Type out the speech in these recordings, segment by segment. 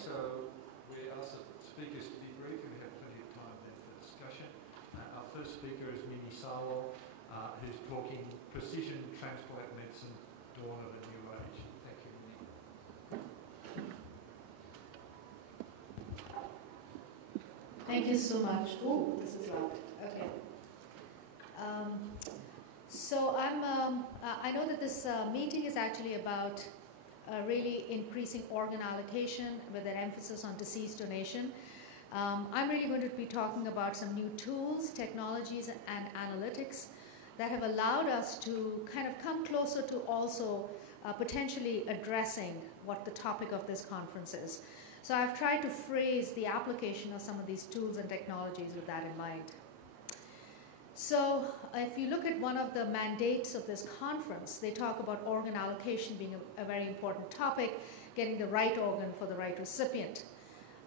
so we ask the speakers to be brief and we have plenty of time then for discussion. Our first speaker is Mimi Sawal, who's talking precision transplant medicine, dawn of a new age. Thank you, Mimi. Thank you so much. Oh, this is loud. Okay. So I know that this meeting is actually about really increasing organ allocation with an emphasis on deceased donation. I'm really going to be talking about some new tools, technologies, and analytics that have allowed us to kind of come closer to also potentially addressing what the topic of this conference is. So I've tried to phrase the application of some of these tools and technologies with that in mind. So if you look at one of the mandates of this conference, they talk about organ allocation being a very important topic, getting the right organ for the right recipient.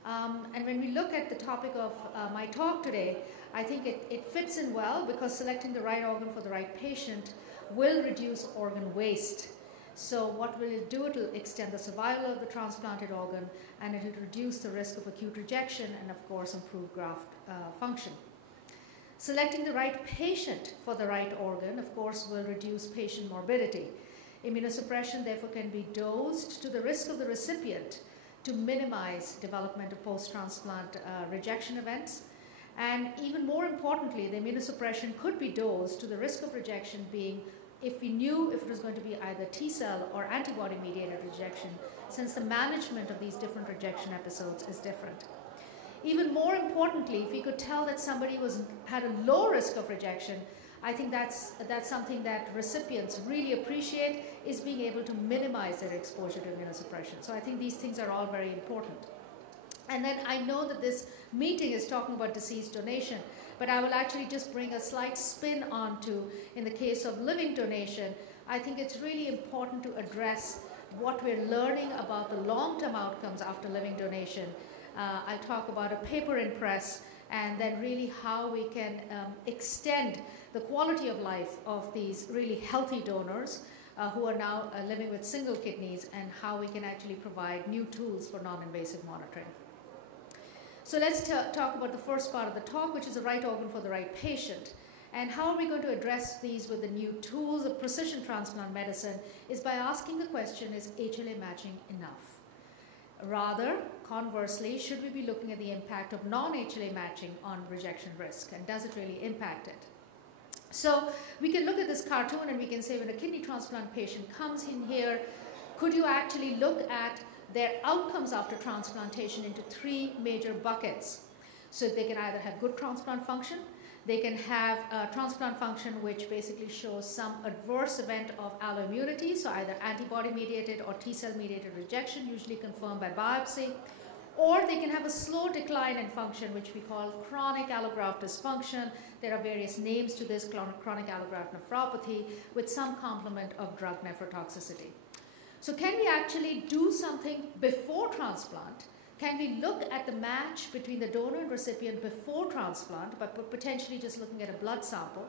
And when we look at the topic of my talk today, I think it fits in well because selecting the right organ for the right patient will reduce organ waste. So what will it do? It will extend the survival of the transplanted organ, and it will reduce the risk of acute rejection and, of course, improve graft function. Selecting the right patient for the right organ, of course, will reduce patient morbidity. Immunosuppression, therefore, can be dosed to the risk of the recipient to minimize development of post-transplant rejection events. And even more importantly, the immunosuppression could be dosed to the risk of rejection being if we knew if it was going to be either T-cell or antibody-mediated rejection, since the management of these different rejection episodes is different. Even more importantly, if we could tell that somebody had a low risk of rejection, I think that's something that recipients really appreciate, is being able to minimize their exposure to immunosuppression. So I think these things are all very important. And then I know that this meeting is talking about deceased donation, but I will actually just bring a slight spin onto, in the case of living donation, I think it's really important to address what we're learning about the long-term outcomes after living donation. I'll talk about a paper in press and then really how we can extend the quality of life of these really healthy donors who are now living with single kidneys, and how we can actually provide new tools for non-invasive monitoring. So let's talk about the first part of the talk, which is the right organ for the right patient. And how are we going to address these with the new tools of precision transplant medicine is by asking the question, is HLA matching enough? Rather, conversely, should we be looking at the impact of non-HLA matching on rejection risk, and does it really impact it? So we can look at this cartoon and we can say, when a kidney transplant patient comes in here, could you actually look at their outcomes after transplantation into three major buckets? So they can either have good transplant function, they can have transplant function which basically shows some adverse event of alloimmunity, so either antibody-mediated or T-cell-mediated rejection, usually confirmed by biopsy, or they can have a slow decline in function, which we call chronic allograft dysfunction. There are various names to this, chronic allograft nephropathy, with some complement of drug nephrotoxicity. So can we actually do something before transplant? Can we look at the match between the donor and recipient before transplant, but potentially just looking at a blood sample?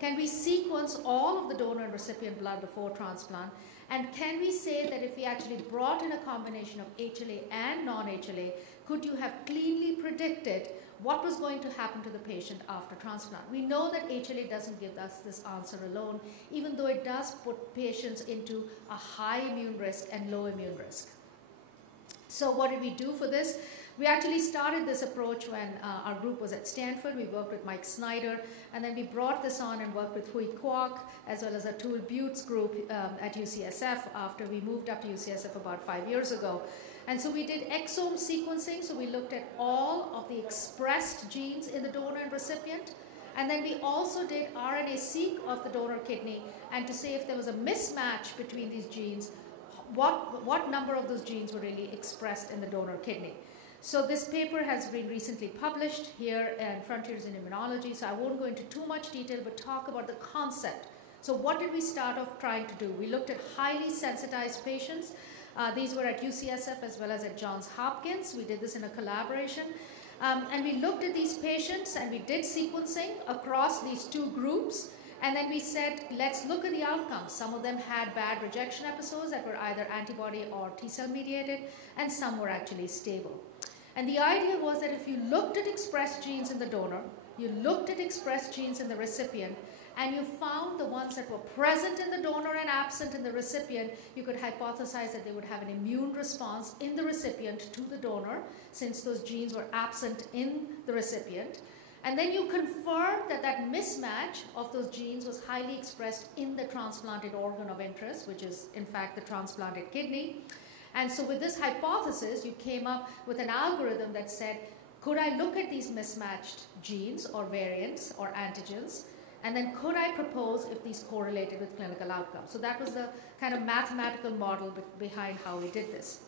Can we sequence all of the donor and recipient blood before transplant? And can we say that if we actually brought in a combination of HLA and non-HLA, could you have cleanly predicted what was going to happen to the patient after transplant? We know that HLA doesn't give us this answer alone, even though it does put patients into a high immune risk and low immune risk. So what did we do for this? We actually started this approach when our group was at Stanford. We worked with Mike Snyder, and then we brought this on and worked with Hui Kwok, as well as Atul Butte's group at UCSF after we moved up to UCSF about 5 years ago. And so we did exome sequencing, so we looked at all of the expressed genes in the donor and recipient, and then we also did RNA-seq of the donor kidney, and to see if there was a mismatch between these genes, what number of those genes were really expressed in the donor kidney. So this paper has been recently published here in Frontiers in Immunology, so I won't go into too much detail, but talk about the concept. So what did we start off trying to do? We looked at highly sensitized patients. These were at UCSF as well as at Johns Hopkins. We did this in a collaboration. And we looked at these patients and we did sequencing across these two groups. And then we said, let's look at the outcomes. Some of them had bad rejection episodes that were either antibody or T-cell mediated, and some were actually stable. And the idea was that if you looked at expressed genes in the donor, you looked at expressed genes in the recipient, and you found the ones that were present in the donor and absent in the recipient, you could hypothesize that they would have an immune response in the recipient to the donor, since those genes were absent in the recipient. And then you confirmed that that mismatch of those genes was highly expressed in the transplanted organ of interest, which is in fact the transplanted kidney. And so with this hypothesis, you came up with an algorithm that said, could I look at these mismatched genes or variants or antigens, and then could I propose if these correlated with clinical outcomes? So that was the kind of mathematical model behind how we did this.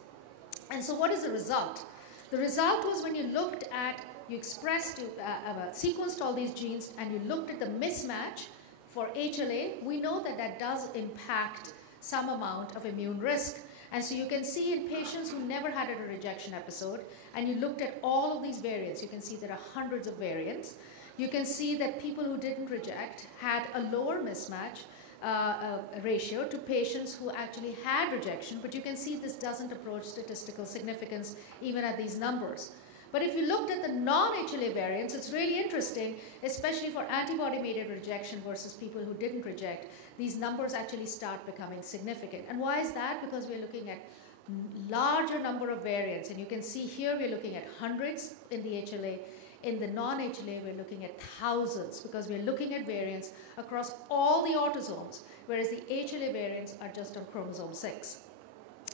And so what is the result? The result was when you looked at, you sequenced all these genes and you looked at the mismatch for HLA, we know that that does impact some amount of immune risk. And so you can see in patients who never had a rejection episode, and you looked at all of these variants, you can see there are hundreds of variants. You can see that people who didn't reject had a lower mismatch ratio to patients who actually had rejection, but you can see this doesn't approach statistical significance even at these numbers. But if you looked at the non-HLA variants, it's really interesting, especially for antibody-mediated rejection versus people who didn't reject. These numbers actually start becoming significant. And why is that? Because we're looking at larger number of variants. And you can see here we're looking at hundreds in the HLA. In the non-HLA, we're looking at thousands because we're looking at variants across all the autosomes, whereas the HLA variants are just on chromosome 6.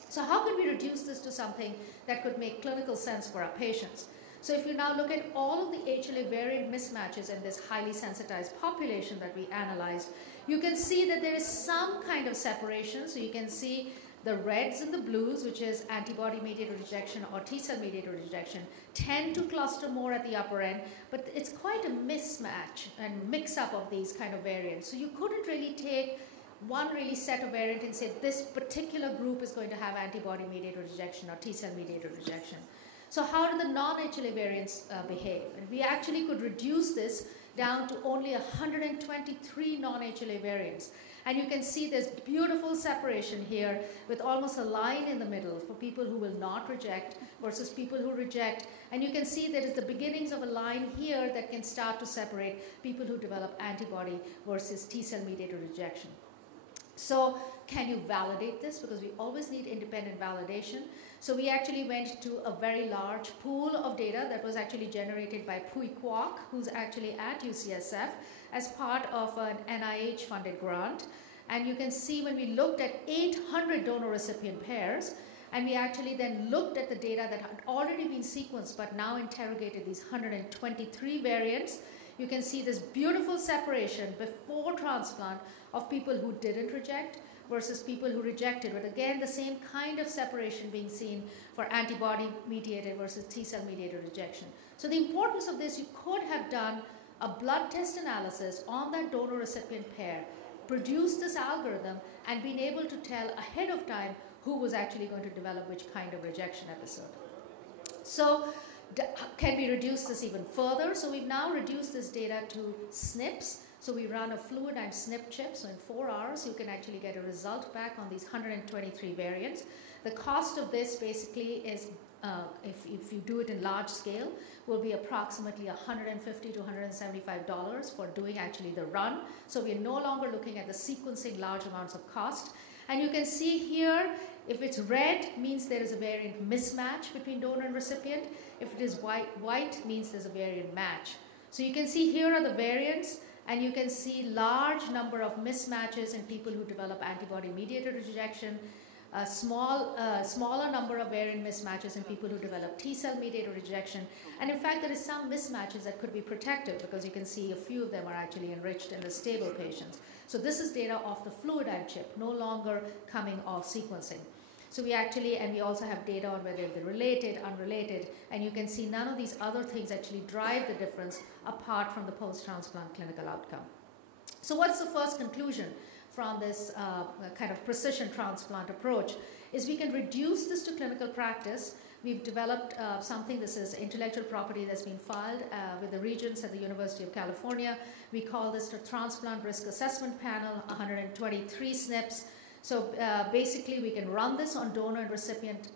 So how could we reduce this to something that could make clinical sense for our patients? So if you now look at all of the HLA variant mismatches in this highly sensitized population that we analyzed, you can see that there is some kind of separation. So you can see the reds and the blues, which is antibody-mediated rejection or T-cell mediated rejection, tend to cluster more at the upper end, but it's quite a mismatch and mix-up of these kind of variants. So you couldn't really take one really set of variant and say this particular group is going to have antibody-mediated rejection or T-cell mediated rejection. So how do the non-HLA variants behave? And we actually could reduce this down to only 123 non-HLA variants. And you can see this beautiful separation here with almost a line in the middle for people who will not reject versus people who reject. And you can see there is the beginnings of a line here that can start to separate people who develop antibody versus T-cell mediated rejection. So can you validate this? Because we always need independent validation. So we actually went to a very large pool of data that was actually generated by Pui Kwok, who's actually at UCSF as part of an NIH-funded grant. And you can see when we looked at 800 donor-recipient pairs, and we actually then looked at the data that had already been sequenced but now interrogated these 123 variants, you can see this beautiful separation before transplant of people who didn't reject versus people who rejected, but again the same kind of separation being seen for antibody-mediated versus T-cell mediated rejection. So the importance of this, you could have done a blood test analysis on that donor-recipient pair, produced this algorithm, and been able to tell ahead of time who was actually going to develop which kind of rejection episode. So can we reduce this even further? So we've now reduced this data to SNPs. So we run a fluidized SNP chip. So in 4 hours, you can actually get a result back on these 123 variants. The cost of this basically is, if you do it in large scale, will be approximately $150 to $175 for doing actually the run. So we're no longer looking at the sequencing large amounts of cost. And you can see here, if it's red, means there is a variant mismatch between donor and recipient. If it is white means there's a variant match. So you can see here are the variants, and you can see large number of mismatches in people who develop antibody-mediated rejection, smaller number of variant mismatches in people who develop T-cell mediated rejection. And in fact, there is some mismatches that could be protective because you can see a few of them are actually enriched in the stable patients. So this is data off the fluidized chip, no longer coming off sequencing. So we actually, and we also have data on whether they're related, unrelated, and you can see none of these other things actually drive the difference apart from the post-transplant clinical outcome. So what's the first conclusion from this kind of precision transplant approach? Is we can reduce this to clinical practice. we've developed something. This is intellectual property that's been filed with the regents at the University of California. We call this the Transplant Risk Assessment Panel, 123 SNPs. So basically we can run this on donor and recipient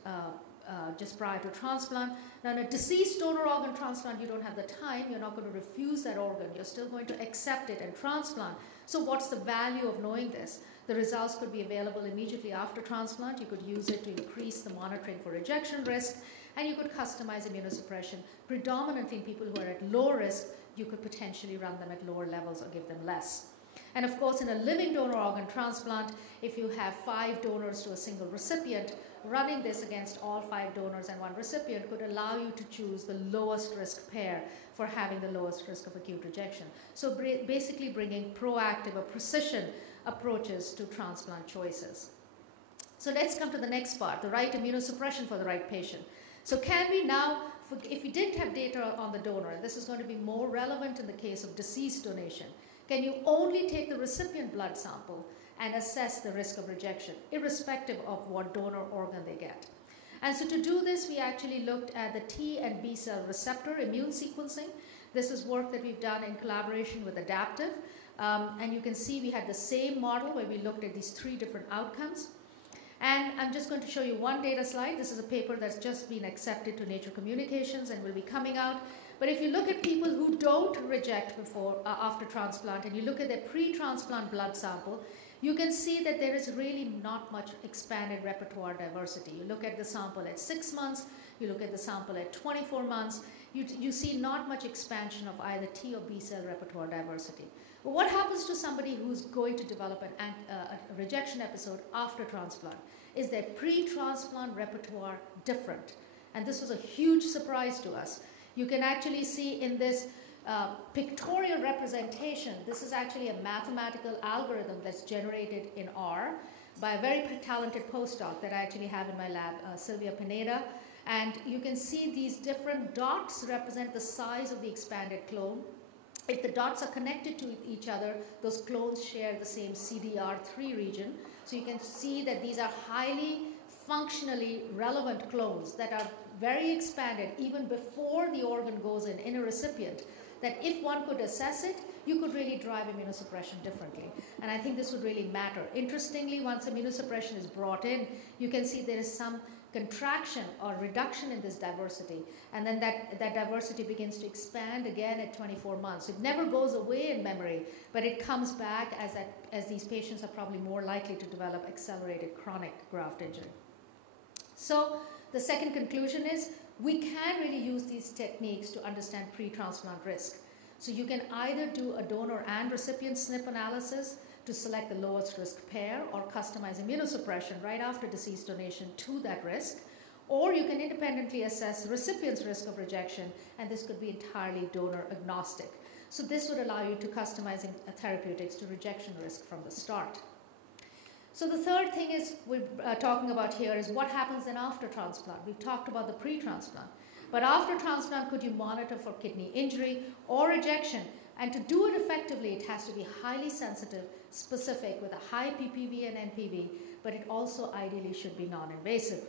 just prior to transplant. Now in a deceased donor organ transplant, you don't have the time, you're not going to refuse that organ, you're still going to accept it and transplant. So what's the value of knowing this? The results could be available immediately after transplant. You could use it to increase the monitoring for rejection risk, and you could customize immunosuppression. Predominantly in people who are at low risk, you could potentially run them at lower levels or give them less. And of course, in a living donor organ transplant, if you have 5 donors to a single recipient, running this against all 5 donors and 1 recipient could allow you to choose the lowest risk pair for having the lowest risk of acute rejection. So basically bringing proactive or precision approaches to transplant choices. So let's come to the next part, the right immunosuppression for the right patient. So can we now, if we did have data on the donor, and this is going to be more relevant in the case of deceased donation, can you only take the recipient blood sample and assess the risk of rejection, irrespective of what donor organ they get? And so to do this, we actually looked at the T and B cell receptor immune sequencing. This is work that we've done in collaboration with Adaptive. And you can see we had the same model where we looked at these 3 different outcomes. And I'm just going to show you one data slide. This is a paper that's just been accepted to Nature Communications and will be coming out. But if you look at people who don't reject after transplant, and you look at their pre-transplant blood sample, you can see that there is really not much expanded repertoire diversity. You look at the sample at 6 months, you look at the sample at 24 months, you see not much expansion of either T or B cell repertoire diversity. But what happens to somebody who's going to develop a rejection episode after transplant? Is their pre-transplant repertoire different? And this was a huge surprise to us. You can actually see in this pictorial representation, this is actually a mathematical algorithm that's generated in R by a very talented postdoc that I actually have in my lab, Sylvia Pineda. And you can see these different dots represent the size of the expanded clone. If the dots are connected to each other, those clones share the same CDR3 region. So you can see that these are highly functionally relevant clones that are very expanded even before the organ goes in a recipient, that if one could assess it, you could really drive immunosuppression differently. And I think this would really matter. Interestingly, once immunosuppression is brought in, you can see there is some contraction or reduction in this diversity, and then that diversity begins to expand again at 24 months. It never goes away in memory, but it comes back as these patients are probably more likely to develop accelerated chronic graft injury. So the second conclusion is we can really use these techniques to understand pre-transplant risk. So you can either do a donor and recipient SNP analysis to select the lowest risk pair or customize immunosuppression right after deceased donation to that risk, or you can independently assess the recipient's risk of rejection, and this could be entirely donor agnostic. So this would allow you to customize therapeutics to rejection risk from the start. So the third thing is we're talking about here is what happens then after transplant. We've talked about the pre-transplant, but after transplant, could you monitor for kidney injury or rejection? And to do it effectively, it has to be highly sensitive, specific, with a high PPV and NPV, but it also ideally should be non-invasive.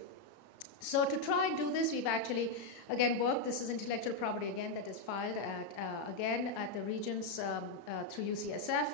So to try and do this, we've actually, again, worked. This is intellectual property, again, that is filed at the Regents through UCSF.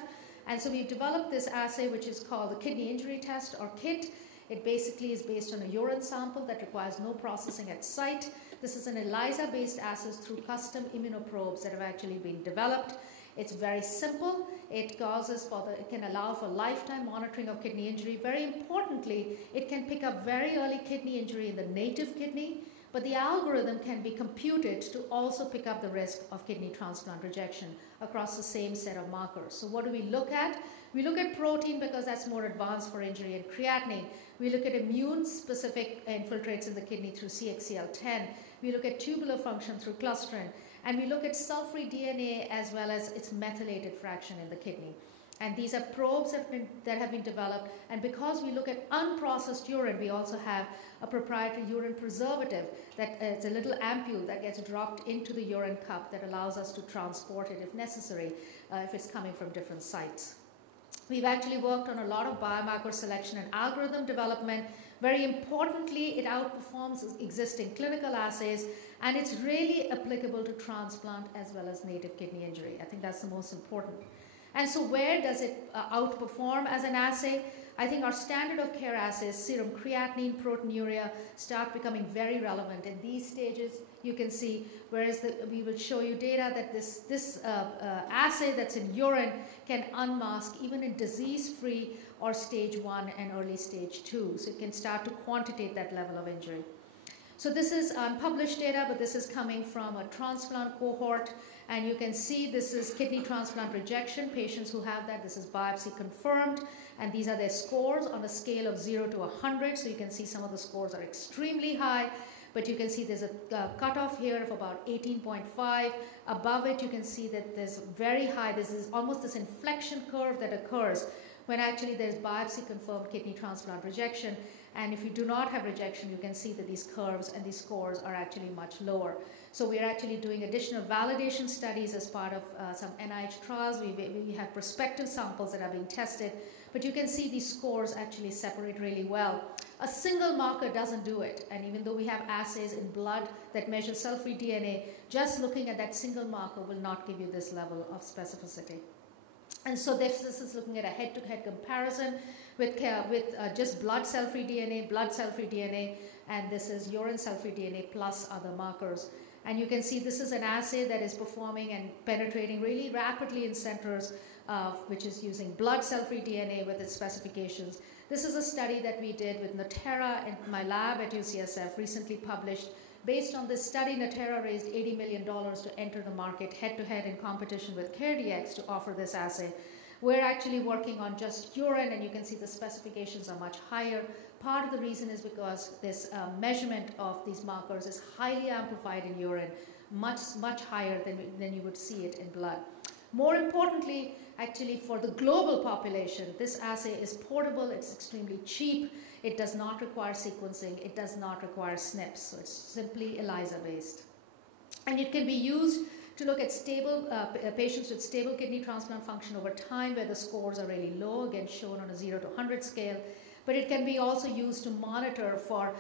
And so we've developed this assay, which is called the Kidney Injury Test, or KIT. It basically is based on a urine sample that requires no processing at site. This is an ELISA-based assay through custom immunoprobes that have actually been developed. It's very simple. It can allow for lifetime monitoring of kidney injury. Very importantly, it can pick up very early kidney injury in the native kidney, but the algorithm can be computed to also pick up the risk of kidney transplant rejection across the same set of markers. So what do we look at? We look at protein because that's more advanced for injury, and creatinine. We look at immune-specific infiltrates in the kidney through CXCL10. We look at tubular function through clusterin. And we look at sulfur-free DNA as well as its methylated fraction in the kidney. And these are probes that have been developed. And because we look at unprocessed urine, we also have a proprietary urine preservative that it's a little ampule that gets dropped into the urine cup that allows us to transport it if necessary, if it's coming from different sites. We've actually worked on a lot of biomarker selection and algorithm development. Very importantly, it outperforms existing clinical assays, and it's really applicable to transplant as well as native kidney injury. I think that's the most important. And so where does it outperform as an assay? I think our standard of care assays, serum creatinine, proteinuria, start becoming very relevant. In these stages, you can see, whereas we will show you data that this assay that's in urine can unmask even in disease-free or stage 1 and early stage 2. So it can start to quantitate that level of injury. So this is unpublished data, but this is coming from a transplant cohort. And you can see this is kidney transplant rejection, patients who have that. This is biopsy confirmed. And these are their scores on a scale of 0 to 100. So you can see some of the scores are extremely high. But you can see there's a cutoff here of about 18.5. Above it, you can see that there's very high. This is almost this inflection curve that occurs when actually there's biopsy confirmed kidney transplant rejection. And if you do not have rejection, you can see that these curves and these scores are actually much lower. So we're actually doing additional validation studies as part of some NIH trials. We have prospective samples that are being tested. But you can see these scores actually separate really well. A single marker doesn't do it. And even though we have assays in blood that measure cell-free DNA, just looking at that single marker will not give you this level of specificity. And so this is looking at a head-to-head comparison with just blood cell-free DNA, and this is urine cell-free DNA plus other markers. And you can see this is an assay that is performing and penetrating really rapidly in centers, which is using blood cell-free DNA with its specifications. This is a study that we did with Natera in my lab at UCSF, recently published. Based on this study, Natera raised $80 million to enter the market head-to-head in competition with CareDx to offer this assay. We're actually working on just urine, and you can see the specifications are much higher. Part of the reason is because this measurement of these markers is highly amplified in urine, much higher than you would see it in blood. More importantly, actually for the global population, this assay is portable, it's extremely cheap, it does not require sequencing, it does not require SNPs, so it's simply ELISA-based. And it can be used to look at stable patients with stable kidney transplant function over time where the scores are really low, again shown on a 0 to 100 scale. But it can be also used to monitor for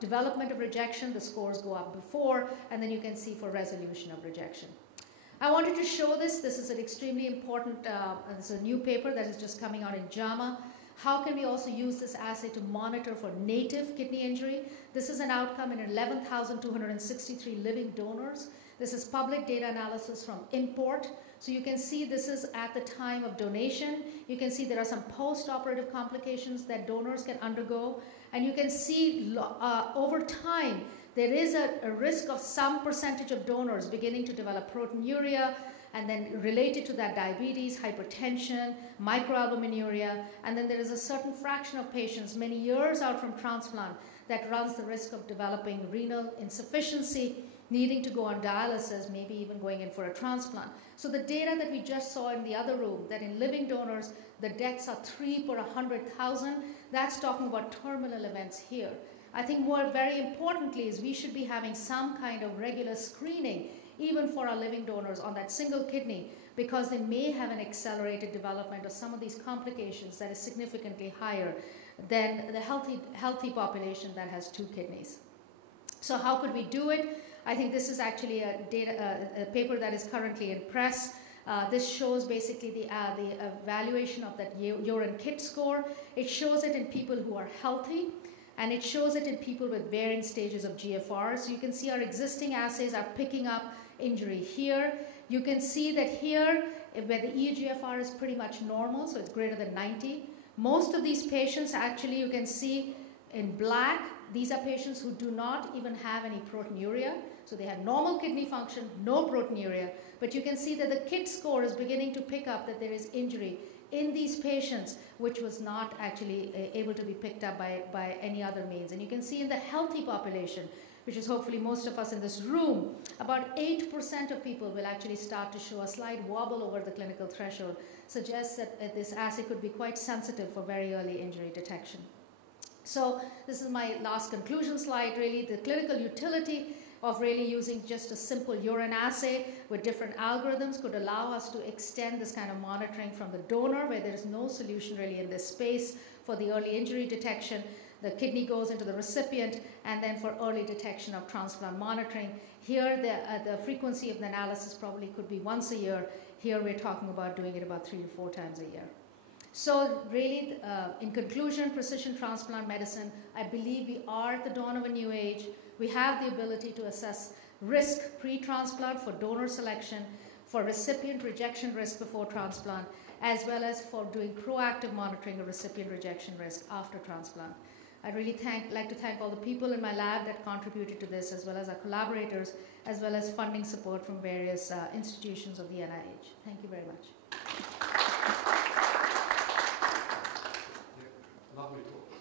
development of rejection. The scores go up before, and then you can see for resolution of rejection. I wanted to show this. This is an extremely important, this is a new paper that is just coming out in JAMA. How can we also use this assay to monitor for native kidney injury? This is an outcome in 11,263 living donors. This is public data analysis from IMPORT. So you can see this is at the time of donation. You can see there are some post-operative complications that donors can undergo. And you can see over time, there is a risk of some percentage of donors beginning to develop proteinuria, and then related to that diabetes, hypertension, microalbuminuria, and then there is a certain fraction of patients many years out from transplant that runs the risk of developing renal insufficiency, needing to go on dialysis, maybe even going in for a transplant. So the data that we just saw in the other room, that in living donors, the deaths are 3 per 100,000, that's talking about terminal events here. I think very importantly is we should be having some kind of regular screening, even for our living donors on that single kidney, because they may have an accelerated development of some of these complications that is significantly higher than the healthy population that has 2 kidneys. So how could we do it? I think this is actually a paper that is currently in press. This shows basically the evaluation of that urine KIT score. It shows it in people who are healthy, and it shows it in people with varying stages of GFR. So you can see our existing assays are picking up injury here. You can see that here, where the eGFR is pretty much normal, so it's greater than 90. Most of these patients, actually, you can see in black, these are patients who do not even have any proteinuria. So they have normal kidney function, no proteinuria. But you can see that the KIT score is beginning to pick up that there is injury in these patients, which was not actually able to be picked up by any other means. And you can see in the healthy population, which is hopefully most of us in this room, about 8% of people will actually start to show a slight wobble over the clinical threshold, suggests that this assay could be quite sensitive for very early injury detection. So this is my last conclusion slide, really. The clinical utility of really using just a simple urine assay with different algorithms could allow us to extend this kind of monitoring from the donor, where there is no solution really in this space for the early injury detection. the kidney goes into the recipient, and then for early detection of transplant monitoring. Here, the frequency of the analysis probably could be once a year. Here, we're talking about doing it about 3 to 4 times a year. So really, in conclusion, precision transplant medicine, I believe we are at the dawn of a new age. We have the ability to assess risk pre-transplant for donor selection, for recipient rejection risk before transplant, as well as for doing proactive monitoring of recipient rejection risk after transplant. I'd really like to thank all the people in my lab that contributed to this, as well as our collaborators, as well as funding support from various institutions of the NIH. Thank you very much. Lovely talk,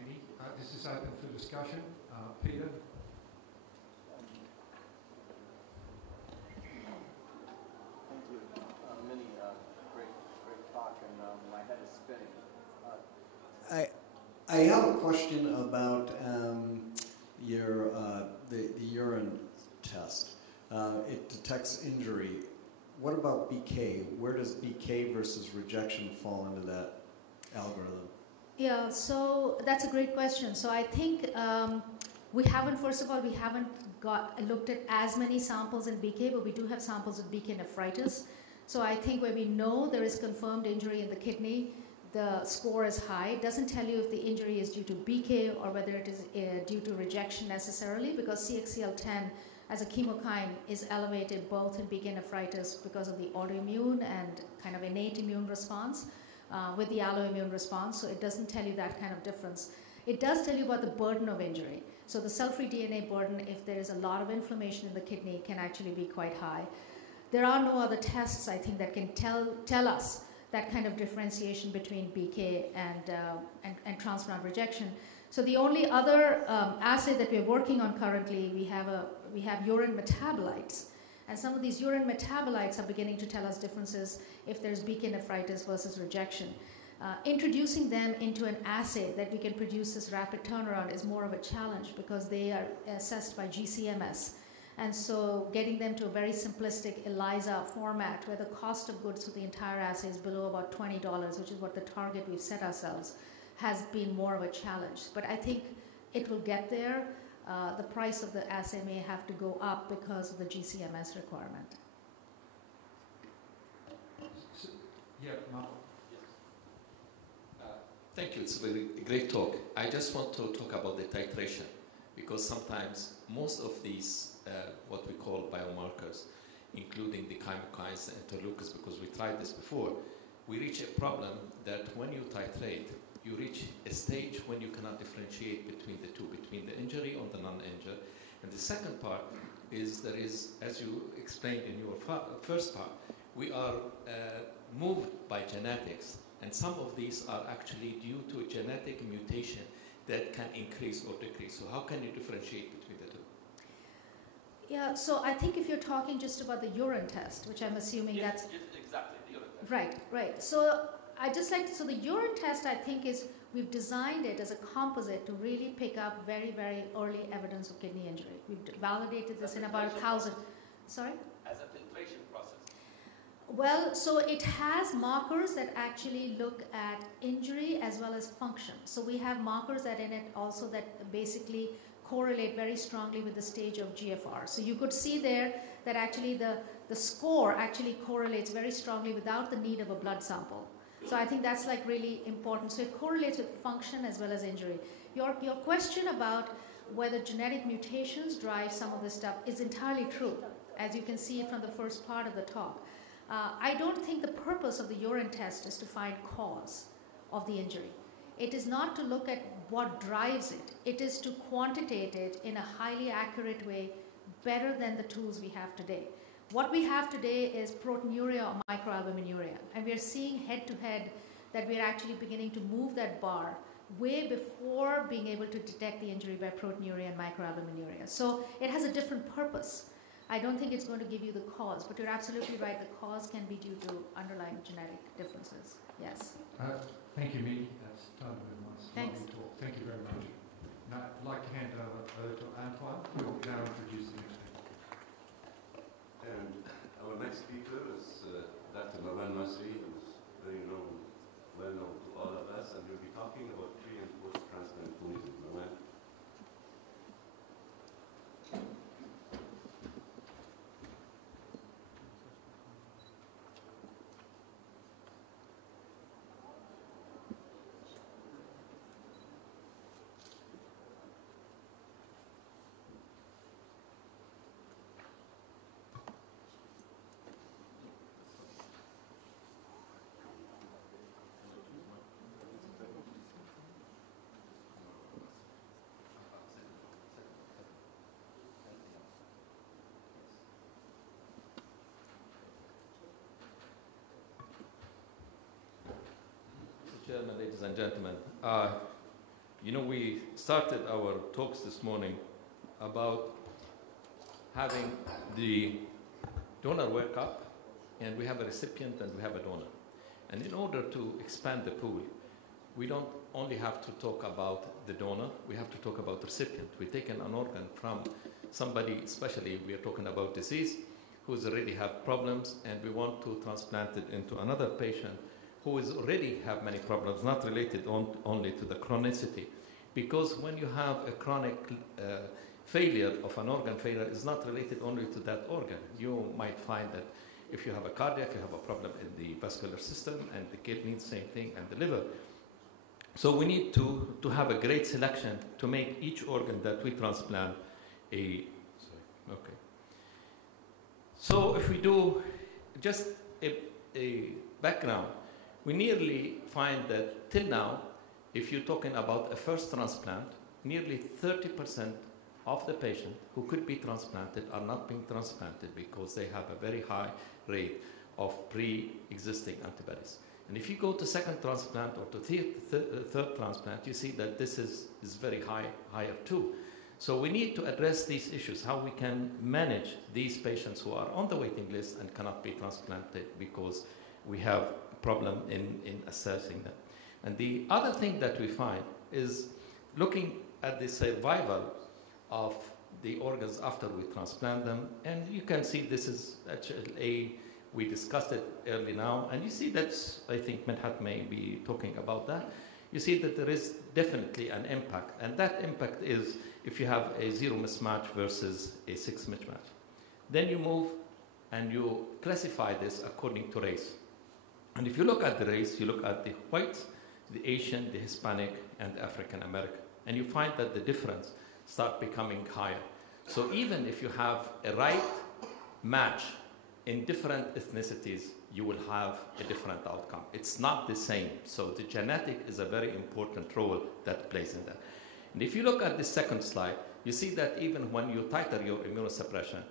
Minnie. This is open for discussion. Peter? Thank you. Minnie, great talk, and my head is spinning. I have a question about the urine test. It detects injury. What about BK? Where does BK versus rejection fall into that algorithm? Yeah, so that's a great question. So I think first of all, we haven't looked at as many samples in BK, but we do have samples of BK nephritis. So I think where we know there is confirmed injury in the kidney, the score is high. It doesn't tell you if the injury is due to BK or whether it is due to rejection necessarily, because CXCL10 as a chemokine is elevated both in BK nephritis because of the autoimmune and kind of innate immune response with the alloimmune response. So it doesn't tell you that kind of difference. It does tell you about the burden of injury. So the cell-free DNA burden, if there is a lot of inflammation in the kidney, can actually be quite high. There are no other tests, I think, that can tell us that kind of differentiation between BK and transplant rejection. So the only other assay that we're working on currently, we have urine metabolites. And some of these urine metabolites are beginning to tell us differences if there's BK nephritis versus rejection. Introducing them into an assay that we can produce this rapid turnaround is more of a challenge because they are assessed by GCMS. And so getting them to a very simplistic ELISA format where the cost of goods for the entire assay is below about $20, which is what the target we've set ourselves, has been more of a challenge. But I think it will get there. The price of the assay may have to go up because of the GCMS requirement. Yeah, Mark. Thank you. It's a very great talk. I just want to talk about the titration because sometimes most of these what we call biomarkers, including the chemokines and interleukins, because we tried this before, we reach a problem that when you titrate, you reach a stage when you cannot differentiate between the two, between the injury and the non-injured. And the second part is there is, as you explained in your first part, we are moved by genetics, and some of these are actually due to a genetic mutation that can increase or decrease. So how can you differentiate between the two? Yeah, so I think if you're talking just about the urine test, which I'm assuming that's... Yes, exactly, the urine test. Right. So so the urine test, I think, is we've designed it as a composite to really pick up very, very early evidence of kidney injury. We've validated this in about 1,000. Sorry? As a filtration process. Well, so it has markers that actually look at injury as well as function. So we have markers that in it also that basically correlate very strongly with the stage of GFR. So you could see there that actually the score actually correlates very strongly without the need of a blood sample. So I think that's like really important. So it correlates with function as well as injury. Your question about whether genetic mutations drive some of this stuff is entirely true, as you can see it from the first part of the talk. I don't think the purpose of the urine test is to find cause of the injury. It is not to look at what drives it. It is to quantitate it in a highly accurate way, better than the tools we have today. What we have today is proteinuria or microalbuminuria, and we are seeing head-to-head that we are actually beginning to move that bar way before being able to detect the injury by proteinuria and microalbuminuria. So it has a different purpose. I don't think it's going to give you the cause, but you're absolutely right. The cause can be due to underlying genetic differences. Yes. Thank you, Minnie. That's totally very nice. Thanks. Lovely talk. Thank you very much. Now, I'd like to hand over to Antoine, who will now introduce the next speaker. And our next speaker is Dr. Maman Masri, who is well known to all of us, and he'll be talking about pre- and post-transplant clinical ladies and gentlemen. You know, we started our talks this morning about having the donor workup, and we have a recipient and we have a donor. And in order to expand the pool, we don't only have to talk about the donor, we have to talk about the recipient. We've taken an organ from somebody, especially we are talking about disease, who's already have problems, and we want to transplant it into another patient who is already have many problems, not related only to the chronicity. Because when you have a chronic failure of an organ failure, it's not related only to that organ. You might find that if you have a cardiac, you have a problem in the vascular system, and the kidney, same thing, and the liver. So we need to have a great selection to make each organ that we transplant a, okay. So if we do just a background, we nearly find that till now, if you're talking about a first transplant, nearly 30% of the patients who could be transplanted are not being transplanted because they have a very high rate of pre-existing antibodies. And if you go to second transplant or to third transplant, you see that this is very higher too. So we need to address these issues, how we can manage these patients who are on the waiting list and cannot be transplanted because we have a problem in assessing them. And the other thing that we find is looking at the survival of the organs after we transplant them. And you can see this is actually we discussed it early now, and you see that, I think Medhat may be talking about that. You see that there is definitely an impact, and that impact is if you have a 0 mismatch versus a 6 mismatch. Then you move and you classify this according to race. And if you look at the race, you look at the whites, the Asian, the Hispanic, and the African American, and you find that the difference start becoming higher. So even if you have a right match in different ethnicities, you will have a different outcome. It's not the same. So the genetic is a very important role that plays in that. And if you look at the second slide, you see that even when you titer your immunosuppression,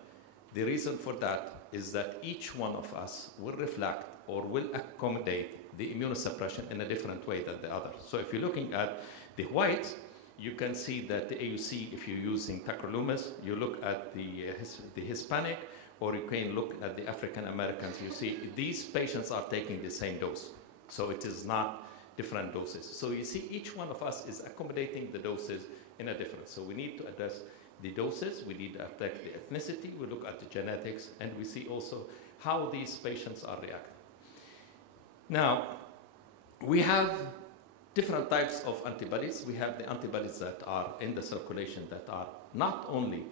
the reason for that is that each one of us will reflect or will accommodate the immunosuppression in a different way than the other. So if you're looking at the whites, you can see that the AUC, if you're using tacrolimus, you look at the Hispanic, or you can look at the African Americans, you see these patients are taking the same dose. So it is not different doses. So you see each one of us is accommodating the doses in a different. So we need to address the doses, we need to attack the ethnicity, we look at the genetics, and we see also how these patients are reacting. Now, we have different types of antibodies. We have the antibodies that are in the circulation that are not only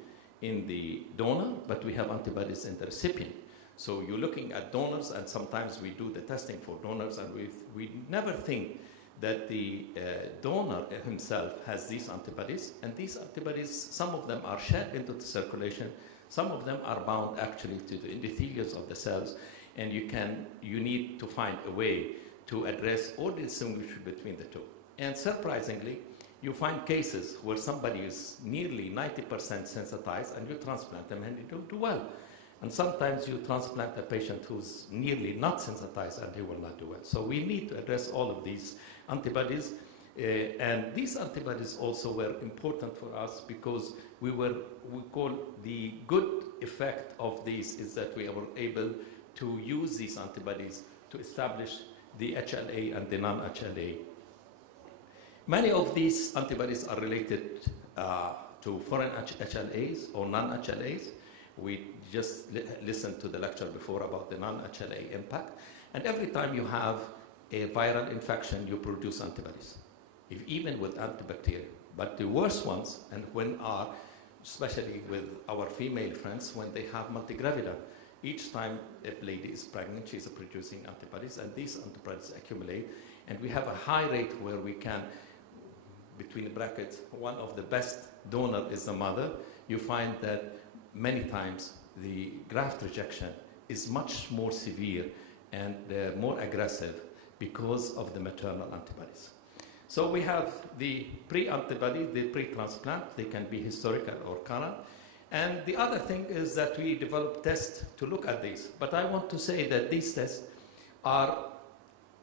in the donor, but we have antibodies in the recipient. So you're looking at donors, and sometimes we do the testing for donors, and we never think that the donor himself has these antibodies, and these antibodies, some of them are shed into the circulation, some of them are bound actually to the endotheliums of the cells, and you need to find a way to address or distinguish between the two. And surprisingly, you find cases where somebody is nearly 90% sensitized and you transplant them and they don't do well. And sometimes you transplant a patient who's nearly not sensitized and he will not do well. So we need to address all of these antibodies. And these antibodies also were important for us because we call the good effect of these is that we were able to use these antibodies to establish the HLA and the non-HLA. Many of these antibodies are related to foreign HLAs or non-HLAs. We just listened to the lecture before about the non-HLA impact. And every time you have a viral infection, you produce antibodies, even with antibacterial. But the worst ones, and when are, especially with our female friends, when they have multigravida, each time a lady is pregnant, she's producing antibodies, and these antibodies accumulate. And we have a high rate where we can, between the brackets, one of the best donor is the mother. You find that many times the graft rejection is much more severe and more aggressive because of the maternal antibodies. So we have the pre-antibody, the pre-transplant. They can be historical or current. And the other thing is that we develop tests to look at these. But I want to say that these tests are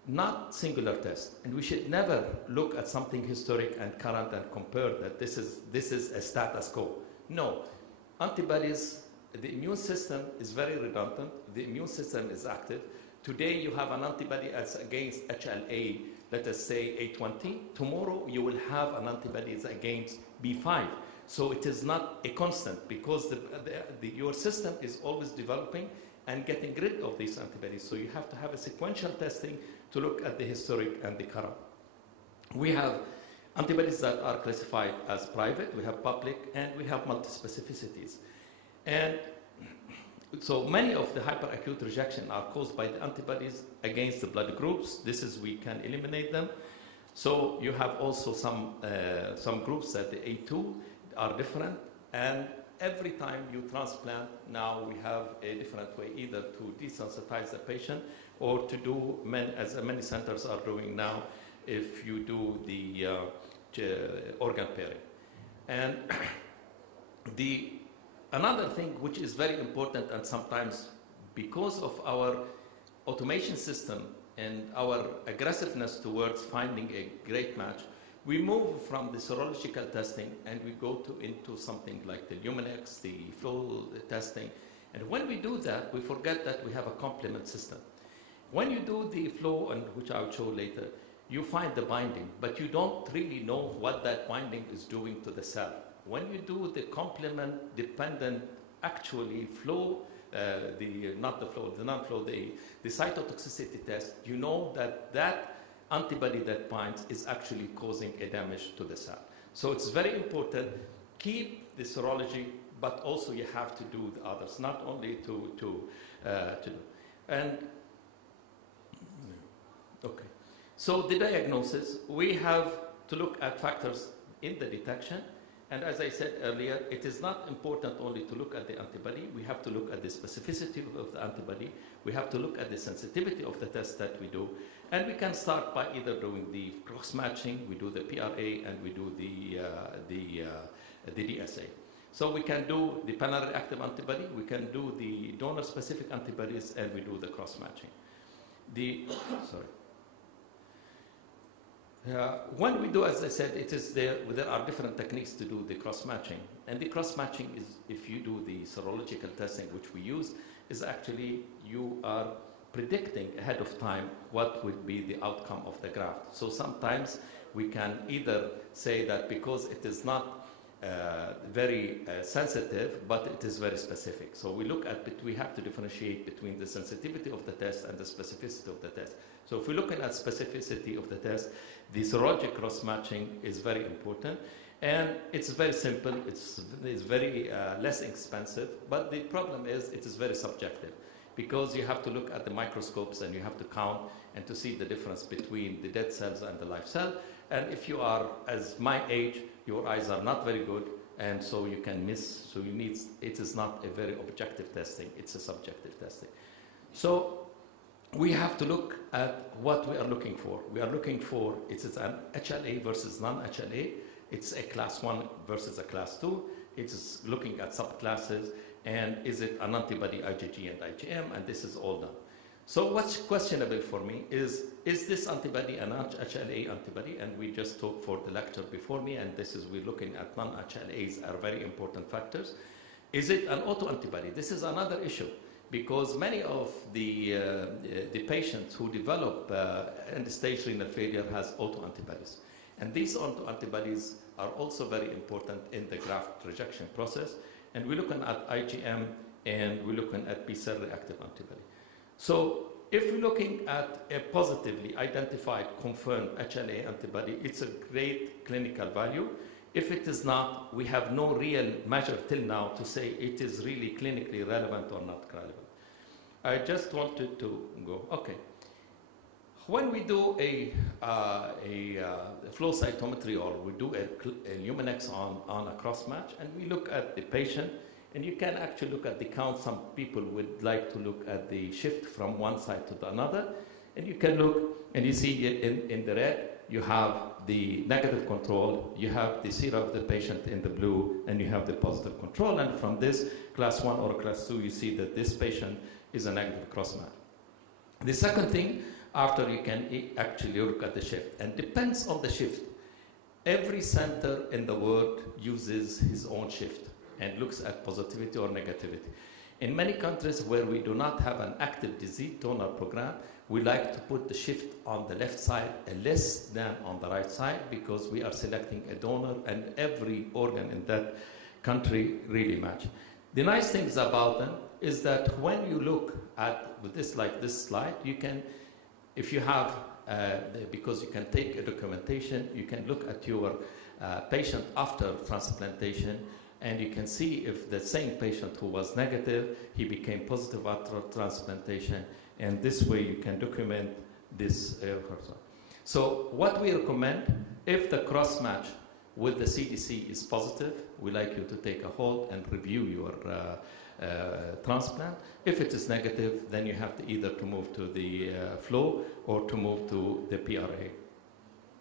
not singular test. And we should never look at something historic and current and compare that this is a status quo. No. Antibodies, the immune system is very redundant. The immune system is active. Today you have an antibody against HLA, let us say A20. Tomorrow you will have an antibody against B5. So it is not a constant because your system is always developing and getting rid of these antibodies. So you have to have a sequential testing to look at the historic and the current. We have antibodies that are classified as private, we have public, and we have multispecificities. And so many of the hyperacute rejection are caused by the antibodies against the blood groups. We can eliminate them. So you have also some groups that the A2 are different, and every time you transplant, now we have a different way, either to desensitize the patient or to do, as many centers are doing now, if you do the organ pairing. And another thing which is very important, and sometimes because of our automation system and our aggressiveness towards finding a great match, we move from the serological testing and we go into something like the Luminex, the flow testing. And when we do that, we forget that we have a complement system. When you do the flow, and which I'll show later, you find the binding, but you don't really know what that binding is doing to the cell. When you do the complement-dependent actually flow, the non-flow, the cytotoxicity test, you know that antibody that binds is actually causing a damage to the cell. So it's very important, keep the serology, but also you have to do the others, not only to do. And, okay. So the diagnosis, we have to look at factors in the detection. And as I said earlier, it is not important only to look at the antibody. We have to look at the specificity of the antibody. We have to look at the sensitivity of the test that we do. And we can start by either doing the cross-matching, we do the PRA, and we do the DSA. So we can do the panel-reactive antibody, we can do the donor-specific antibodies, and we do the cross-matching. When we do, as I said, there are different techniques to do the cross-matching. And the cross-matching is, if you do the serological testing, which we use, is actually you are predicting ahead of time what would be the outcome of the graft. So sometimes we can either say that because it is not very sensitive, but it is very specific. So we have to differentiate between the sensitivity of the test and the specificity of the test. So if we're looking at specificity of the test, the serologic cross-matching is very important. And it's very simple, it's very less expensive, but the problem is it is very subjective, because you have to look at the microscopes and you have to count and to see the difference between the dead cells and the live cell. And if you are, as my age, your eyes are not very good, and so you can miss, so it is not a very objective testing, it's a subjective testing. So we have to look at what we are looking for. We are looking for, it is an HLA versus non-HLA, it's a class 1 versus a class 2, it's looking at subclasses, and is it an antibody IgG and IgM, and this is all done. So what's questionable for me is this antibody an HLA antibody? And we just talked for the lecture before me, and we're looking at non-HLAs are very important factors. Is it an autoantibody? This is another issue, because many of the patients who develop end-stage renal failure has autoantibodies. And these autoantibodies are also very important in the graft rejection process. And we're looking at IgM, and we're looking at B-cell reactive antibody. So if we're looking at a positively identified, confirmed HLA antibody, it's a great clinical value. If it is not, we have no real measure till now to say it is really clinically relevant or not relevant. I just wanted to go, okay. When we do a flow cytometry, or we do a Luminex on a cross-match, and we look at the patient, and you can actually look at the count. Some people would like to look at the shift from one side to the another, and you can look, and you see in the red, you have the negative control, you have the sera of the patient in the blue, and you have the positive control. And from this class 1 or class 2, you see that this patient is a negative cross-match. The second thing, After you can actually look at the shift. And depends on the shift. Every center in the world uses his own shift and looks at positivity or negativity. In many countries where we do not have an active disease donor program, we like to put the shift on the left side less than on the right side because we are selecting a donor and every organ in that country really match. The nice things about them is that when you look at with this like this slide, you can, if you have, because you can take a documentation, you can look at your patient after transplantation, and you can see if the same patient who was negative, he became positive after transplantation, and this way you can document this. So what we recommend, if the cross-match with the CDC is positive, we like you to take a hold and review your transplant. If it is negative, then you have to either to move to the flow or to move to the PRA.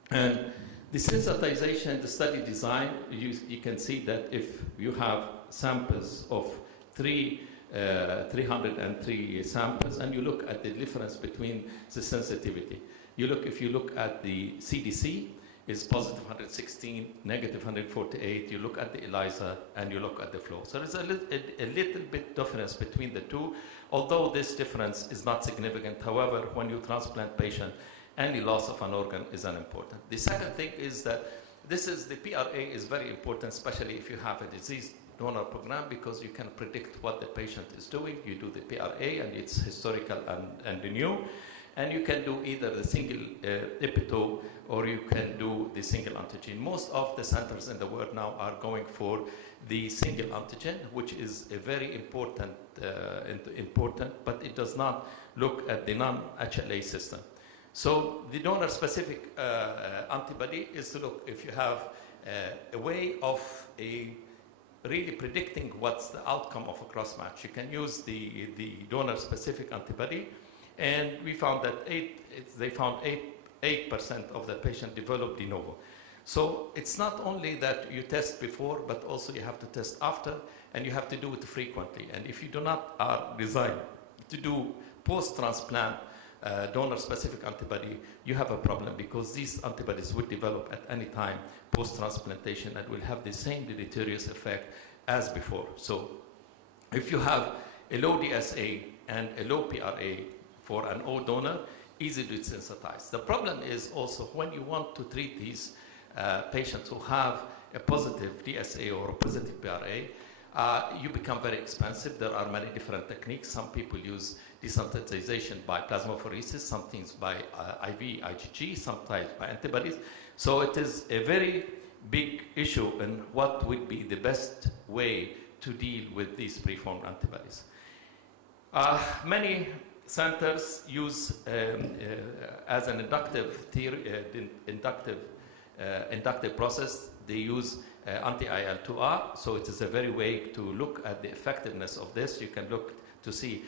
And the sensitization, the study design, you can see that if you have samples of 303 samples, and you look at the difference between the sensitivity. If you look at the CDC, is positive 116, negative 148. You look at the ELISA, and you look at the flow. So there's a little bit difference between the two, although this difference is not significant. However, when you transplant patient, any loss of an organ is unimportant. The second thing is that the PRA is very important, especially if you have a disease donor program, because you can predict what the patient is doing. You do the PRA, and it's historical and new. And you can do either the single epitope or you can do the single antigen. Most of the centers in the world now are going for the single antigen, which is a very important, but it does not look at the non-HLA system. So the donor-specific antibody is to look if you have a way of really predicting what's the outcome of a cross-match. You can use the donor-specific antibody. And we found that 8% of the patient developed de novo. So it's not only that you test before, but also you have to test after, and you have to do it frequently. And if you do not are designed to do post-transplant donor-specific antibody, you have a problem because these antibodies would develop at any time post-transplantation and will have the same deleterious effect as before. So if you have a low DSA and a low PRA, for an O donor, easy to sensitize. The problem is also when you want to treat these patients who have a positive DSA or a positive PRA, you become very expensive. There are many different techniques. Some people use desensitization by plasmapheresis, sometimes by IV IgG, sometimes by antibodies. So it is a very big issue in what would be the best way to deal with these preformed antibodies. Many centers use as an inductive process. They use anti-IL-2R, so it is a very way to look at the effectiveness of this. You can look to see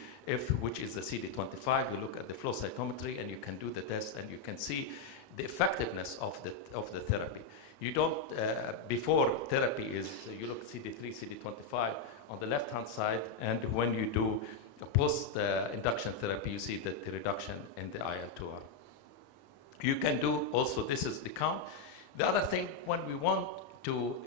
which is the CD25. You look at the flow cytometry, and you can do the test, and you can see the effectiveness of the therapy. You don't before therapy is you look CD3, CD25 on the left-hand side, and when you do post-induction therapy, you see that the reduction in the IL-2R. You can do also, this is the count. The other thing, when we want to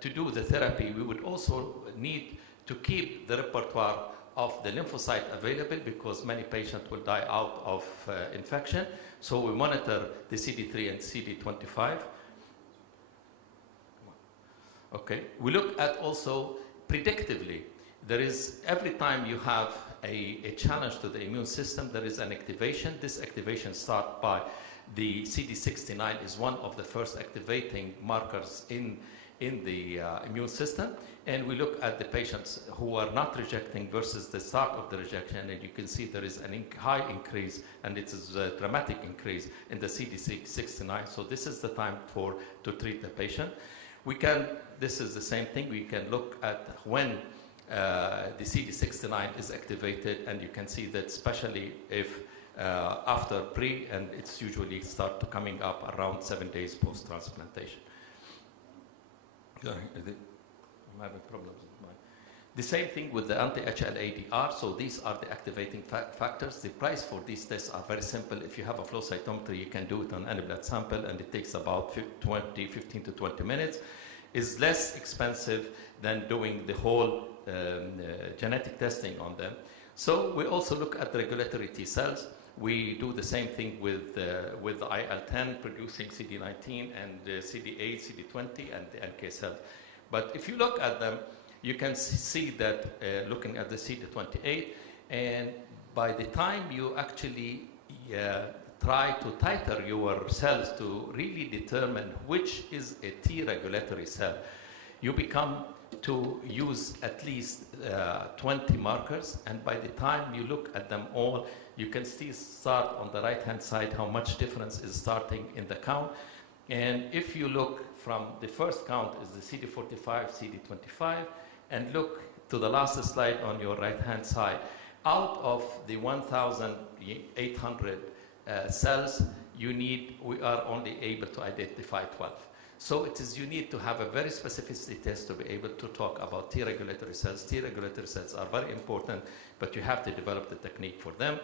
do the therapy, we would also need to keep the repertoire of the lymphocyte available because many patients will die out of infection. So we monitor the CD3 and CD25. Okay. We look at also predictively. There is, every time you have a challenge to the immune system, there is an activation. This activation starts by the CD69 is one of the first activating markers in the immune system. And we look at the patients who are not rejecting versus the start of the rejection, and you can see there is a high increase, and it is a dramatic increase in the CD69. So this is the time to treat the patient. This is the same thing. We can look at when the CD69 is activated, and you can see that especially if after and it's usually start to coming up around 7 days post-transplantation. I'm having problems with mine. The same thing with the anti-HLA-DR, so these are the activating factors. The price for these tests are very simple. If you have a flow cytometry, you can do it on any blood sample, and it takes about 15 to 20 minutes. It's less expensive than doing the whole genetic testing on them. So we also look at the regulatory T cells. We do the same thing with the IL-10 producing CD19 and CD8, CD20, and the NK cells. But if you look at them, you can see that looking at the CD28, and by the time you actually try to titer your cells to really determine which is a T regulatory cell, you become to use at least 20 markers, and by the time you look at them all, you can see start on the right-hand side how much difference is starting in the count. And if you look from the first count is the CD45, CD25, and look to the last slide on your right-hand side, out of the 1,800 cells we are only able to identify 12. So you need to have a very specificity test to be able to talk about T regulatory cells. T regulatory cells are very important, but you have to develop the technique for them.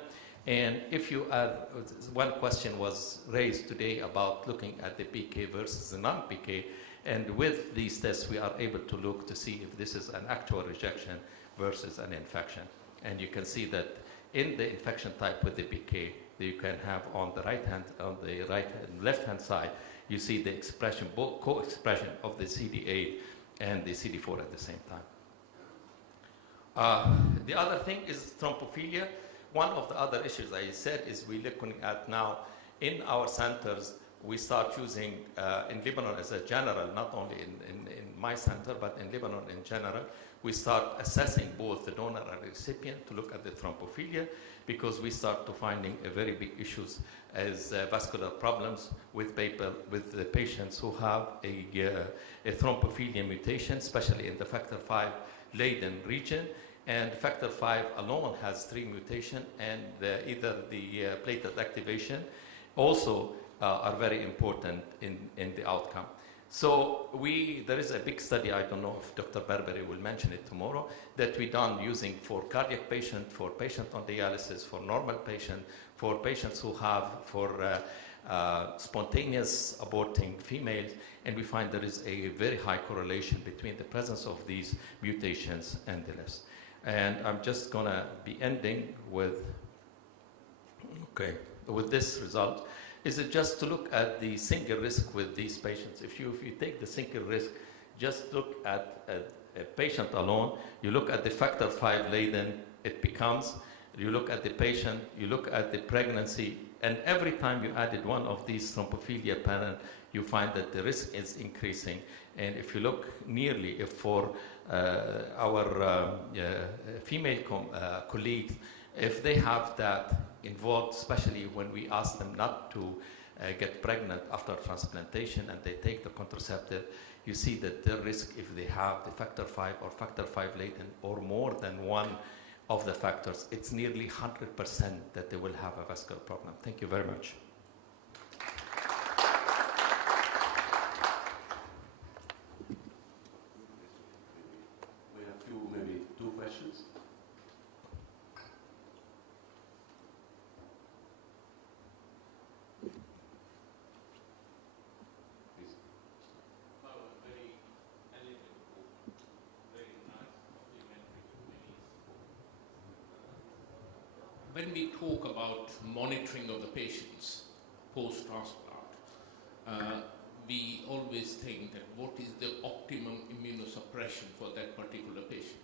And if you add, one question was raised today about looking at the PK versus the non-PK, and with these tests we are able to look to see if this is an actual rejection versus an infection. And you can see that in the infection type with the PK, you can have on the left-hand side, you see the expression, both co-expression of the CD8 and the CD4 at the same time. The other thing is thrombophilia. One of the other issues I said is we're looking at now in our centers, we start using in Lebanon as a general, not only in my center, but in Lebanon in general, we start assessing both the donor and recipient to look at the thrombophilia, because we start to finding a very big issues as vascular problems with the patients who have a thrombophilia mutation, especially in the factor V laden region. And factor V alone has 3 mutations, and either the platelet activation also are very important in the outcome. So there is a big study, I don't know if Dr. Berberi will mention it tomorrow, that we done using for cardiac patient, for patient on dialysis, for normal patient, for patients who have spontaneous aborting females, and we find there is a very high correlation between the presence of these mutations and the rest. And I'm just gonna be ending with this result. Is it just to look at the single risk with these patients? If you take the single risk, just look at a patient alone, you look at the factor V laden, it becomes, you look at the patient, you look at the pregnancy, and every time you added one of these thrombophilia pattern, you find that the risk is increasing. And if you look nearly, if for our female colleagues, if they have that involved, especially when we ask them not to get pregnant after transplantation and they take the contraceptive, you see that their risk, if they have the factor V or factor V laden or more than one of the factors, it's nearly 100% that they will have a vascular problem. Thank you very much. We have maybe two questions. When we talk about monitoring of the patients post-transplant, we always think that what is the optimum immunosuppression for that particular patient?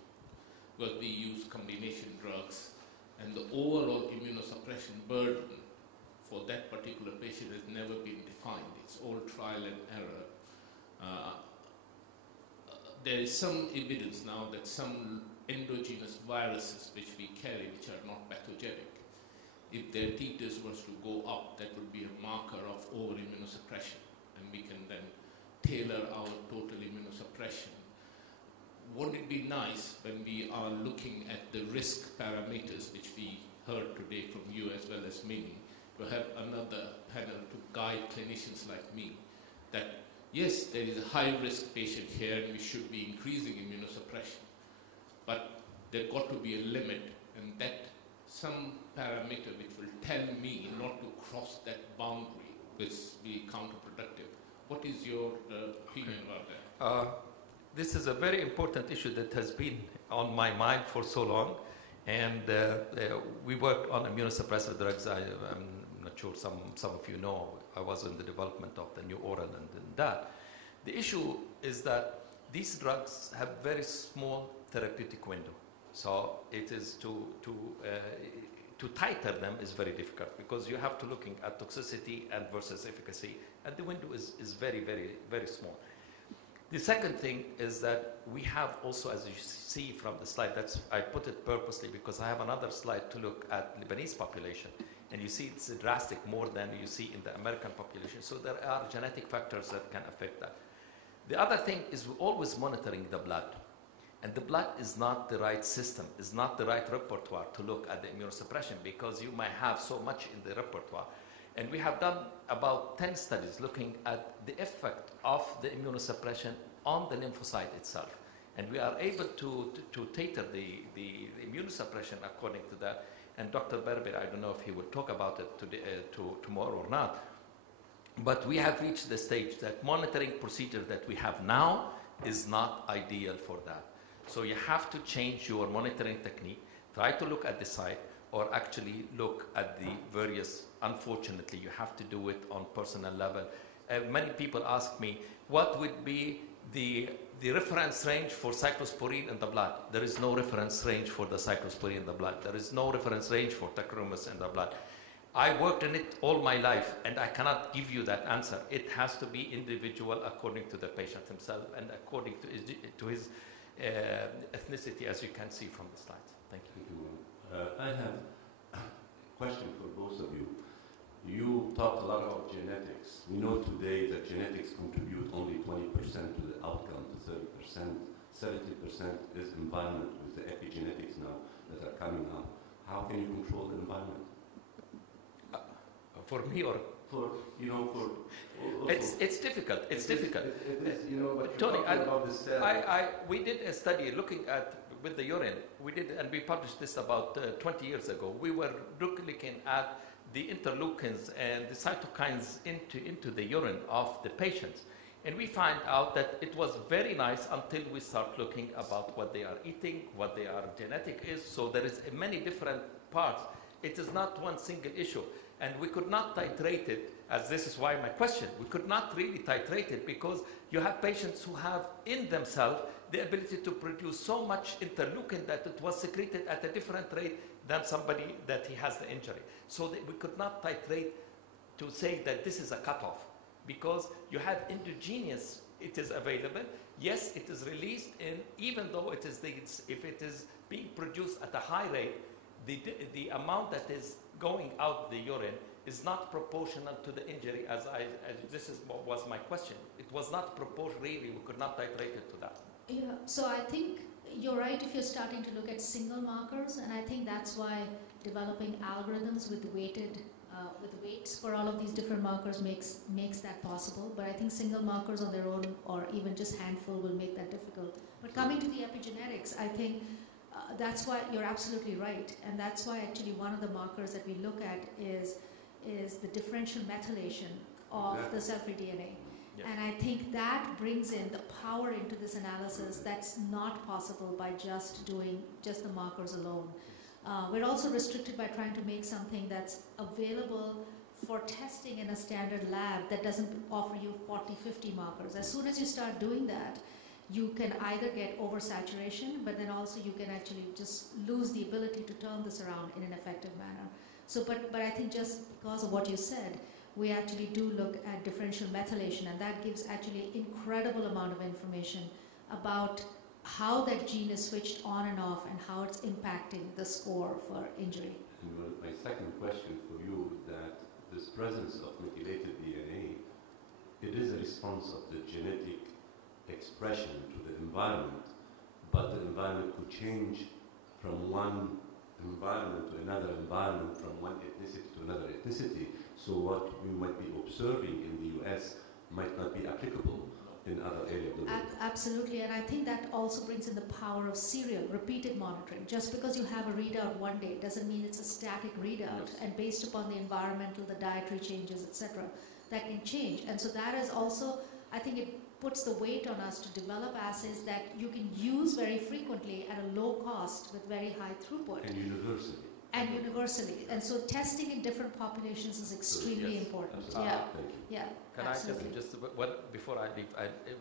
Because we use combination drugs, and the overall immunosuppression burden for that particular patient has never been defined. It's all trial and error. There is some evidence now that some endogenous viruses which we carry, which are not pathogenic, if their titers was to go up, that would be a marker of over-immunosuppression, and we can then tailor our total immunosuppression. Wouldn't it be nice when we are looking at the risk parameters, which we heard today from you as well as Minnie, to have another panel to guide clinicians like me, that yes, there is a high-risk patient here and we should be increasing immunosuppression, but there got to be a limit, and that some parameter which will tell me not to cross that boundary will be counterproductive. What is your opinion about that? This is a very important issue that has been on my mind for so long, and we worked on immunosuppressive drugs. I'm not sure some of you know, I was in the development of the new oral and that. The issue is that these drugs have very small therapeutic window. So it is to titrate them is very difficult because you have to looking at toxicity and versus efficacy, and the window is very, very, very small. The second thing is that we have also, as you see from the slide, I put it purposely because I have another slide to look at Lebanese population, and you see it's drastic more than you see in the American population. So there are genetic factors that can affect that. The other thing is we're always monitoring the blood. And the blood is not the right system, is not the right repertoire to look at the immunosuppression because you might have so much in the repertoire. And we have done about 10 studies looking at the effect of the immunosuppression on the lymphocyte itself. And we are able to tailor the immunosuppression according to that. And Dr. Berber, I don't know if he will talk about it today, tomorrow or not, but we have reached the stage that monitoring procedure that we have now is not ideal for that. So you have to change your monitoring technique, try to look at the site, or actually look at the various, unfortunately, you have to do it on personal level. Many people ask me, what would be the reference range for cyclosporine in the blood? There is no reference range for the cyclosporine in the blood. There is no reference range for tacrolimus in the blood. I worked in it all my life, and I cannot give you that answer. It has to be individual according to the patient himself and according to his ethnicity, as you can see from the slides. Thank you. Thank you. I have a question for both of you. You talked a lot about genetics. We know today that genetics contribute only 20% to the outcome, to 30%. 70% is environment with the epigenetics now that are coming up. How can you control the environment? For me or? For, you know, for... It's difficult. It's difficult. It is, you know, but Tony, about the cell. we did a study looking at, with the urine, and we published this about 20 years ago. We were looking at the interleukins and the cytokines into the urine of the patients. And we find out that it was very nice until we start looking about what they are eating, what their genetic is. So there is many different parts. It is not one single issue. And we could not titrate it, as this is why my question, we could not really titrate it because you have patients who have in themselves the ability to produce so much interleukin that it was secreted at a different rate than somebody that he has the injury. So that we could not titrate to say that this is a cutoff because you have endogenous, it is available. Yes, it is released in, even though it is if it is being produced at a high rate, the amount that is going out the urine is not proportional to the injury as this is what was my question. It was not proportional, really, we could not titrate it to that. Yeah, so I think you're right if you're starting to look at single markers, and I think that's why developing algorithms with weights for all of these different markers makes that possible. But I think single markers on their own, or even just handful, will make that difficult. But coming to the epigenetics, I think that's why you're absolutely right, and that's why actually one of the markers that we look at is the differential methylation of the cell-free DNA. Yes. And I think that brings in the power into this analysis that's not possible by just doing just the markers alone. We're also restricted by trying to make something that's available for testing in a standard lab that doesn't offer you 40, 50 markers. As soon as you start doing that, you can either get oversaturation, but then also you can actually just lose the ability to turn this around in an effective manner. So, but I think just because of what you said, we actually do look at differential methylation, and that gives actually incredible amount of information about how that gene is switched on and off and how it's impacting the score for injury. And my second question for you is that this presence of methylated DNA, it is a response of the genetic expression to the environment, but the environment could change from one environment to another environment, from one ethnicity to another ethnicity. So what we might be observing in the US might not be applicable in other areas of the world. Absolutely, and I think that also brings in the power of serial, repeated monitoring. Just because you have a readout one day doesn't mean it's a static readout, Yes. and based upon the environmental, the dietary changes, etc., that can change. And so that is also, I think it puts the weight on us to develop assays that you can use very frequently at a low cost with very high throughput. And universally. And universally. And so testing in different populations is extremely Yes, important. absolutely. Yeah, Thank you. yeah, Can absolutely. I just before I leave,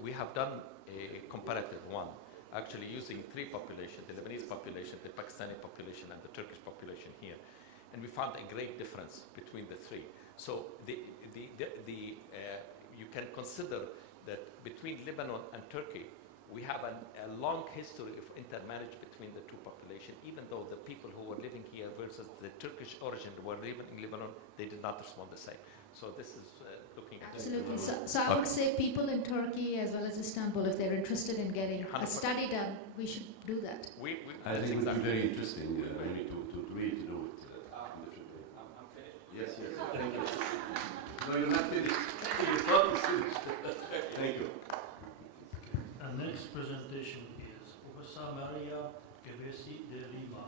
we have done a comparative one, actually using three populations, the Lebanese population, the Pakistani population, and the Turkish population here. And we found a great difference between the three. So you can consider that between Lebanon and Turkey, we have a long history of intermarriage between the two populations, even though the people who were living here versus the Turkish origin who were living in Lebanon, they did not respond the same. So this is looking at Absolutely. So I would say people in Turkey as well as Istanbul, if they're interested in getting a 100%. study done, we should do that. I think it would exactly. be very interesting really to really do it. In different way. I'm finished. Yes, yes. Thank you. No, you're not finished. Your talk is finished. Thank you. Our next presentation is Professor Maria Gavesi de Lima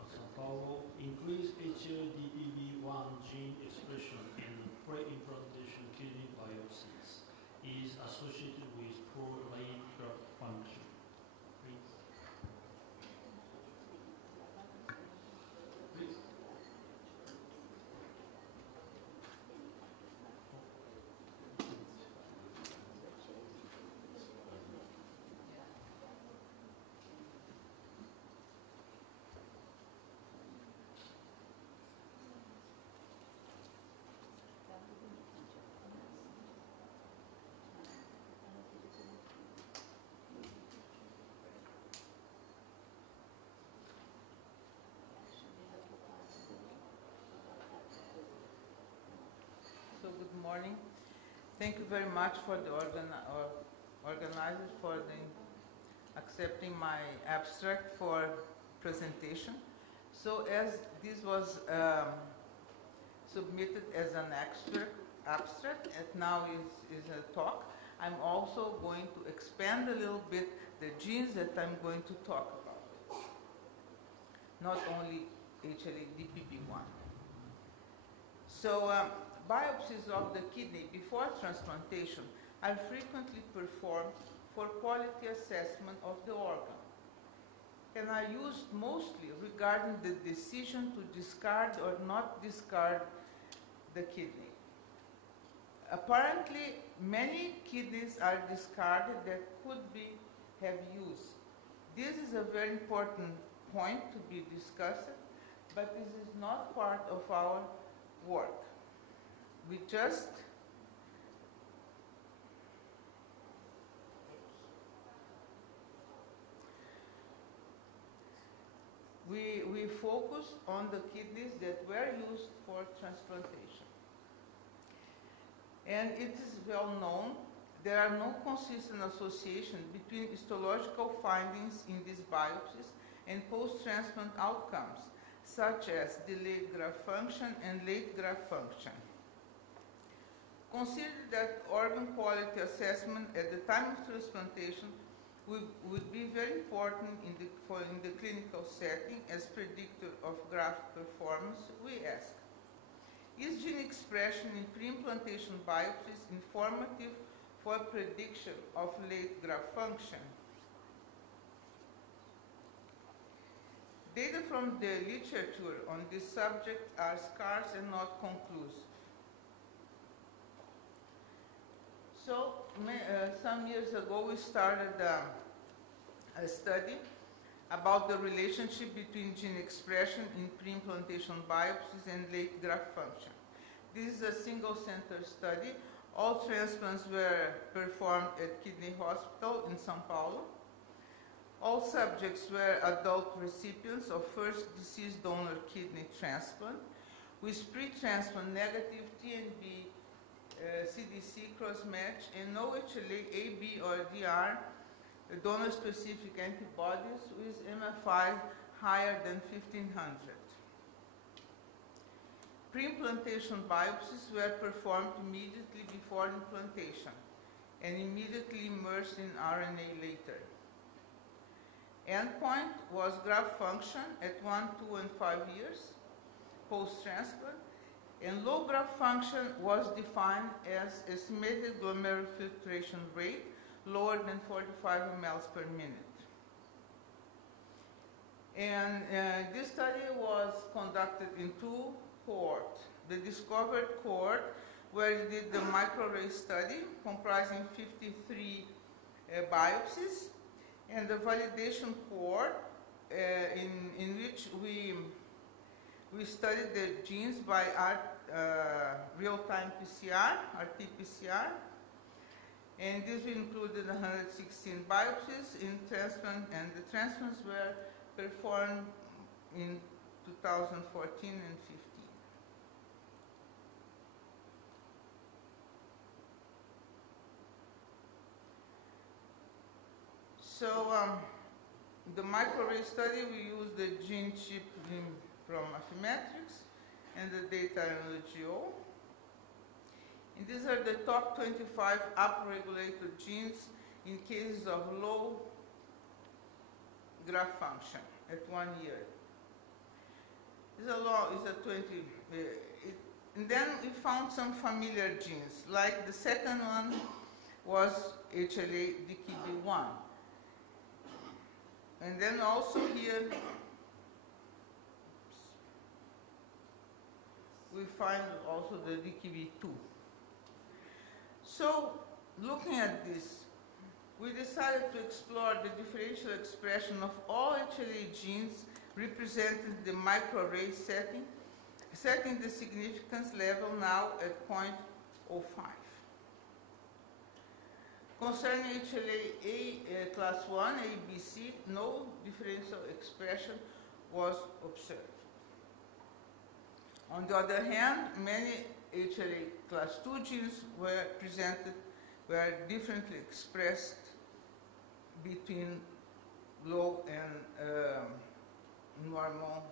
of Sao Paulo. Increased HLDPB1 gene expression in pre-implantation kidney biopsies is associated with poor late graft function. Please. Please. So good morning. Thank you very much for the organizers for accepting my abstract for presentation. So as this was submitted as an abstract and now is a talk, I'm also going to expand a little bit the genes that I'm going to talk about. Not only HLA-DPP1. So biopsies of the kidney before transplantation are frequently performed for quality assessment of the organ and are used mostly regarding the decision to discard or not discard the kidney. Apparently, many kidneys are discarded that could have use. This is a very important point to be discussed, but this is not part of our work. We just we focus on the kidneys that were used for transplantation. And it is well known there are no consistent association between histological findings in these biopsies and post-transplant outcomes, such as delayed graft function and late graft function. Consider that organ quality assessment at the time of transplantation would be very important in the clinical setting as predictor of graft performance. We ask, is gene expression in pre-implantation biopsies informative for prediction of late graft function? Data from the literature on this subject are scarce and not conclusive. So some years ago we started a study about the relationship between gene expression in pre-implantation biopsies and late graft function. This is a single-center study. All transplants were performed at Kidney Hospital in Sao Paulo. All subjects were adult recipients of first deceased donor kidney transplant with pre-transplant negative TNB CDC cross-match and no HLA, AB, or DR donor-specific antibodies with MFI higher than 1500. Pre-implantation biopsies were performed immediately before implantation. and immediately immersed in RNA later. Endpoint was graft function at 1, 2, and 5 years post-transplant, and low graft function was defined as estimated glomerular filtration rate lower than 45 mL per minute. And this study was conducted in 2 cohorts. The discovered cohort, where we did the microarray study comprising 53 biopsies, and the validation cohort in which we studied the genes by real-time PCR, RT-PCR, and this included 116 biopsies in transplant, and the transplants were performed in 2014 and 15. So the microarray study, we used the gene chip from Affymetrix and the data in the GO. And these are the top 25 upregulated genes in cases of low graft function at 1 year. It's a 20. And then we found some familiar genes, like the second one was HLA-DKB1. And then also here, we find also the DKB2. So, looking at this, we decided to explore the differential expression of all HLA genes represented in the microarray setting, setting the significance level now at 0.05. Concerning HLA class 1, A, B, C, no differential expression was observed. On the other hand, many HLA class 2 genes were differently expressed between low and normal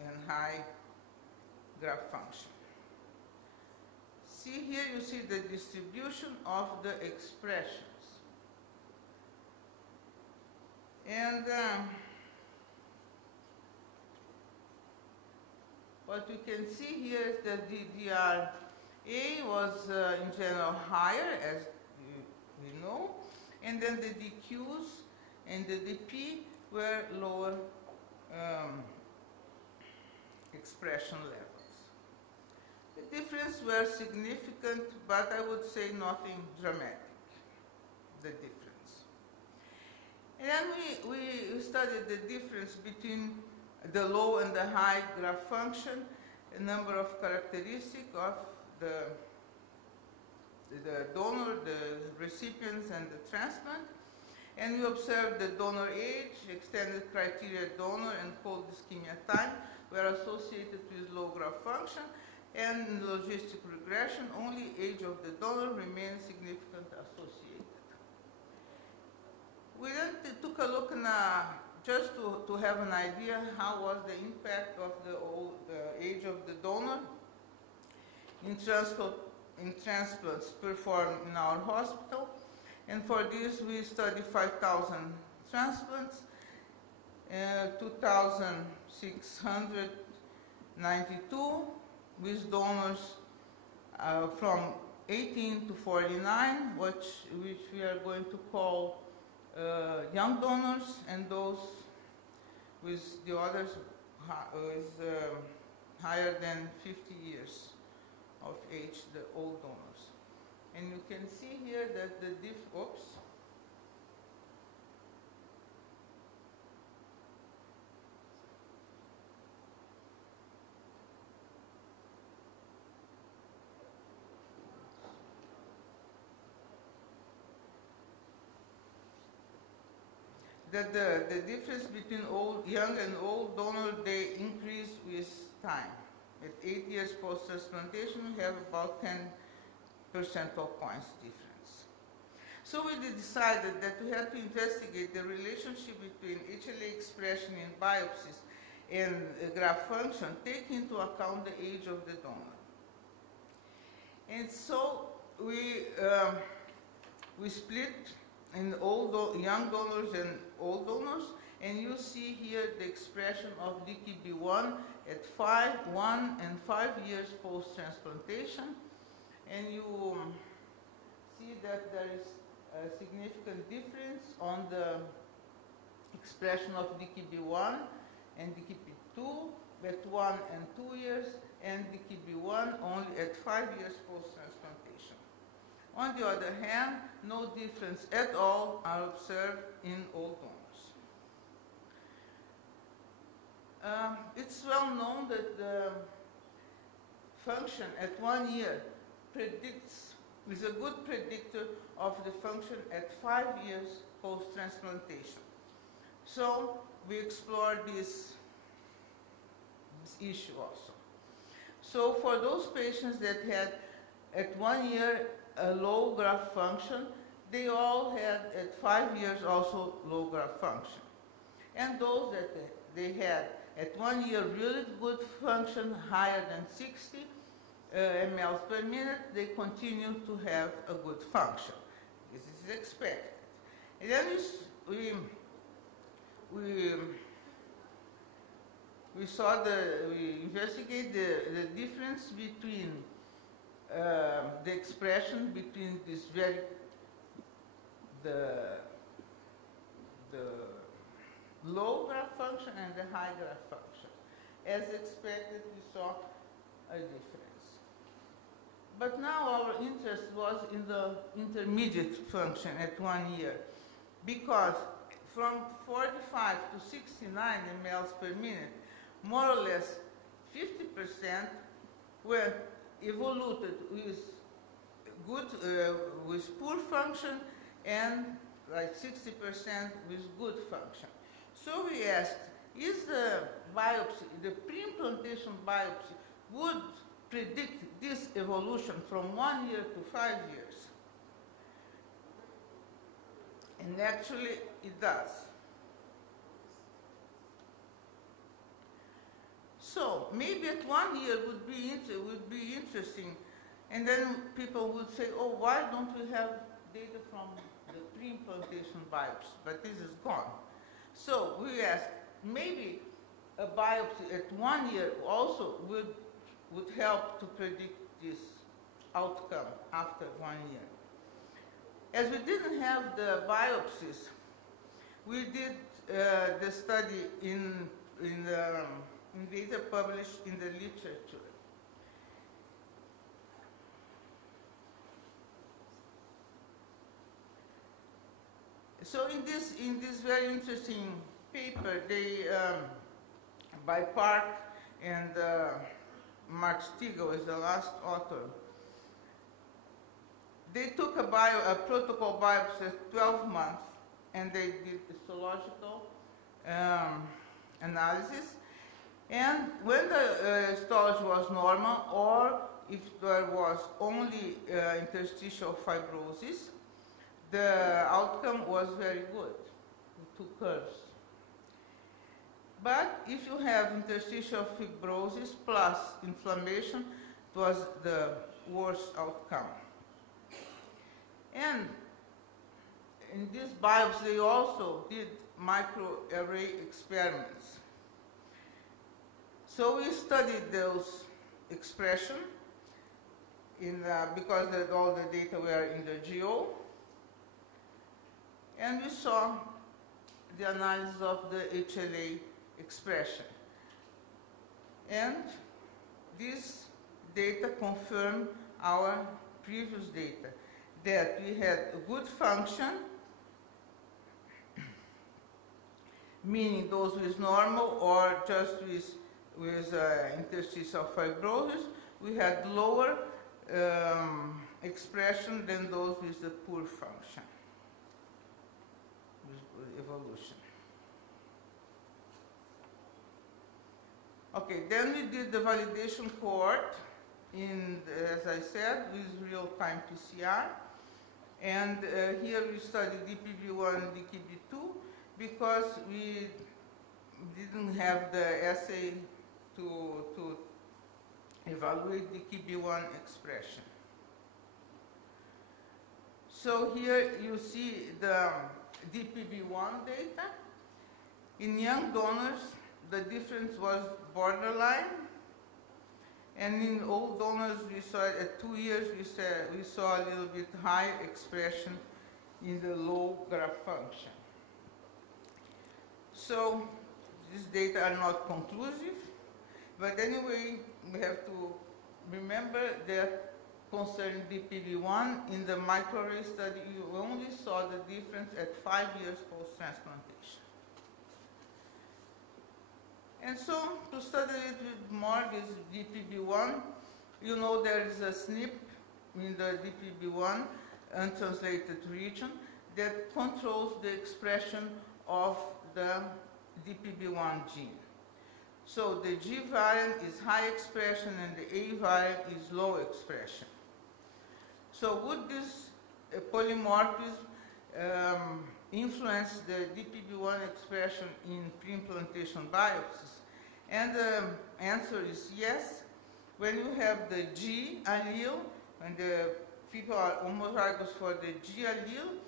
and high graft function. See here, you see the distribution of the expressions. And what you can see here is that the DRA was in general higher, as we know, and then the DQs and the DP were lower expression levels. The differences were significant, but I would say nothing dramatic, the difference. And then we studied the difference between the low and the high graft function, a number of characteristics of the donor, the recipients, and the transplant. And we observed the donor age, extended criteria donor, and cold ischemia time were associated with low graft function. And in logistic regression, only age of the donor remains significantly associated. We then took a look in just to have an idea how was the impact of the age of the donor in transplants performed in our hospital. And for this, we studied 5,000 transplants, 2,692 with donors from 18 to 49, which we are going to call young donors, and those with the others higher than 50 years of age, the old donors. And you can see here that the the difference between young and old donor, they increase with time. At 8 years post-transplantation, we have about 10 percentile points difference. So we decided that we had to investigate the relationship between HLA expression in biopsies and graft function, taking into account the age of the donor. And so we split in young donors and old donors, and you see here the expression of DKB1 at 1 and 5 years post-transplantation, and you see that there is a significant difference on the expression of DKB1 and DKB2 at 1 and 2 years, and DKB1 only at 5 years post-transplantation. On the other hand, no difference at all are observed in old donors. It's well known that the function at 1 year is a good predictor of the function at 5 years post-transplantation. So we explored this issue also. So for those patients that had at 1 year a low graft function, they all had at 5 years also low graft function. And those that they had at 1 year really good function, higher than 60 mLs per minute, they continue to have a good function. This is expected. And then we investigate the difference between the expression between this the low graft function and the high graft function. As expected, we saw a difference. But now our interest was in the intermediate function at 1 year, because from 45 to 69 mLs per minute, more or less 50% were evoluted with good, with poor function, and like 60% with good function. So we asked, is the biopsy, the pre-implantation biopsy, would predict this evolution from 1 year to 5 years? And actually it does. So maybe at 1 year would be interesting, and then people would say, oh, why don't we have data from the pre-implantation biopsy? But this is gone. So we asked, maybe a biopsy at 1 year also would help to predict this outcome after 1 year. As we didn't have the biopsies, we did the study in data published in the literature. So in this very interesting paper, they by Park and Mark Stigl is the last author. They took a protocol biopsy at 12 months, and they did histological analysis. And when the histology was normal, or if there was only interstitial fibrosis, the outcome was very good, the two curves. But if you have interstitial fibrosis plus inflammation, it was the worst outcome. And in this biopsy, they also did microarray experiments. So we studied those expression because all the data were in the GO. And we saw the analysis of the HLA expression. And this data confirmed our previous data, that we had a good function, meaning those with normal or just with interstitial fibrosis, we had lower expression than those with the poor function, with evolution. Okay, then we did the validation cohort as I said, with real-time PCR. And here we studied DPB1 and DKB2 because we didn't have the assay to evaluate DKB1 expression. So here you see the DPB1 data. In young donors, the difference was borderline. And in old donors, we saw at 2 years, we saw a little bit higher expression in the low graft function. So these data are not conclusive, but anyway, we have to remember that concerning DPB1, in the microarray study, you only saw the difference at 5 years post-transplantation. And so, to study a little bit more this DPB1, you know there is a SNP in the DPB1 untranslated region that controls the expression of the DPB1 gene. So the G variant is high expression and the A variant is low expression. So would this polymorphism influence the DPB1 expression in pre-implantation biopsies? And the answer is yes. When you have the G allele, when the people are homozygous for the G allele,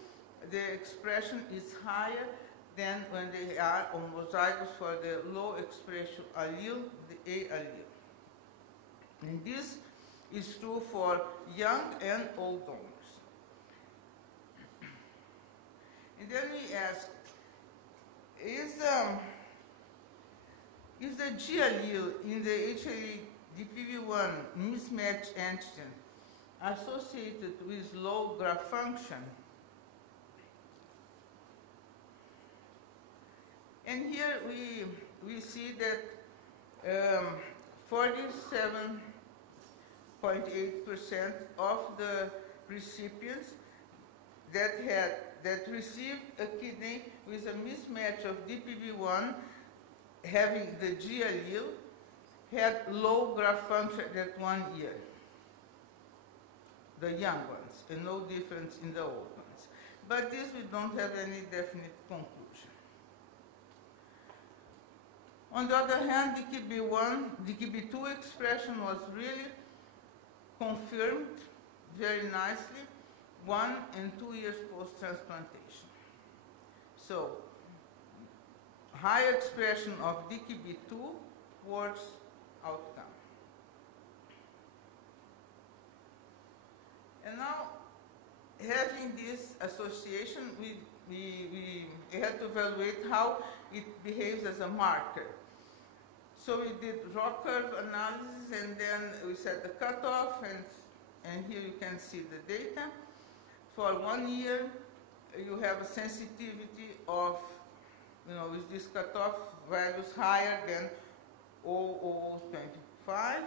the expression is higher than when they are homozygous for the low expression allele, the A allele. And this is true for young and old donors. And then we ask, is the G allele in the HLA DPB1 mismatch antigen associated with low graft function? And here we see that 47.8% of the recipients that received a kidney with a mismatch of DPB1 having the G allele had low graft function at 1 year. The young ones, and no difference in the old ones. But this we don't have any definite conclusion. On the other hand, DKB2 expression was really confirmed very nicely 1 and 2 years post-transplantation. So, high expression of DKB2 worse outcome. And now, having this association, we had to evaluate how it behaves as a marker. So we did raw curve analysis, and then we set the cutoff, and here you can see the data. For 1 year, you have a sensitivity of, with this cutoff values higher than 0.025.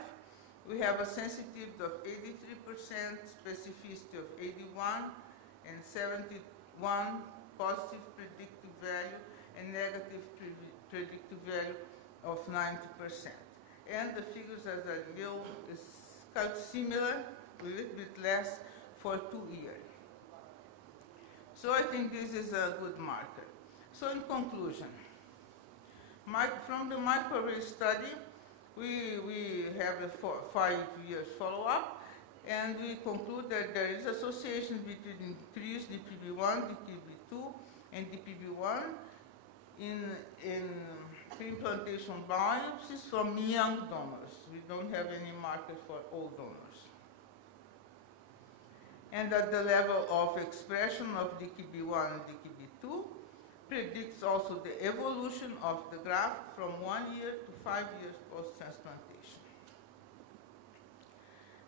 We have a sensitivity of 83%, specificity of 81, and 71 positive predictive value, and negative predictive value of 90%. And the figures are a little similar, a little bit less for 2 years. So I think this is a good marker. So in conclusion, from the microarray study, we have a 5 years follow-up, and we conclude that there is association between increased DPB1, DPB2, and DPB1 in pre-implantation biopsies from young donors. We don't have any marker for old donors. And at the level of expression of DKB1 and DKB2 predicts also the evolution of the graft from 1 year to 5 years post-transplantation.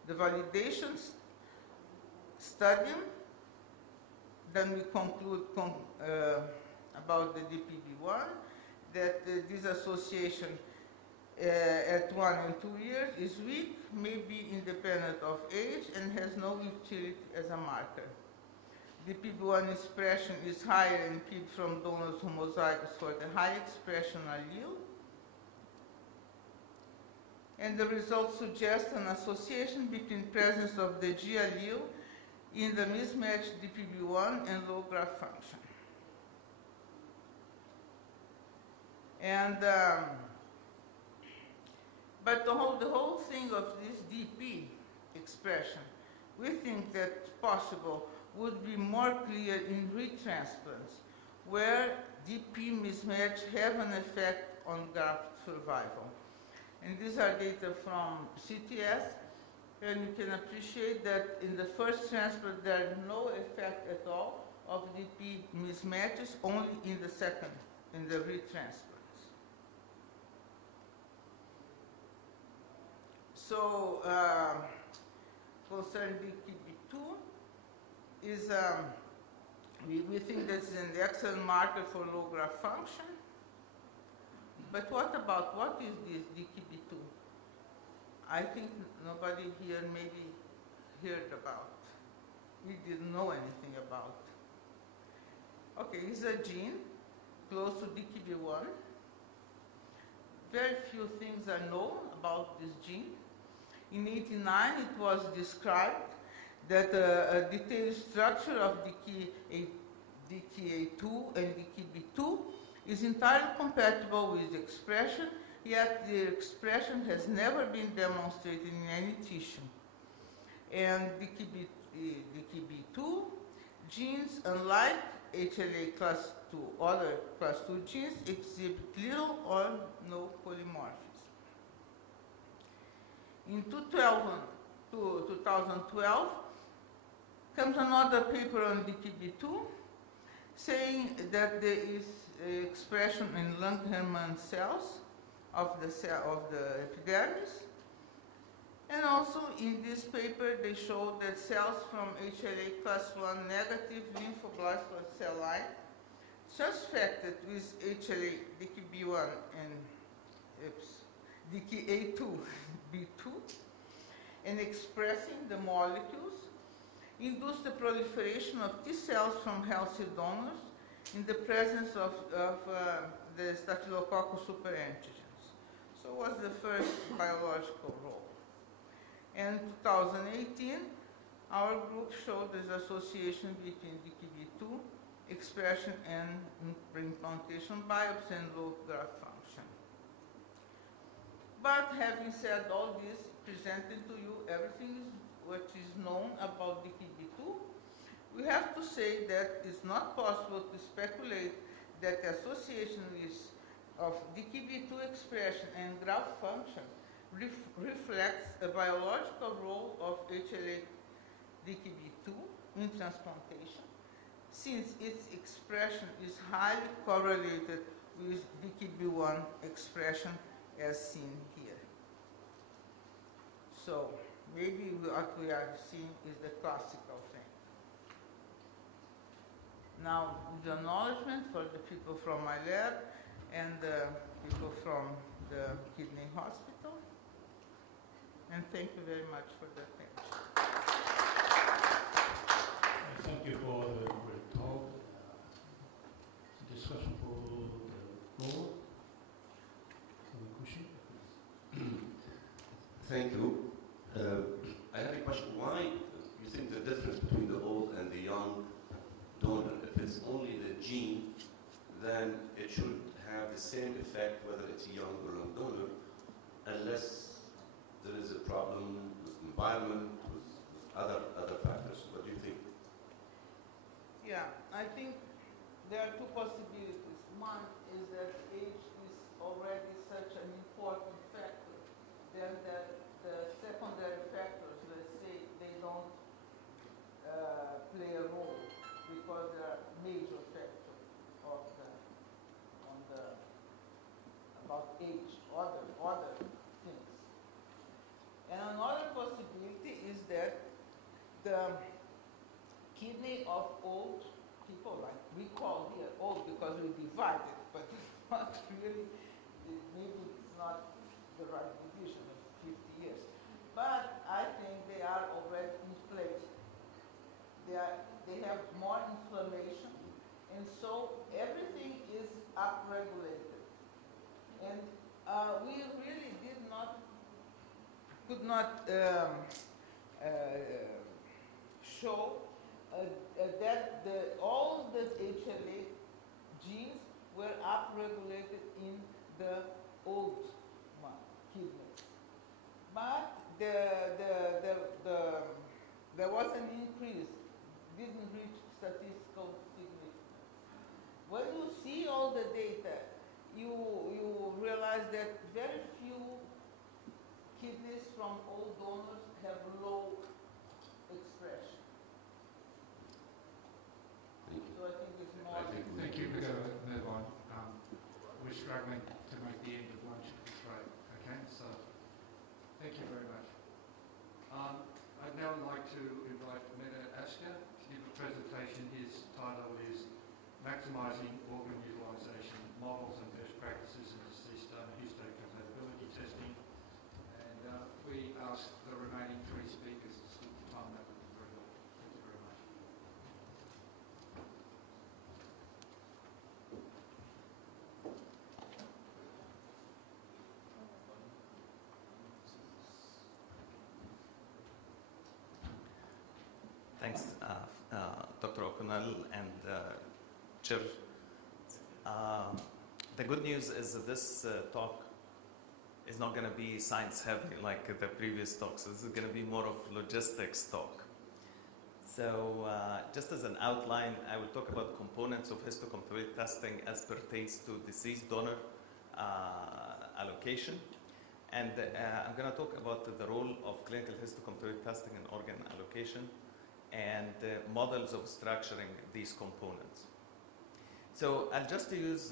The validation study, then we conclude about the DPB1, that this association at 1 and 2 years is weak, may be independent of age, and has no utility as a marker. DPB1 expression is higher in people from donors homozygous for the high expression allele, and the results suggest an association between presence of the G allele in the mismatched DPB1 and low graft function. And but the whole thing of this DP expression, we think that it's possible would be more clear in retransplants, where DP mismatch have an effect on graft survival. And these are data from CTS, and you can appreciate that in the first transplant there is no effect at all of DP mismatches, only in the second, in the retransplants. So, concerning DKB2, is we think that's an excellent marker for low graft function. But what is this DKB2? I think nobody here maybe heard about. We didn't know anything about. Okay, it's a gene close to DKB1. Very few things are known about this gene. In 1989, it was described that a detailed structure of DKA2 and DKB2 is entirely compatible with the expression, yet the expression has never been demonstrated in any tissue. And DKB2 genes, unlike HLA class 2, other class 2 genes, exhibit little or no polymorphism. In 2012, comes another paper on DKB2 saying that there is expression in Langerhans cells of the epidermis. And also in this paper they showed that cells from HLA class 1 negative lymphoblastic cell line suspected with HLA DKB1 and DKA2 B2 and expressing the molecules induce the proliferation of T cells from healthy donors in the presence of the Staphylococcus superantigens. So it was the first biological role. In 2018, our group showed this association between DKB2 expression and implantation biopsy and low graft function. But having said all this, presented to you everything is what is known about DKB2, we have to say that it's not possible to speculate that the association of DKB2 expression and graft function reflects a biological role of HLA DKB2 in transplantation, since its expression is highly correlated with DKB1 expression as seen here. So maybe what we are seeing is the classical thing. Now, with acknowledgement for the people from my lab and the people from the kidney hospital. And thank you very much for the attention. Thank you for the great talk. Discussion for the floor. Thank you. I have a question. Why you think the difference between the old and the young donor, if it's only the gene, then it should have the same effect whether it's a young or young donor, unless there is a problem with environment, with other factors. What do you think? Yeah, I think there are two possibilities. One is that age is already such an important factor, then that the secondary factors, let's say, they don't play a role because they are major factors of about age, other things. And another possibility is that the kidney of old people, like we call here old because we divide it, but it's not really, maybe it's not the right division of 50 years. But I think they are already inflated. They have more inflammation, and so everything is upregulated. And we really could not show that all the HLA genes were upregulated in the old kidney. But there was an increase didn't reach statistical significance. When you see all the data, you realize that very few kidneys from all donors have low expression. Thank you. So I think it's more. Thank you. We're going to move on. We're struggling to make the end of lunch at this rate. Okay, so thank you very much. I'd now like to invite Meta Asker to give a presentation. His title is Maximising Organ Utilisation Models and Best Practices in Deceased Donor Histocompatibility Testing. And we ask the remaining three speakers to stick to time. That would be very helpful. Thank you very much. Thanks, Dr. O'Connell and Chair. The good news is that this talk is not going to be science heavy like the previous talks. This is going to be more of logistics talk. So just as an outline, I will talk about components of histocompatibility testing as pertains to deceased donor allocation. And I'm going to talk about the role of clinical histocompatibility testing in organ allocation and models of structuring these components. So I'll just use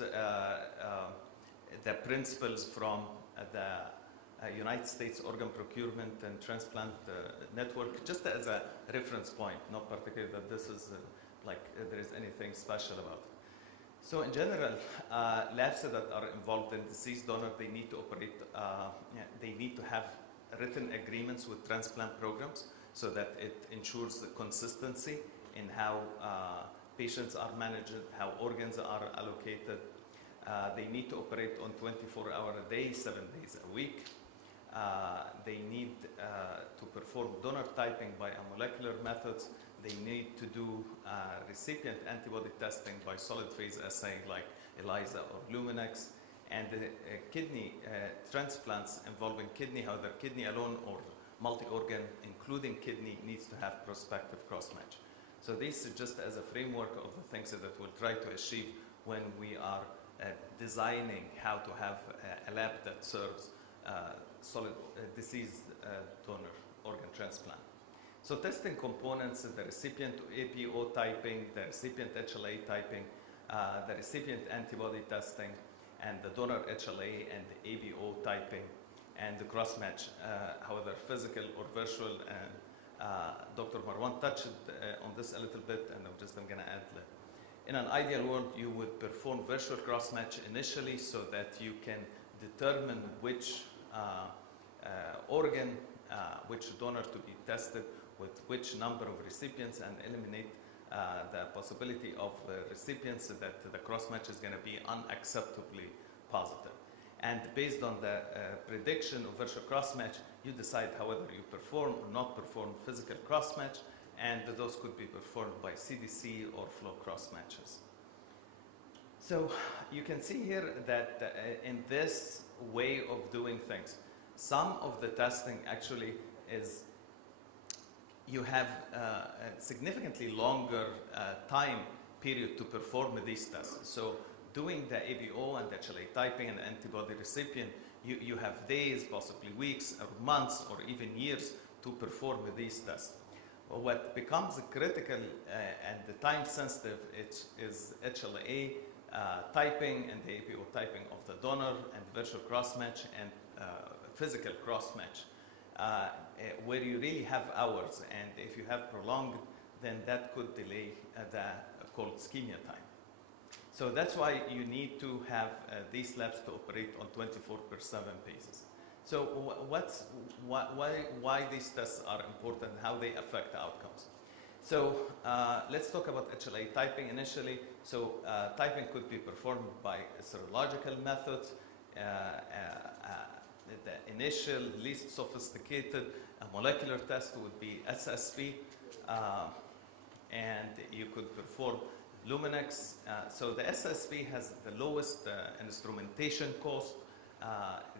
the principles from the United States Organ Procurement and Transplant Network, just as a reference point, not particularly that this is like there is anything special about it. So in general, labs that are involved in deceased donor, they need to operate, they need to have written agreements with transplant programs so that it ensures the consistency in how patients are managed, how organs are allocated. They need to operate on 24-hour a day, 7 days a week. They need to perform donor typing by molecular methods. They need to do recipient antibody testing by solid phase assay like ELISA or Luminex. And kidney transplants involving kidney, either kidney alone or multi-organ, including kidney, needs to have prospective cross-match. So this is just as a framework of the things that we'll try to achieve when we are designing how to have a lab that serves solid deceased donor organ transplant. So testing components, the recipient APO typing, the recipient HLA typing, the recipient antibody testing, and the donor HLA and the ABO typing, and the cross-match, however physical or virtual. And Dr. Marwan touched on this a little bit, and I'm going to add that. In an ideal world, you would perform virtual cross-match initially so that you can determine which organ, which donor to be tested with which number of recipients, and eliminate the possibility of recipients that the cross-match is going to be unacceptably positive. And based on the prediction of virtual cross-match, you decide however you perform or not perform physical cross-match, and those could be performed by CDC or flow cross-matches. So you can see here that in this way of doing things, some of the testing actually is you have a significantly longer time period to perform these tests. So doing the ABO and the HLA typing and antibody recipient, you have days, possibly weeks or months or even years to perform these tests. But what becomes critical and the time sensitive is HLA typing and the APO typing of the donor and virtual cross-match and physical cross-match, where you really have hours, and if you have prolonged, then that could delay the cold ischemia time. So that's why you need to have these labs to operate on 24/7 basis. So why these tests are important, how they affect the outcomes. So let's talk about HLA typing initially. So typing could be performed by serological methods. The initial, least sophisticated molecular test would be SSP, and you could perform Luminex. So the SSP has the lowest instrumentation cost.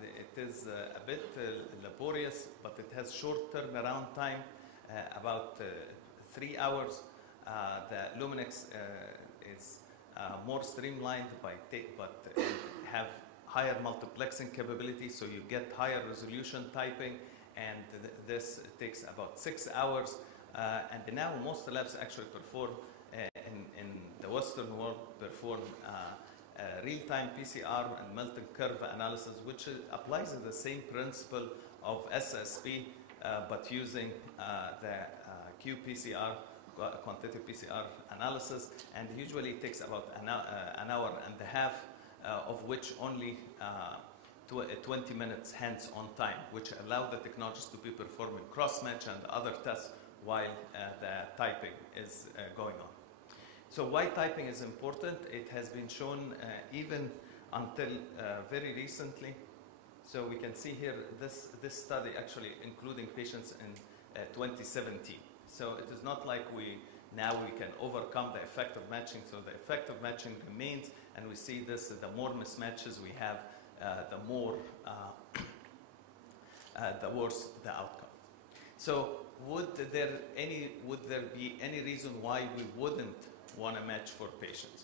It is a bit laborious, but it has short turnaround time, about 3 hours. the Luminex is more streamlined but have higher multiplexing capability, so you get higher resolution typing, and this takes about 6 hours. And now most labs actually perform, in the Western world, perform real-time PCR and melting curve analysis, which applies the same principle of SSP, but using the qPCR, quantitative PCR analysis, and usually it takes about an hour and a half, of which only 20 minutes hands-on time, which allow the technologists to be performing cross-match and other tests while the typing is going on. So why typing is important? It has been shown even until very recently. So we can see here this study actually including patients in 2017. So it is not like now we can overcome the effect of matching. So the effect of matching remains, and we see this, the more mismatches we have, the more, the worse the outcome. So would there be any reason why we wouldn't want to match for patients?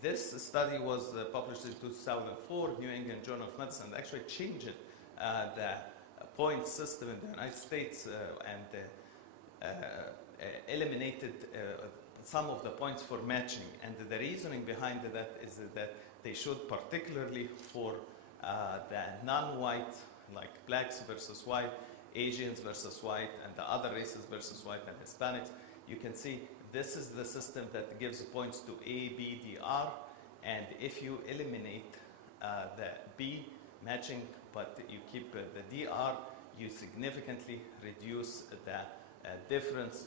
This study was published in 2004, New England Journal of Medicine, actually changed the point system in the United States and eliminated some of the points for matching. And the reasoning behind that is that they showed, particularly for the non-white, like blacks versus white, Asians versus white, and the other races versus white and Hispanics, you can see this is the system that gives points to A, B, D, R, and if you eliminate the B matching, but you keep the DR, you significantly reduce the difference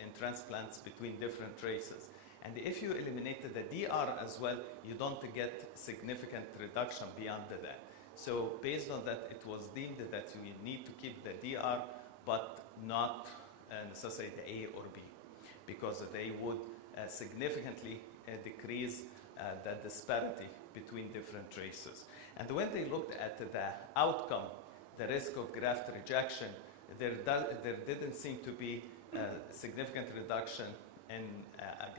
in transplants between different races. And if you eliminated the DR as well, you don't get significant reduction beyond that. So based on that, it was deemed that you need to keep the DR, but not necessarily the A or B, because they would significantly decrease the disparity between different races. And when they looked at the outcome, the risk of graft rejection, there didn't seem to be a significant reduction in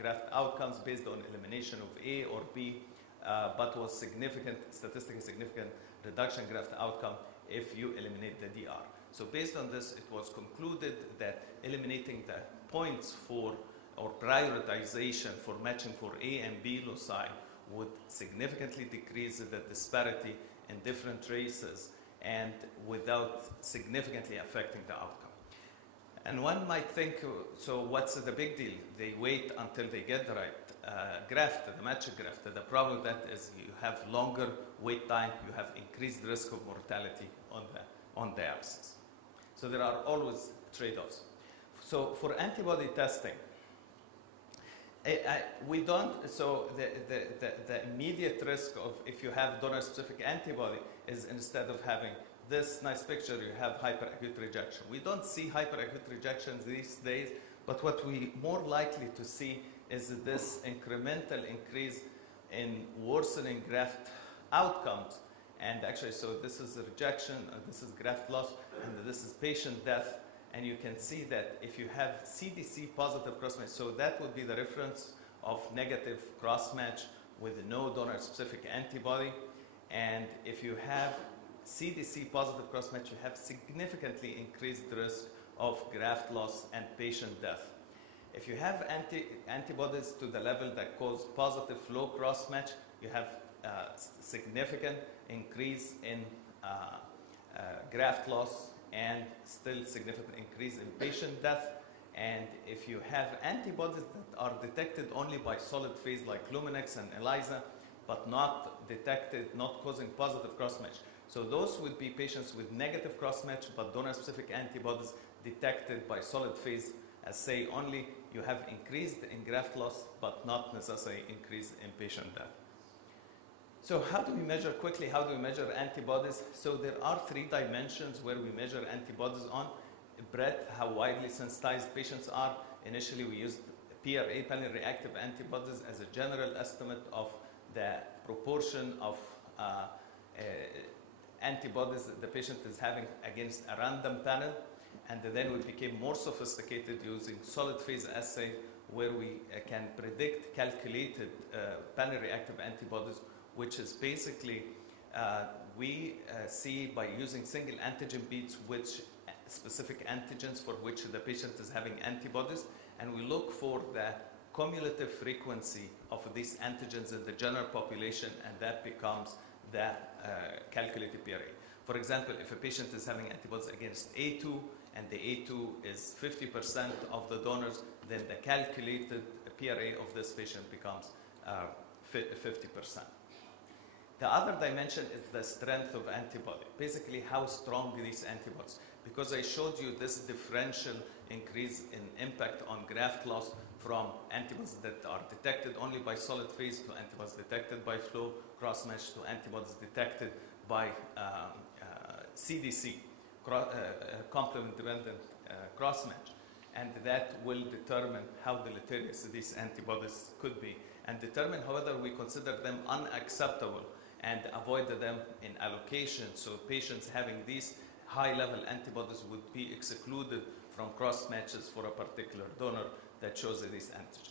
graft outcomes based on elimination of A or B, but was statistically significant reduction in graft outcome if you eliminate the DR. So based on this, it was concluded that eliminating the points for or prioritization for matching for A and B loci would significantly decrease the disparity in different races and without significantly affecting the outcome. And one might think, so what's the big deal? They wait until they get the right graft, the matched graft. The problem with that is you have longer wait time, you have increased risk of mortality on dialysis. So there are always trade-offs. So for antibody testing, we don't, so the immediate risk of if you have donor-specific antibody is instead of having this nice picture, you have hyperacute rejection. We don't see hyperacute rejections these days, but what we more likely to see is this incremental increase in worsening graft outcomes. And actually, so this is a rejection, this is graft loss, and this is patient death. And you can see that if you have CDC positive cross-match, so that would be the reference of negative cross-match with no donor-specific antibody. And if you have CDC positive cross-match, you have significantly increased risk of graft loss and patient death. If you have antibodies to the level that cause positive flow cross-match, you have significant increase in graft loss and still significant increase in patient death. And if you have antibodies that are detected only by solid phase like Luminex and ELISA, but not detected, not causing positive cross-match. So those would be patients with negative cross-match, but donor-specific antibodies detected by solid phase assay only. You have increased in graft loss, but not necessarily increase in patient death. So how do we measure quickly? How do we measure antibodies? So there are 3 dimensions where we measure antibodies on. Breadth, how widely sensitized patients are. Initially, we used PRA, panel-reactive antibodies, as a general estimate of the proportion of antibodies that the patient is having against a random panel. And then we became more sophisticated using solid phase assay, where we can predict calculated pan-reactive antibodies, which is basically we see by using single antigen beads which specific antigens for which the patient is having antibodies, and we look for the cumulative frequency of these antigens in the general population, and that becomes the calculated PRA. For example, if a patient is having antibodies against A2 and the A2 is 50% of the donors, then the calculated PRA of this patient becomes 50%. The other dimension is the strength of antibody, basically how strong these antibodies. Because I showed you this differential increase in impact on graft loss from antibodies that are detected only by solid phase to antibodies detected by flow cross-match to antibodies detected by CDC, complement-dependent cross-match. And that will determine how deleterious these antibodies could be, and determine whether we consider them unacceptable and avoid them in allocation. So patients having these high-level antibodies would be excluded from cross-matches for a particular donor that shows these antigens.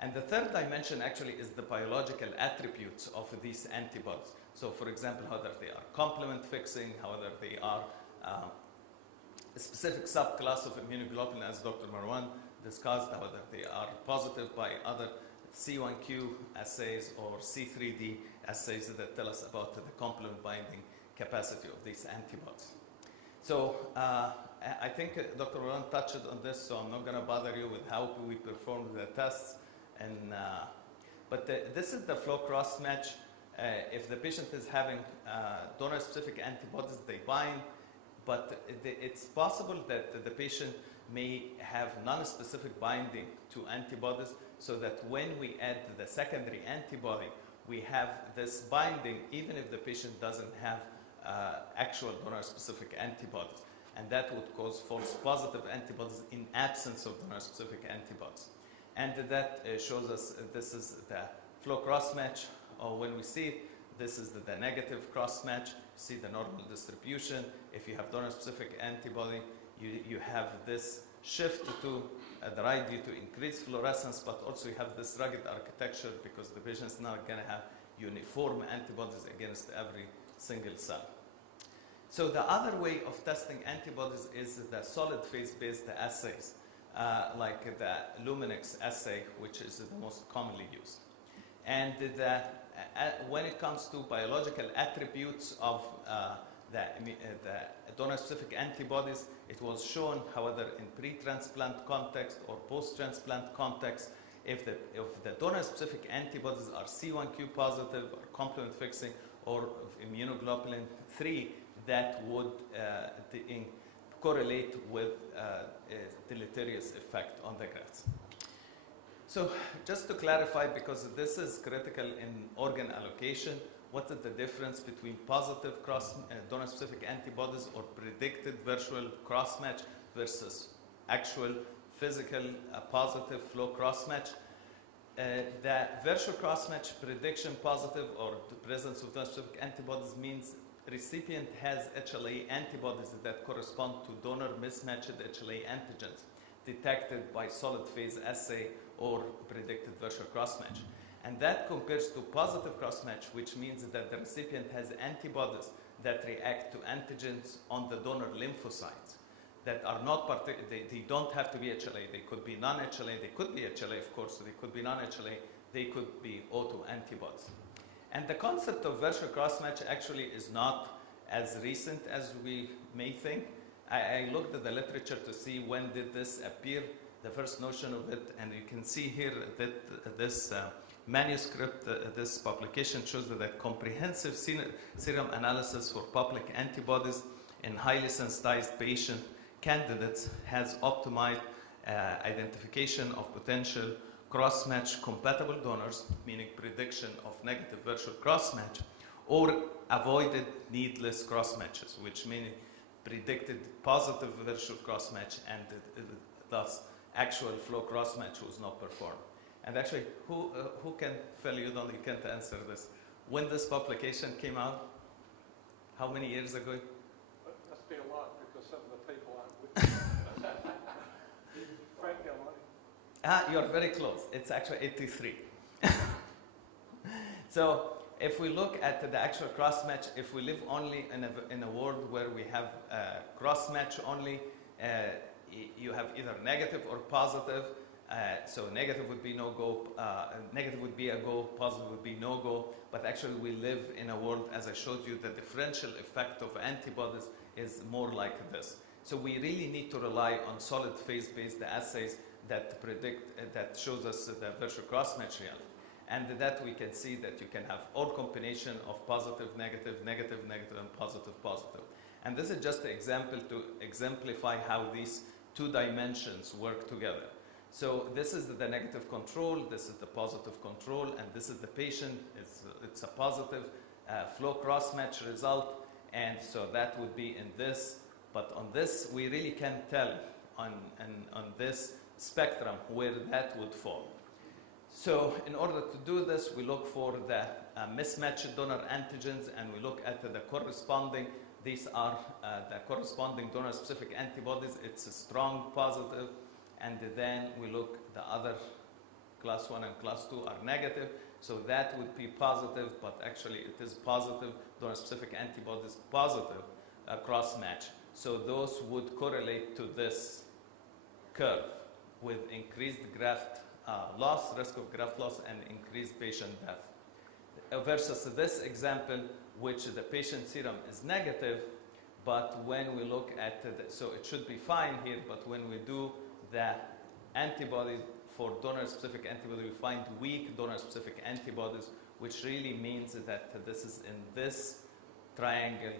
And the third dimension actually is the biological attributes of these antibodies. So for example, whether they are complement fixing, whether they are a specific subclass of immunoglobulin, as Dr. Marwan discussed, whether they are positive by other C1q assays or C3d assays that tell us about the complement binding capacity of these antibodies. So I think Dr. Marwan touched on this, so I'm not going to bother you with how we perform the tests. And, but this is the flow cross-match. If the patient is having donor-specific antibodies, they bind, but it's possible that the patient may have non-specific binding to antibodies, so that when we add the secondary antibody, we have this binding even if the patient doesn't have actual donor-specific antibodies. And that would cause false positive antibodies in absence of donor-specific antibodies. And that shows us this is the flow cross-match, or when we see it, this is the negative cross-match. See the normal distribution. If you have donor-specific antibody, you have this shift to the right due to increased fluorescence, but also you have this rugged architecture because the patient is not going to have uniform antibodies against every single cell. So the other way of testing antibodies is the solid phase-based assays, like the Luminix assay, which is the most commonly used. And when it comes to biological attributes of the donor-specific antibodies, it was shown, however, in pre-transplant context or post-transplant context, if the donor-specific antibodies are C1q positive or complement fixing or immunoglobulin 3, that would correlate with a deleterious effect on the grafts. So just to clarify, because this is critical in organ allocation, what is the difference between positive donor-specific antibodies or predicted virtual cross-match versus actual physical positive flow cross-match? The virtual cross-match prediction positive or the presence of donor-specific antibodies means recipient has HLA antibodies that correspond to donor mismatched HLA antigens detected by solid phase assay or predicted virtual cross-match. And that compares to positive cross-match, which means that the recipient has antibodies that react to antigens on the donor lymphocytes that are not they don't have to be HLA. They could be non-HLA. They could be HLA, of course. They could be non-HLA. They could be autoantibodies. And the concept of virtual cross-match actually is not as recent as we may think. I looked at the literature to see when did this appear, the first notion of it, and you can see here that this manuscript, this publication shows that a comprehensive serum analysis for public antibodies in highly sensitized patient candidates has optimized identification of potential cross-match compatible donors, meaning prediction of negative virtual cross-match, or avoided needless cross-matches, which means predicted positive virtual cross-match and thus actual flow cross-match was not performed. And actually, who can fill you in? You can't answer this. When this publication came out, how many years ago? That's must be a lot because some of the people aren't with you. Frank, how many? You're very close. It's actually 83. So if we look at the actual cross-match, if we live only in a world where we have cross-match only, you have either negative or positive. So negative would be no-go, negative would be a go, positive would be no-go. But actually we live in a world, as I showed you, the differential effect of antibodies is more like this. So we really need to rely on solid phase-based assays that predict, that shows us the virtual cross-match reality. And that we can see that you can have all combination of positive, negative, negative, negative, and positive, positive. And this is just an example to exemplify how these two dimensions work together. So this is the negative control, this is the positive control, and this is the patient. It's a positive flow cross-match result, and so that would be in this. But on this, we really can't tell on this spectrum where that would fall. So in order to do this, we look for the mismatched donor antigens, and we look at the corresponding. These are the corresponding donor-specific antibodies. It's a strong positive, and then we look, the other class 1 and class 2 are negative. So that would be positive, but actually it is positive donor-specific antibodies, positive cross-match. So those would correlate to this curve with increased graft loss, risk of graft loss, and increased patient death. Versus this example, which the patient serum is negative, but when we look at so it should be fine here, but when we do the antibody for donor-specific antibody, we find weak donor-specific antibodies, which really means that this is in this triangle,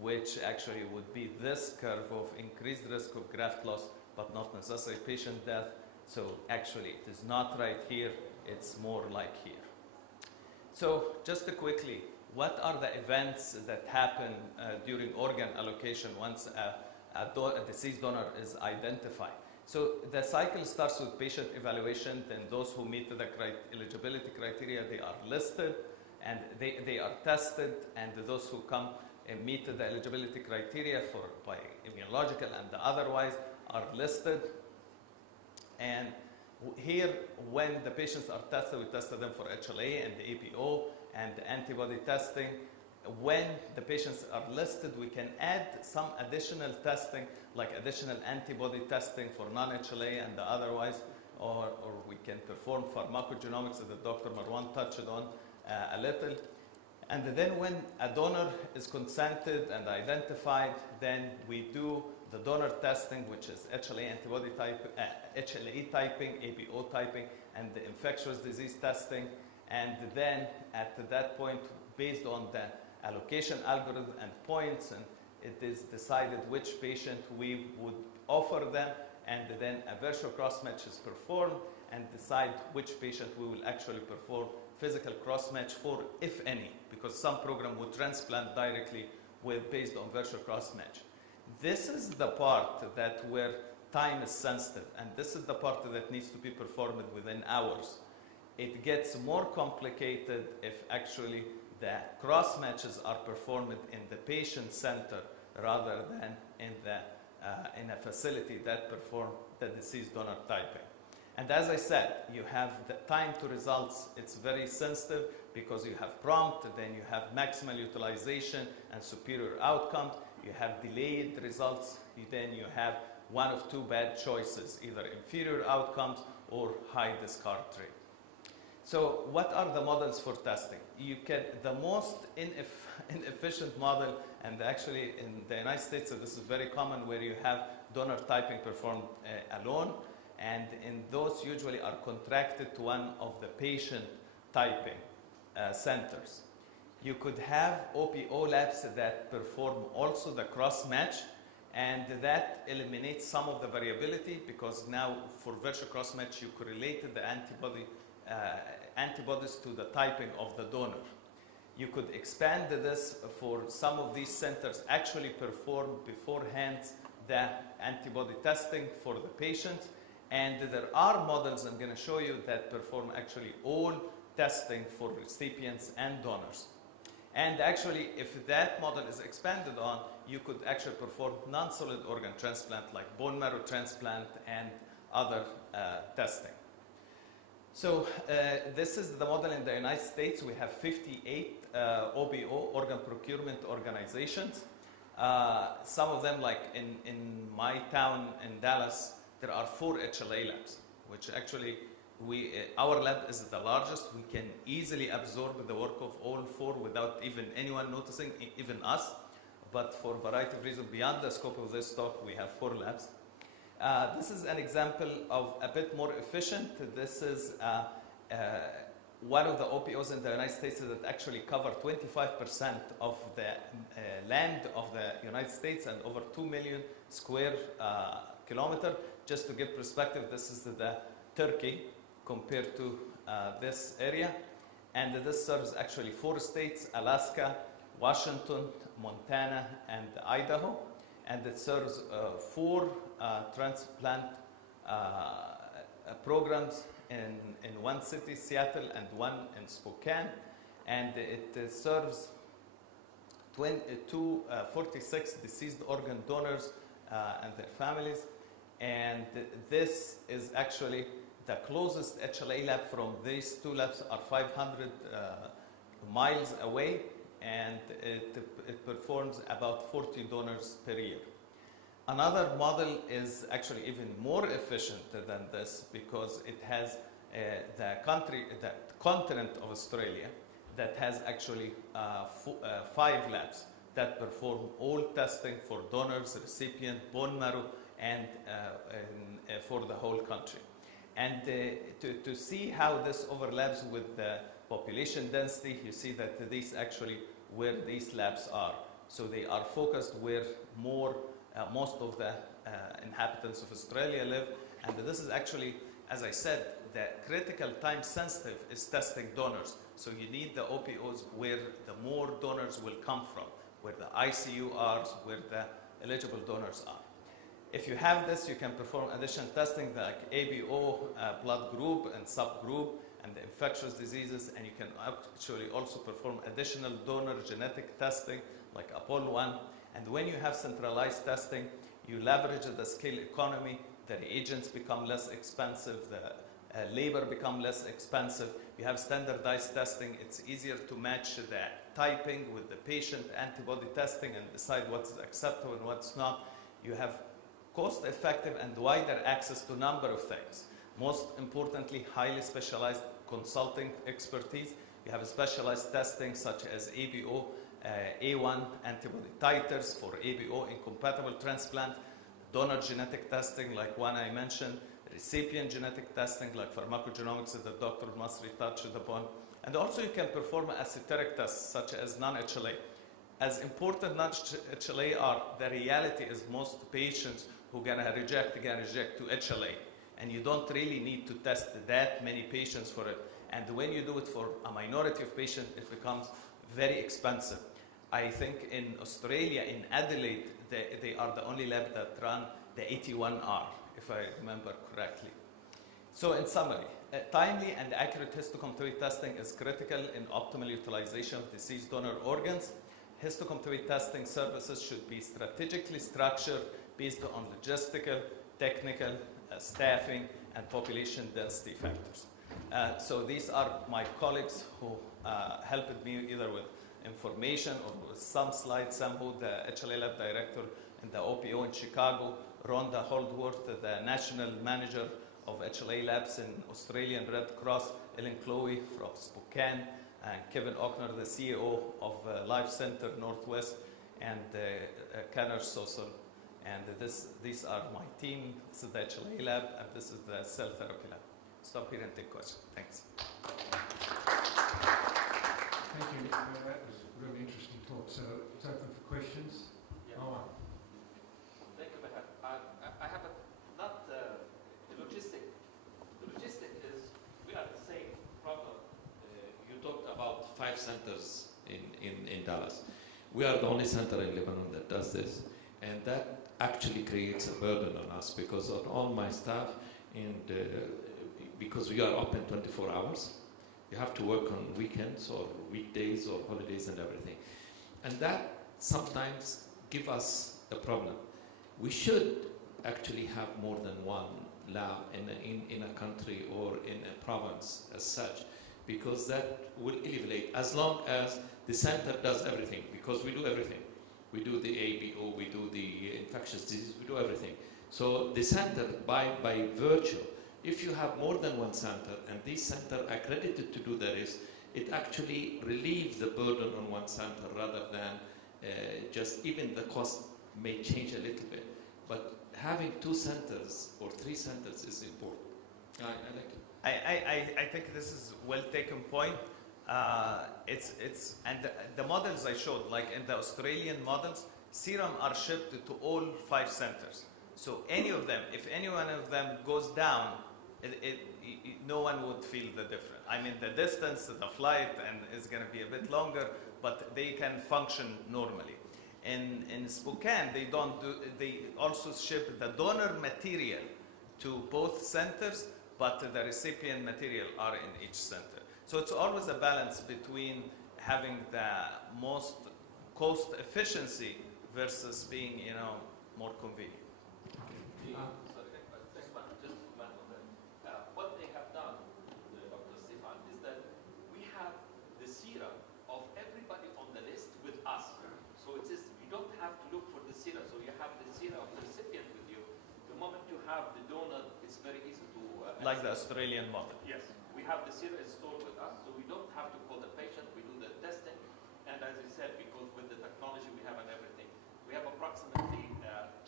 which actually would be this curve of increased risk of graft loss, but not necessarily patient death. So actually it is not right here, it's more like here. So just quickly, what are the events that happen during organ allocation once a deceased donor is identified? So the cycle starts with patient evaluation, then those who meet the eligibility criteria, they are listed and they are tested, and those who come and meet the eligibility criteria by immunological and otherwise are listed. And here, when the patients are tested, we tested them for HLA and the APO and the antibody testing. When the patients are listed, we can add some additional testing, like additional antibody testing for non-HLA and otherwise, or we can perform pharmacogenomics that Dr. Marwan touched on a little. And then when a donor is consented and identified, then we do the donor testing, which is HLA antibody type, HLA typing, APO typing, and the infectious disease testing. And then at that point, based on the allocation algorithm and points, and it is decided which patient we would offer them, and then a virtual cross-match is performed and decide which patient we will actually perform physical cross-match for, if any, because some program would transplant directly based on virtual cross-match. This is the part that where time is sensitive, and this is the part that needs to be performed within hours. It gets more complicated if actually the cross matches are performed in the patient center rather than in a facility that perform the deceased donor typing. And as I said, you have the time to results. It's very sensitive because you have prompt, then you have maximal utilization and superior outcomes. You have delayed results, then you have one of two bad choices, either inferior outcomes or high discard rate. So what are the models for testing? You can, the most inefficient model, and actually in the United States this is very common, where you have donor typing performed alone, and in those usually are contracted to one of the patient typing centers. You could have OPO labs that perform also the cross-match, and that eliminates some of the variability, because now for virtual cross-match you correlated the antibodies to the typing of the donor. You could expand this for some of these centers actually perform beforehand the antibody testing for the patient, and there are models I'm going to show you that perform actually all testing for recipients and donors. And actually, if that model is expanded on, you could actually perform non-solid organ transplant like bone marrow transplant and other testing. So this is the model in the United States. We have 58 OBO, organ procurement organizations. Some of them, like in my town in Dallas, there are 4 HLA labs, which actually our lab is the largest. We can easily absorb the work of all 4 without even anyone noticing, even us. But for a variety of reasons beyond the scope of this talk, we have 4 labs. This is an example of a bit more efficient. This is one of the OPOs in the United States that actually cover 25% of the land of the United States and over 2 million square kilometers. Just to give perspective, this is the Turkey compared to this area. And this serves actually 4 states, Alaska, Washington, Montana, and Idaho. And it serves 4 transplant programs in one city, Seattle, and 1 in Spokane. And it serves 46 deceased organ donors and their families. And this is actually the closest HLA lab from these 2 labs are 500 miles away, and it performs about 40 donors per year. Another model is actually even more efficient than this because it has the continent of Australia that has actually 5 labs that perform all testing for donors, recipient, bone marrow, and for the whole country. And to see how this overlaps with the population density, you see that these actually where these labs are. So they are focused where most of the inhabitants of Australia live. And this is actually, as I said, the critical time sensitive is testing donors. So you need the OPOs where the more donors will come from, where the ICU are, where the eligible donors are. If you have this, you can perform additional testing like ABO, blood group and subgroup, and the infectious diseases, and you can actually also perform additional donor genetic testing like APOL1. And when you have centralized testing, you leverage the scale economy, the reagents become less expensive, the labor become less expensive. You have standardized testing. It's easier to match the typing with the patient antibody testing and decide what's acceptable and what's not. You have cost-effective and wider access to a number of things. Most importantly, highly specialized consulting expertise. You have specialized testing such as ABO, A1 antibody titers for ABO incompatible transplant, donor genetic testing like one I mentioned, recipient genetic testing like pharmacogenomics that Dr. Masri touched upon. And also you can perform esoteric tests such as non-HLA. As important non-HLA are, the reality is most patients who are gonna reject to HLA. And you don't really need to test that many patients for it. And when you do it for a minority of patients, it becomes very expensive. I think in Australia, in Adelaide, they are the only lab that run the 81R, if I remember correctly. So in summary, timely and accurate histocompatibility testing is critical in optimal utilization of deceased donor organs. Histocompatibility testing services should be strategically structured based on logistical, technical, staffing, and population density factors. So these are my colleagues who helped me either with information or with some slides. Sambo, the HLA lab director in the OPO in Chicago, Rhonda Holdworth, the national manager of HLA labs in Australian Red Cross, Ellen Chloe from Spokane, and Kevin Ochner, the CEO of Life Center Northwest, and Kenner Sosol. And these are my team. This is the HLA lab, and this is the cell therapy lab. Stop here and take questions. Thanks. Thank you, Nick. Well, that was a really interesting talk. So it's open for questions. Yeah. Oh, Thank you, Meher. I have the logistic. The logistic is we are the same problem. You talked about 5 centers in Dallas. We are the only center in Lebanon that does this, and that actually creates a burden on us because on all my staff, and because we are open 24 hours, you have to work on weekends or weekdays or holidays and everything. And that sometimes give us a problem. We should actually have more than one lab in a country or in a province as such, because that will elevate, as long as the center does everything, because we do everything. We do the ABO, we do the infectious disease, we do everything. So the center, by virtue, if you have more than one center, and these centers are accredited to do the rest, it actually relieves the burden on one center rather than just, even the cost may change a little bit. But having 2 centers or 3 centers is important. I like it. I think this is well taken point. And the models I showed, like in the Australian models, serum are shipped to all 5 centers. So any of them, if any one of them goes down, no one would feel the difference. I mean, the distance, the flight, and is going to be a bit longer, but they can function normally. In Spokane, they also ship the donor material to both centers, but the recipient material are in each center. So it's always a balance between having the most cost efficiency versus being, more convenient. What they have done, Dr. Stefan, is that we have the serum of everybody on the list with us. So it is, you don't have to look for the serum. So you have the serum of the recipient with you. The moment you have the donor, it's very easy to... like the Australian model. Yes. We have the serum stored with us, so we don't have to call the patient. We do the testing. And as I said, because with the technology we have and everything, we have approximately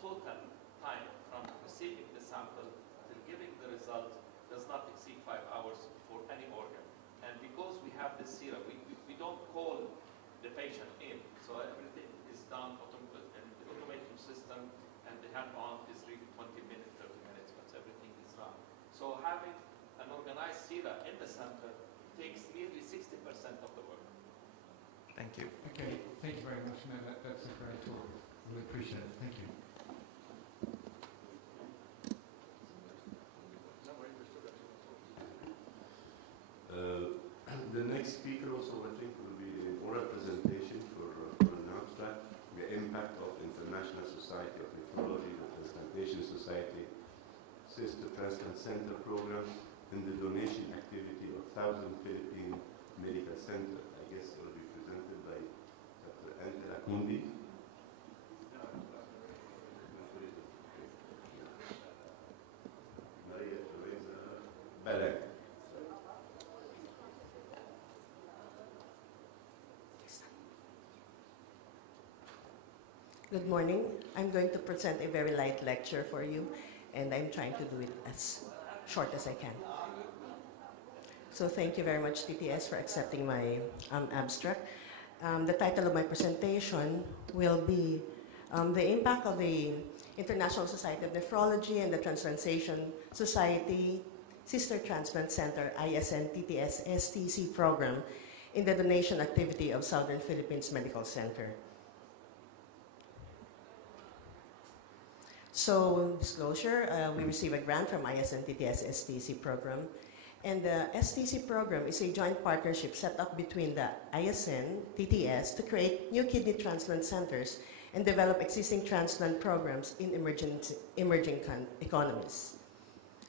total time from receiving the sample till giving the result does not exceed 5 hours for any organ. And because we have this serum, we don't call the patient in. So everything is done in the automation system, and the hand-on is really 20 minutes, 30 minutes, once everything is done. So having an organized serum in the center takes nearly 60% of the work. Thank you. Okay, thank you very much. No, that's a great talk. Really appreciate it. Thank you. The next speaker also, I think, will be an oral presentation for an abstract, the impact of International Society of Nephrology, the Transplantation Society, Sister Transplant Center program, and the donation activity of 1,000 Philippine Medical Center. I guess it will be presented by Dr. Angela Kundi. Maria Teresa Balak. Good morning. I'm going to present a very light lecture for you, and I'm trying to do it as short as I can. So thank you very much, TTS, for accepting my abstract. The title of my presentation will be the impact of the International Society of Nephrology and the Transplantation Society Sister Transplant Center ISN TTS STC program in the donation activity of Southern Philippines Medical Center. So, disclosure, we receive a grant from ISN TTS STC program. And the STC program is a joint partnership set up between the ISN TTS to create new kidney transplant centers and develop existing transplant programs in emerging economies.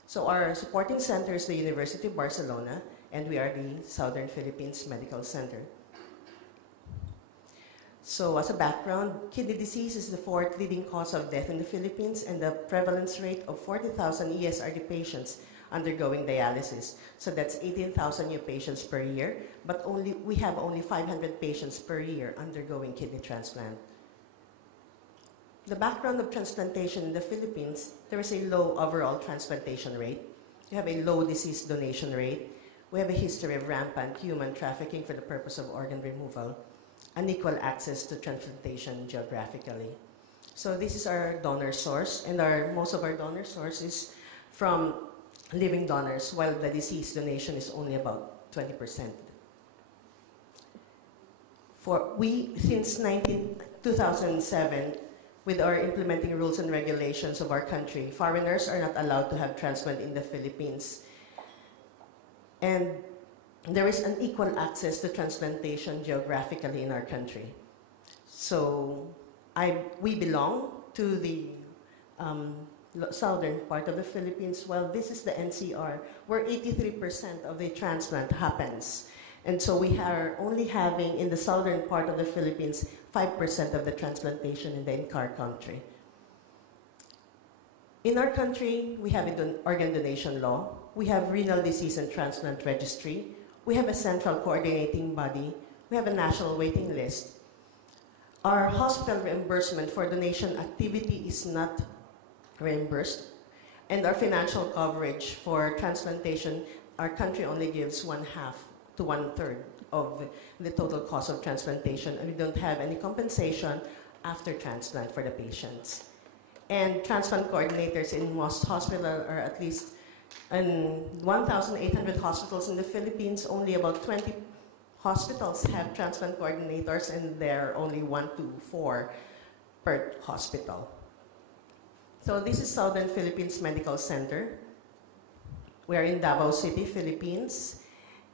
So our supporting center is the University of Barcelona, and we are the Southern Philippines Medical Center. So as a background, kidney disease is the 4th leading cause of death in the Philippines, and the prevalence rate of 40,000 ESRD patients undergoing dialysis. So that's 18,000 new patients per year, but we have only 500 patients per year undergoing kidney transplant. The background of transplantation in the Philippines, there is a low overall transplantation rate. We have a low disease donation rate. We have a history of rampant human trafficking for the purpose of organ removal, unequal access to transplantation geographically. So this is our donor source, and most of our donor source is from living donors, while the deceased donation is only about 20%. Since 2007, with our implementing rules and regulations of our country, foreigners are not allowed to have transplant in the Philippines. And there is unequal access to transplantation geographically in our country. So we belong to the southern part of the Philippines. Well, this is the NCR, where 83% of the transplant happens. And so we are only having, in the southern part of the Philippines, 5% of the transplantation in the entire country. In our country, we have an organ donation law. We have renal disease and transplant registry. We have a central coordinating body. We have a national waiting list. Our hospital reimbursement for donation activity is not reimbursed. And our financial coverage for transplantation, our country only gives 1/2 to 1/3 of the total cost of transplantation, and we don't have any compensation after transplant for the patients. And transplant coordinators in most hospitals are at least in 1,800 hospitals in the Philippines. Only about 20 hospitals have transplant coordinators, and there are only 1 to 4 per hospital. So this is Southern Philippines Medical Center. We are in Davao City, Philippines.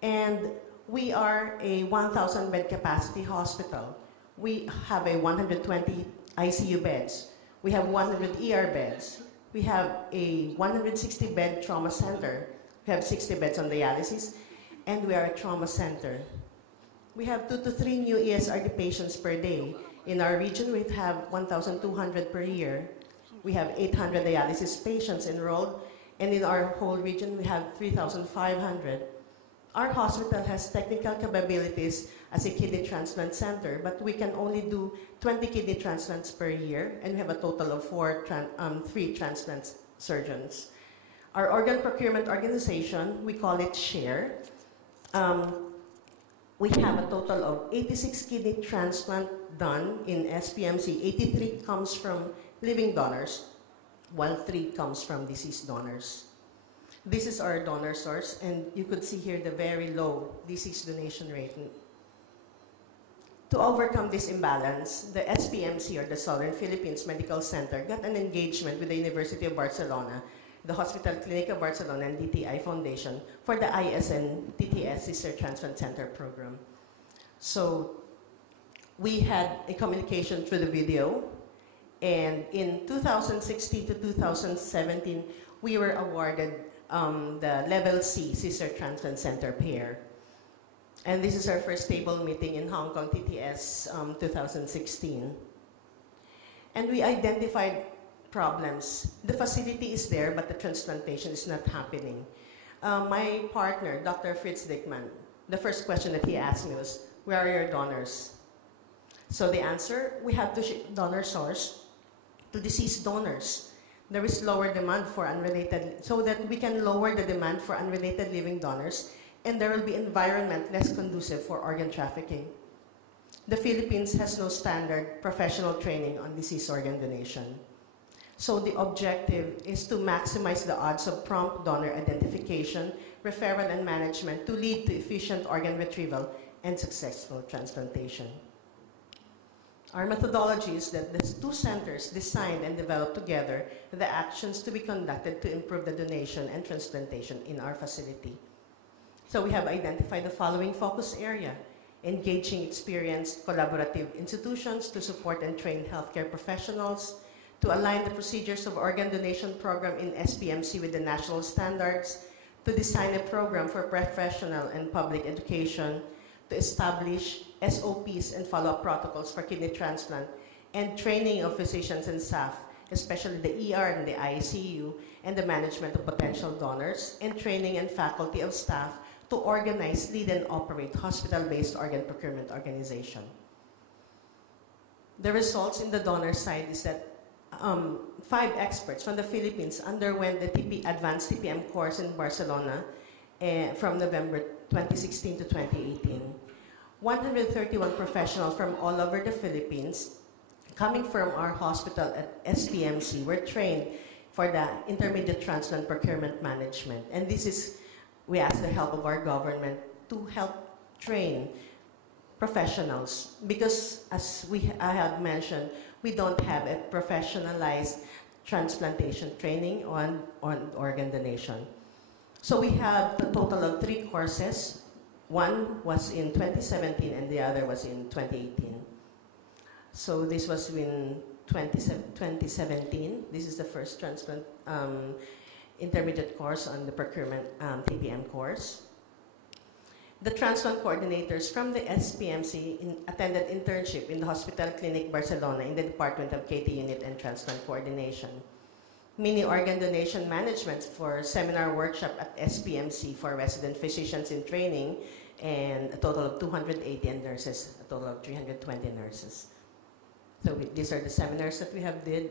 And we are a 1,000 bed capacity hospital. We have a 120 ICU beds. We have 100 ER beds. We have a 160 bed trauma center. We have 60 beds on dialysis. And we are a trauma center. We have 2 to 3 new ESRD patients per day. In our region, we have 1,200 per year. We have 800 dialysis patients enrolled. And in our whole region, we have 3,500. Our hospital has technical capabilities as a kidney transplant center, but we can only do 20 kidney transplants per year, and we have a total of 3 transplant surgeons. Our organ procurement organization, we call it SHARE. We have a total of 86 kidney transplants done in SPMC. 83 comes from living donors, while 3 comes from deceased donors. This is our donor source, and you could see here the very low deceased donation rate. To overcome this imbalance, the SPMC, or the Southern Philippines Medical Center, got an engagement with the University of Barcelona, the Hospital Clínica Barcelona, and DTI Foundation for the ISN TTS Sister Transplant Center program. So we had a communication through the video, and in 2016 to 2017, we were awarded the Level C Sister Transplant Center pair. And this is our first table meeting in Hong Kong, TTS 2016. And we identified problems. The facility is there, but the transplantation is not happening. My partner, Dr. Fritz Dickman, the first question that he asked me was, where are your donors? So the answer, we have to ship donor source to deceased donors. There is lower demand for unrelated, so that we can lower the demand for unrelated living donors, and there will be environment less conducive for organ trafficking. The Philippines has no standard professional training on deceased organ donation. So the objective is to maximize the odds of prompt donor identification, referral, and management to lead to efficient organ retrieval and successful transplantation. Our methodology is that the 2 centers designed and developed together the actions to be conducted to improve the donation and transplantation in our facility. So we have identified the following focus area: engaging experienced collaborative institutions to support and train healthcare professionals, to align the procedures of organ donation program in SPMC with the national standards, to design a program for professional and public education, to establish SOPs and follow-up protocols for kidney transplant, and training of physicians and staff, especially the ER and the ICU, and the management of potential donors, and training and faculty of staff to organize, lead, and operate hospital-based organ procurement organization. The results in the donor side is that 5 experts from the Philippines underwent the advanced TPM course in Barcelona from November 2016 to 2018. 131 professionals from all over the Philippines, coming from our hospital at SPMC, were trained for the intermediate transplant procurement management. And this is, we ask the help of our government to help train professionals, because as I have mentioned, we don't have a professionalized transplantation training on organ donation. So we have a total of 3 courses. One was in 2017 and the other was in 2018. So this was in 2017. This is the first transplant intermediate course on the procurement TPM course. The transplant coordinators from the SPMC attended internship in the Hospital Clinic Barcelona in the Department of KT Unit and Transplant Coordination. Mini organ donation management for seminar workshop at SPMC for resident physicians in training, and a total of 280 and nurses, a total of 320 nurses. So these are the seminars that we have did.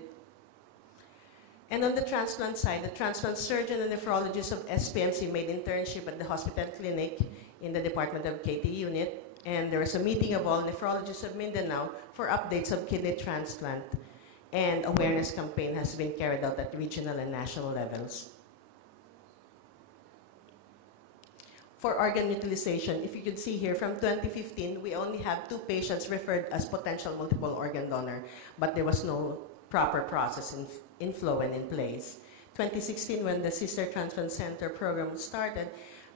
And on the transplant side, the transplant surgeon and nephrologist of SPMC made internship at the hospital clinic in the Department of KT Unit. And there was a meeting of all nephrologists of Mindanao for updates of kidney transplant. And awareness campaign has been carried out at regional and national levels. For organ utilization, if you could see here, from 2015, we only have 2 patients referred as potential multiple organ donor, but there was no proper process in flow and in place. 2016, when the Sister Transplant Center program started,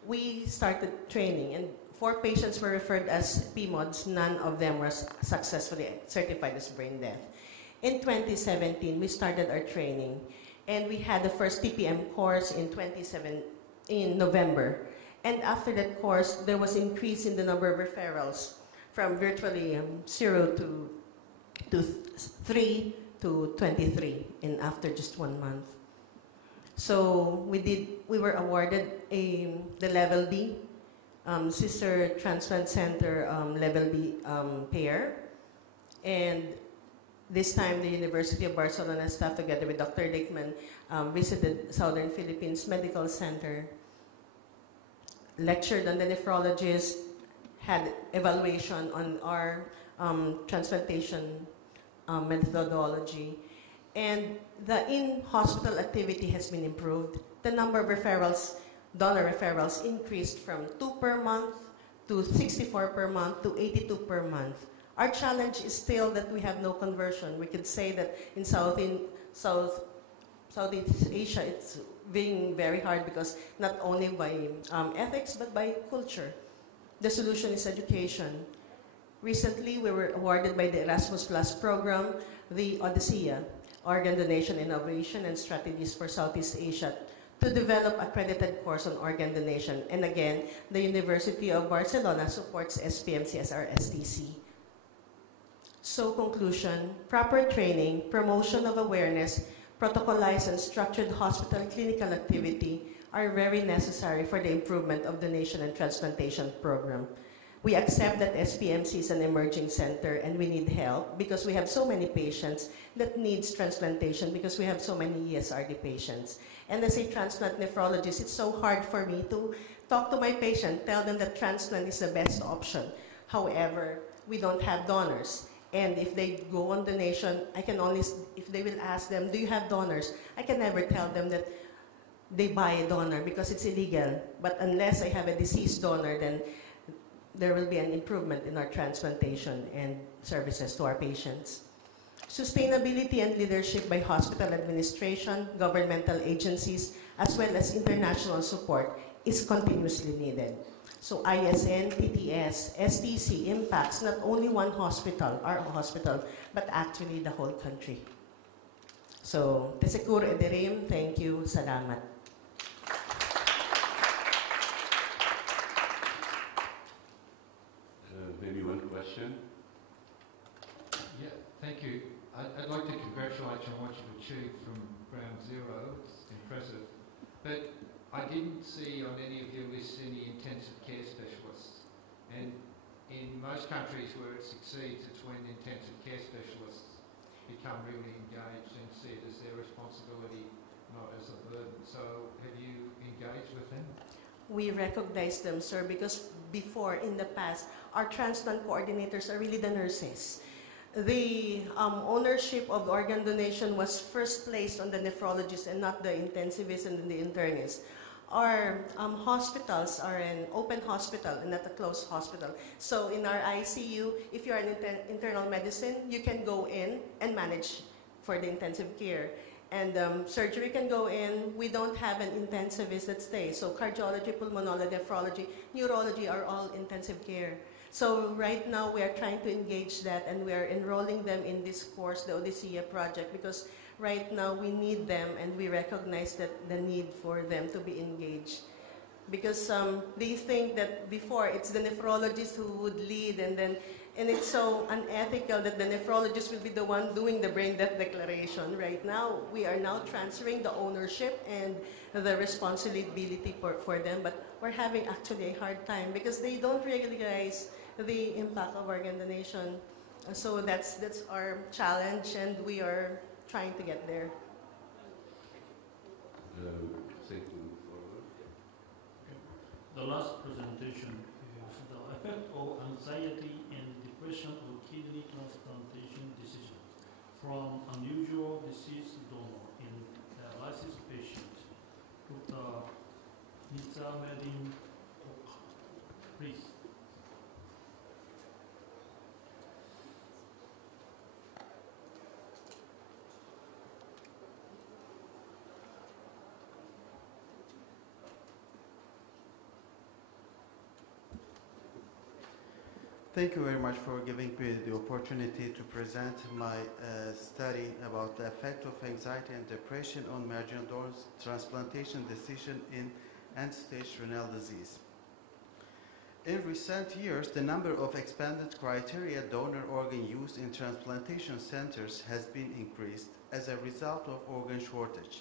we started training, and 4 patients were referred as PMODs. None of them were successfully certified as brain death. In 2017, we started our training, and we had the first TPM course in November. And after that course, there was increase in the number of referrals from virtually 0 to 3 to 23 in after just 1 month. So we were awarded the Level D, Sister Transplant Center Level D pair. And this time, the University of Barcelona staff, together with Dr. Dickman, visited Southern Philippines Medical Center, lectured on the nephrologist, had evaluation on our transplantation methodology, and the in-hospital activity has been improved. The number of referrals, donor referrals, increased from 2 per month to 64 per month to 82 per month. Our challenge is still that we have no conversion. We could say that in Southeast Asia, it's being very hard because not only by ethics, but by culture. The solution is education. Recently, we were awarded by the Erasmus Plus program, the Odysseia, Organ Donation Innovation and Strategies for Southeast Asia, to develop accredited course on organ donation. And again, the University of Barcelona supports SPMC as our STC. So conclusion, proper training, promotion of awareness, protocolized and structured hospital clinical activity are very necessary for the improvement of donation and transplantation program. We accept that SPMC is an emerging center and we need help because we have so many patients that needs transplantation because we have so many ESRD patients. And as a transplant nephrologist, it's so hard for me to talk to my patient, tell them that transplant is the best option. However, we don't have donors. And if they go on donation, I can only, if they will ask them, do you have donors? I can never tell them that they buy a donor because it's illegal. But unless I have a deceased donor, then there will be an improvement in our transplantation and services to our patients. Sustainability and leadership by hospital administration, governmental agencies, as well as international support is continuously needed. So ISN, TTS, STC impacts not only one hospital, our hospital, but actually the whole country. So, Tesekur Ederim, thank you, salamat. Maybe one question? Yeah, thank you. I'd like to congratulate you on what you've achieved from ground zero. It's impressive. But I didn't see on any of your lists any intensive care specialists. And in most countries where it succeeds, it's when intensive care specialists become really engaged and see it as their responsibility, not as a burden. So have you engaged with them? We recognize them, sir, because before, in the past, our transplant coordinators are really the nurses. The ownership of organ donation was first placed on the nephrologist and not the intensivist and the internist. Our hospitals are an open hospital and not a closed hospital. So in our ICU, if you're in internal medicine, you can go in and manage for the intensive care. And surgery can go in. We don't have an intensivist that stays. So cardiology, pulmonology, nephrology, neurology are all intensive care. So right now we are trying to engage that, and we are enrolling them in this course, the Odysseia project, because right now we need them, and we recognize that the need for them to be engaged. Because they think that before it's the nephrologist who would lead, and it's so unethical that the nephrologist will be the one doing the brain death declaration. Right now, we are now transferring the ownership and the responsibility for them, but we're having actually a hard time because they don't recognize the impact of organ donation. So that's our challenge, and we are trying to get there. The last presentation is the effect of anxiety and depression on kidney transplantation decision from unusual deceased donor in dialysis patient. Dr. Nitsamedin, please. Thank you very much for giving me the opportunity to present my study about the effect of anxiety and depression on marginal donor transplantation decision in end-stage renal disease. In recent years, the number of expanded criteria donor organ use in transplantation centers has been increased as a result of organ shortage.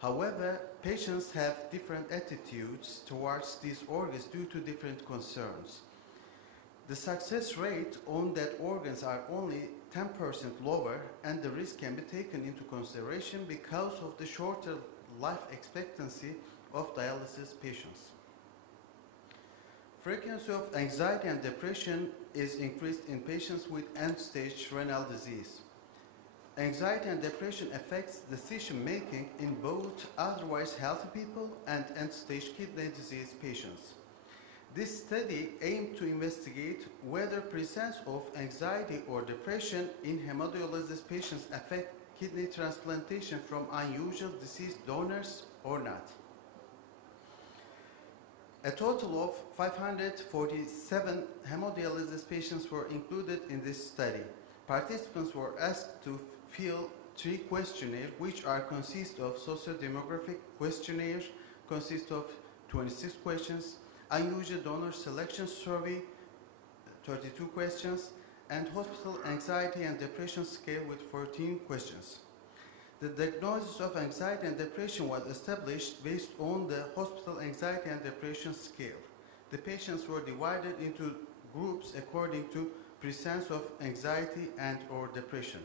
However, patients have different attitudes towards these organs due to different concerns. The success rate on that organs are only 10% lower, and the risk can be taken into consideration because of the shorter life expectancy of dialysis patients. Frequency of anxiety and depression is increased in patients with end-stage renal disease. Anxiety and depression affects decision-making in both otherwise healthy people and end-stage kidney disease patients. This study aimed to investigate whether presence of anxiety or depression in hemodialysis patients affect kidney transplantation from unusual deceased donors or not. A total of 547 hemodialysis patients were included in this study. Participants were asked to fill 3 questionnaires, which consist of socio-demographic questionnaire, consist of 26 questions, unusual donor selection survey, 32 questions, and hospital anxiety and depression scale with 14 questions. The diagnosis of anxiety and depression was established based on the hospital anxiety and depression scale. The patients were divided into groups according to presence of anxiety and or depression.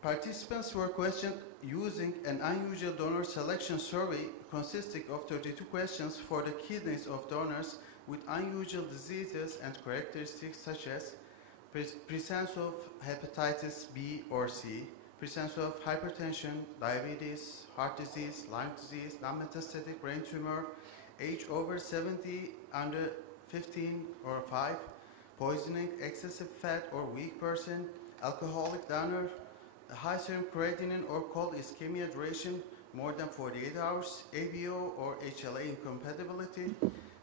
Participants were questioned using an unusual donor selection survey consisting of 32 questions for the kidneys of donors with unusual diseases and characteristics such as presence of hepatitis B or C, presence of hypertension, diabetes, heart disease, lung disease, non-metastatic brain tumor, age over 70, under 15 or 5, poisoning, excessive fat or weak person, alcoholic donor, high serum creatinine or cold ischemia duration more than 48 hours, ABO or HLA incompatibility,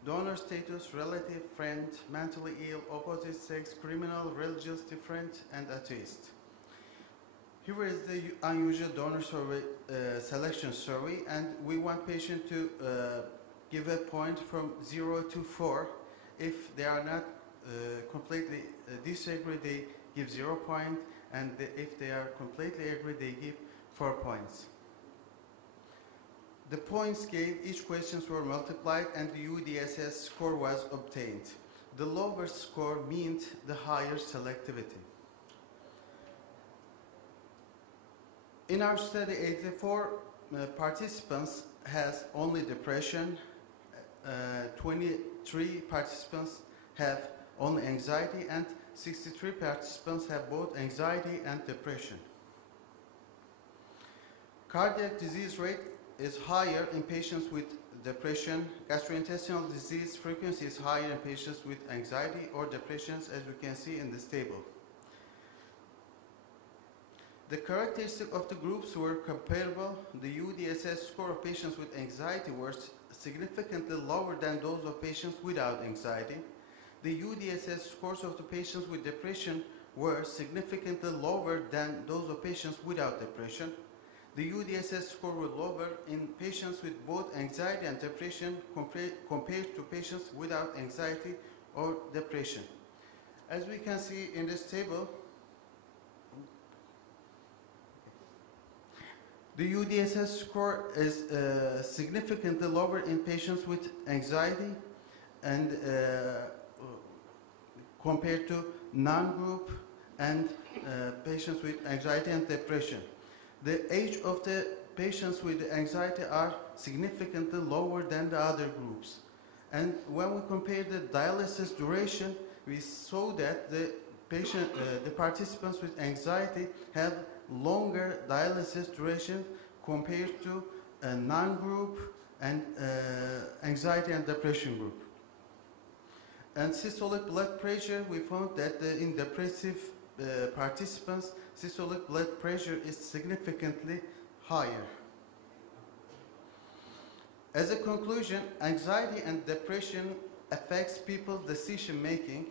donor status, relative, friend, mentally ill, opposite sex, criminal, religious, different, and atheist. Here is the unusual donor survey, selection survey, and we want patients to give a point from 0 to 4. If they are not completely disagree, they give 0 point, and if they are completely agree, they give 4 points. The points gave, each questions were multiplied, and the UDSS score was obtained. The lower score meant the higher selectivity. In our study, 84 participants has only depression, 23 participants have only anxiety, and 63 participants have both anxiety and depression. Cardiac disease rate is higher in patients with depression. Gastrointestinal disease frequency is higher in patients with anxiety or depressions, as we can see in this table. The characteristics of the groups were comparable. The UDSS score of patients with anxiety was significantly lower than those of patients without anxiety. the UDSS scores of the patients with depression were significantly lower than those of patients without depression. The UDSS score was lower in patients with both anxiety and depression compared to patients without anxiety or depression. As we can see in this table, the UDSS score is significantly lower in patients with anxiety and compared to non-group and patients with anxiety and depression. The age of the patients with anxiety are significantly lower than the other groups. And when we compare the dialysis duration, we saw that the participants with anxiety have longer dialysis duration compared to a non-group and anxiety and depression group. And systolic blood pressure, we found that in depressive participants, systolic blood pressure is significantly higher. As a conclusion, anxiety and depression affects people's decision making.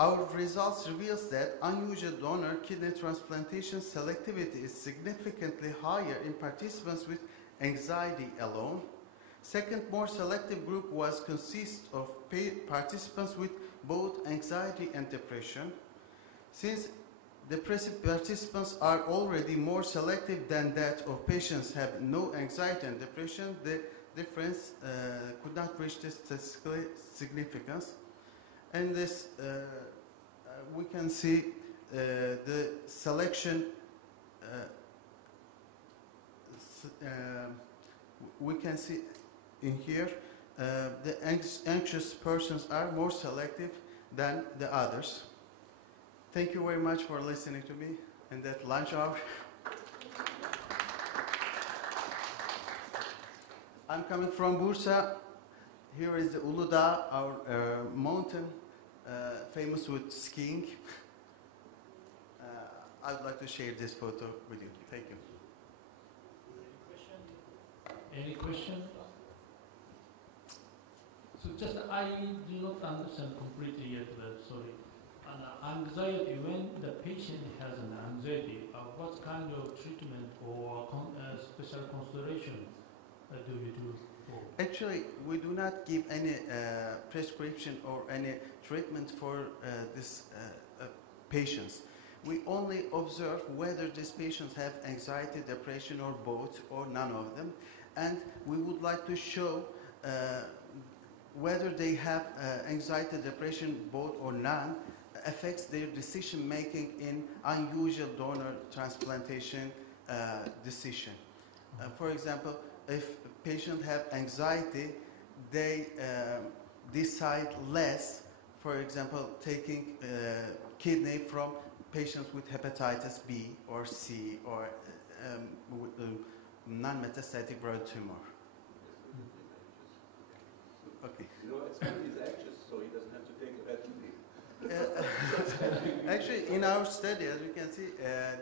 Our results reveals that unusual donor kidney transplantation selectivity is significantly higher in participants with anxiety alone. Second, more selective group was consist of participants with both anxiety and depression. Since depressive participants are already more selective than that of patients who have no anxiety and depression, the difference could not reach this statistical significance. And this, we can see the selection, we can see in here, the anxious persons are more selective than the others. Thank you very much for listening to me in that lunch hour. I'm coming from Bursa. Here is the Uludağ, our mountain, famous with skiing. I would like to share this photo with you. Thank you. Any question? So just I do not understand completely yet, but sorry. Anxiety, when the patient has an anxiety, what kind of treatment or special consideration do you do for? Actually, we do not give any prescription or any treatment for these patients. We only observe whether these patients have anxiety, depression, or both, or none of them. And we would like to show whether they have anxiety, depression, both or none, affects their decision making in unusual donor transplantation decision. For example, if patients have anxiety, they decide less, for example, taking kidney from patients with hepatitis B or C or non-metastatic brain tumor. Okay. You know, it's when he's anxious, so he doesn't have to take a bad kidney. Actually, in our study, as you can see,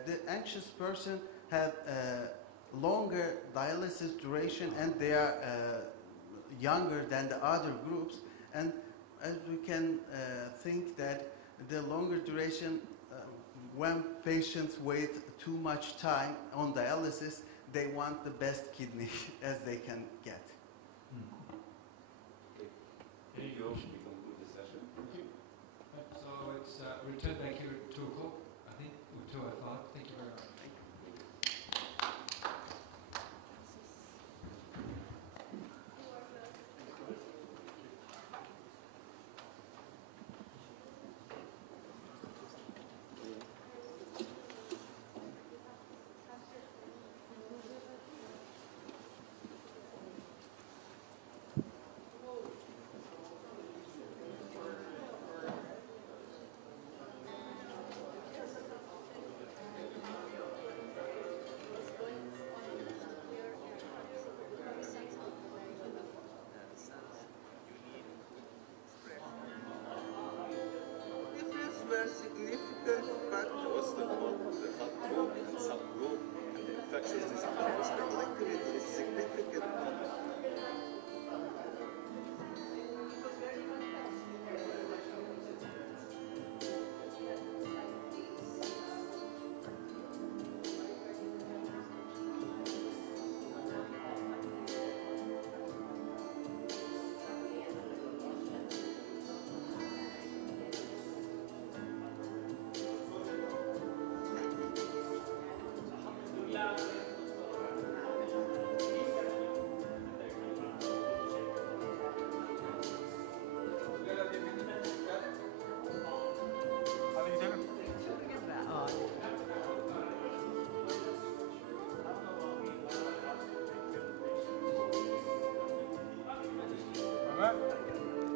the anxious person have longer dialysis duration and they are younger than the other groups. And as we can think that the longer duration, when patients wait too much time on dialysis, they want the best kidney as they can get. Here you go. We conclude the session. Thank you. So it's return back here at 2 o'clock, I think, or 2:05. Thank you very much.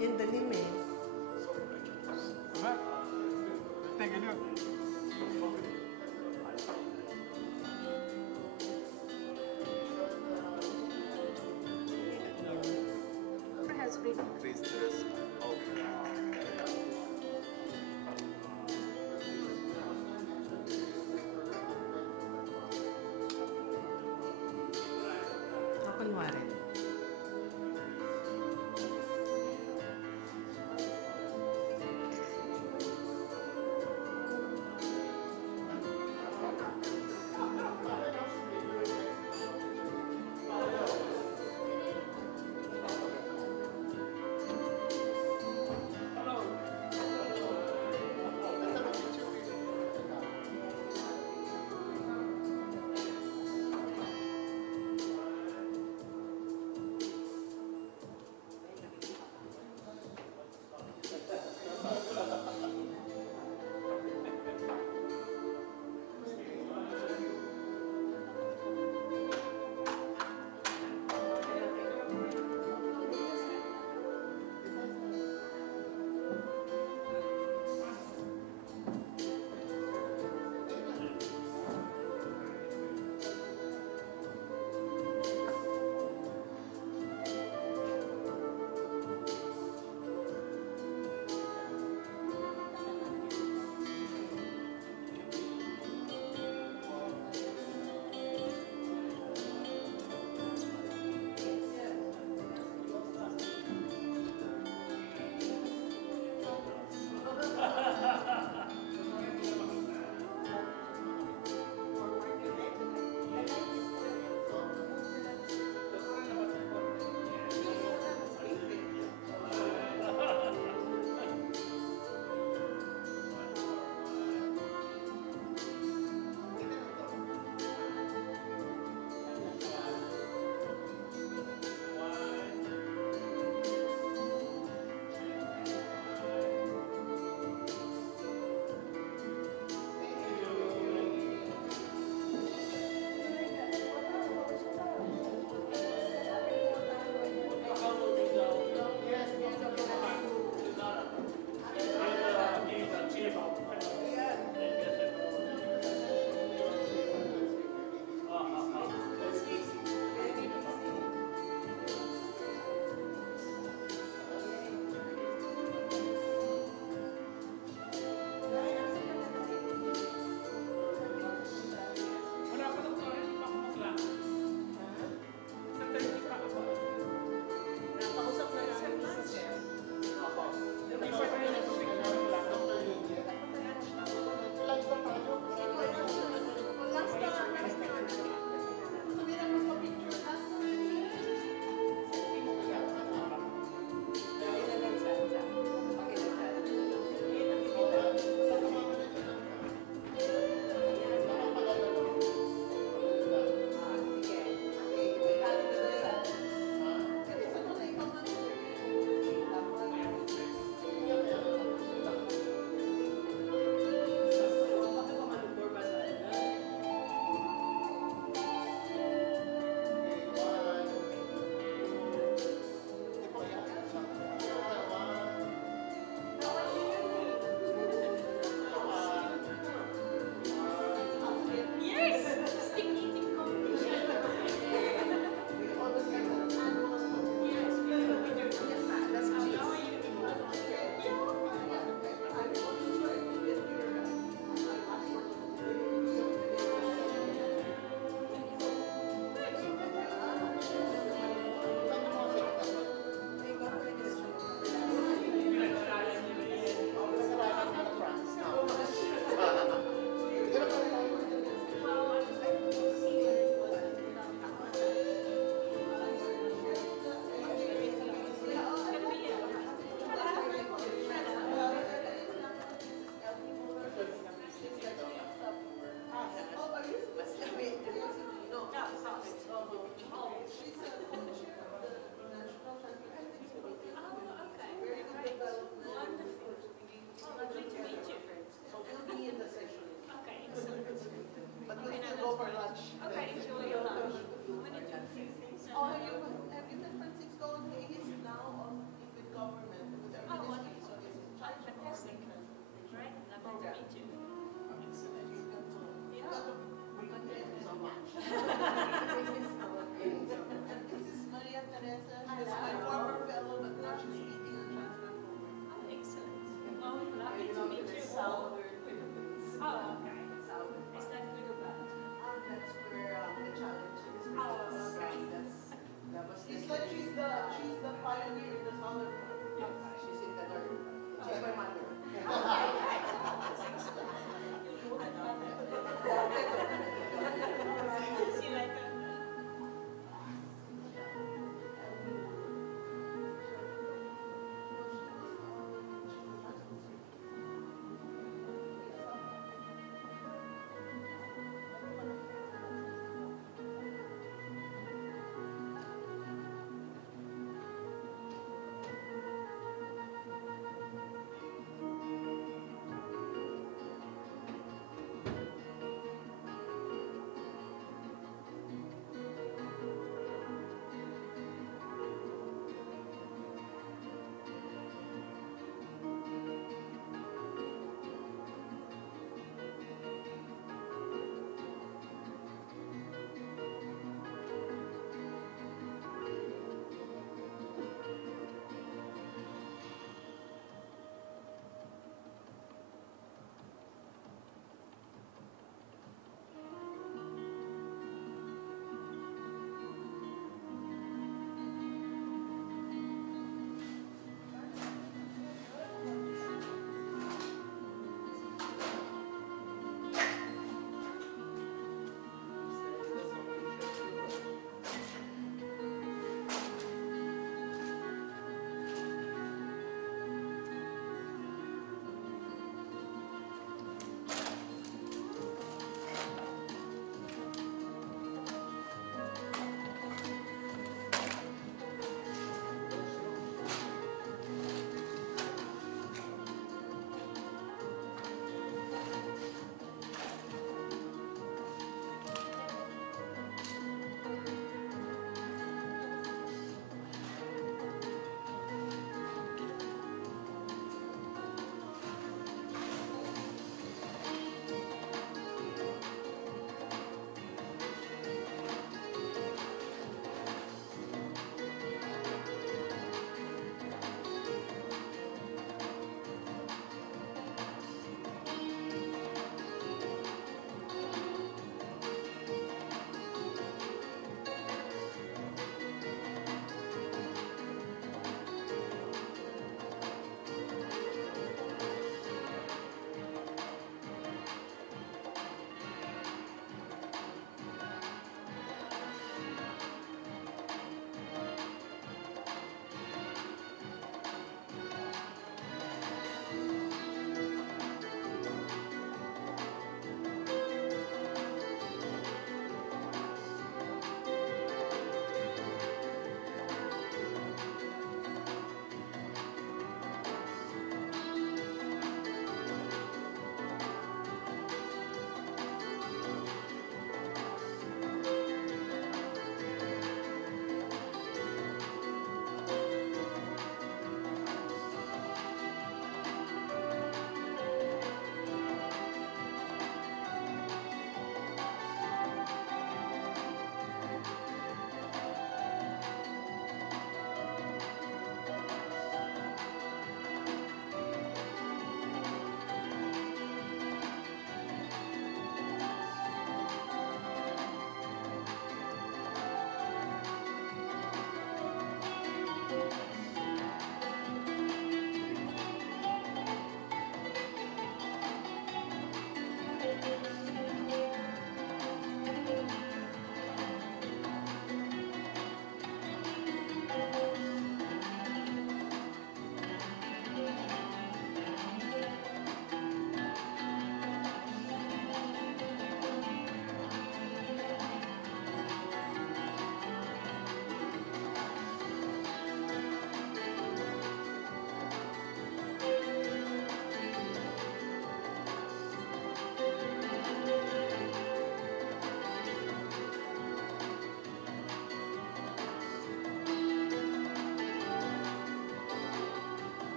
Yun dalim eh. Ömer. Bekle geliyor. Has been increased the risk of Kunwari.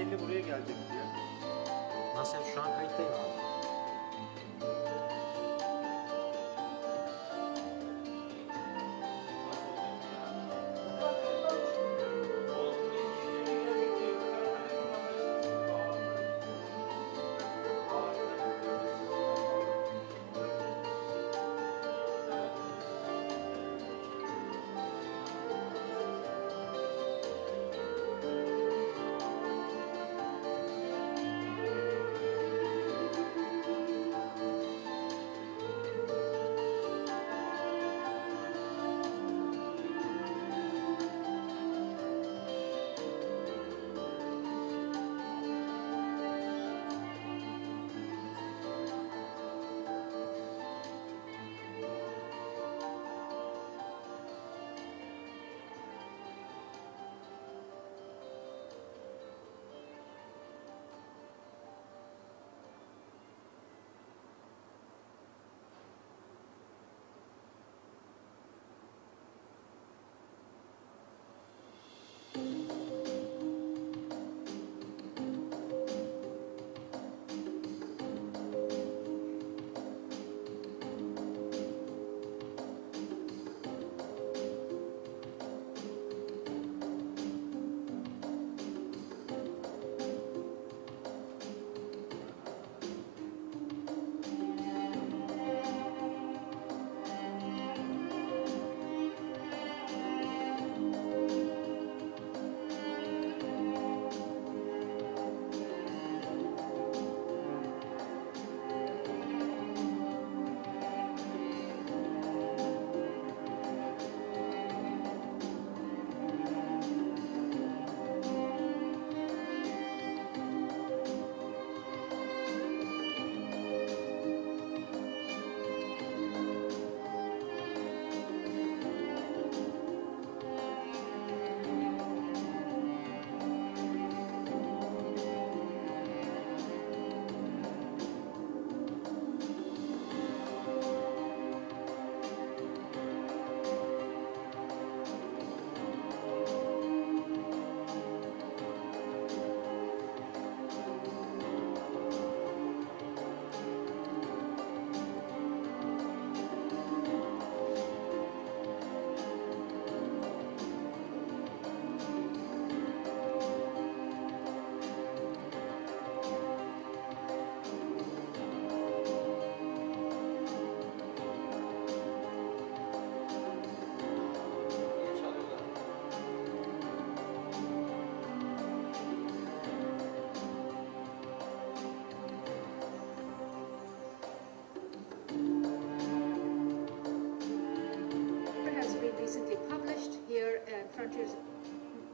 150 buraya gelecek diye. Nasıl şu an kayıttayım abi.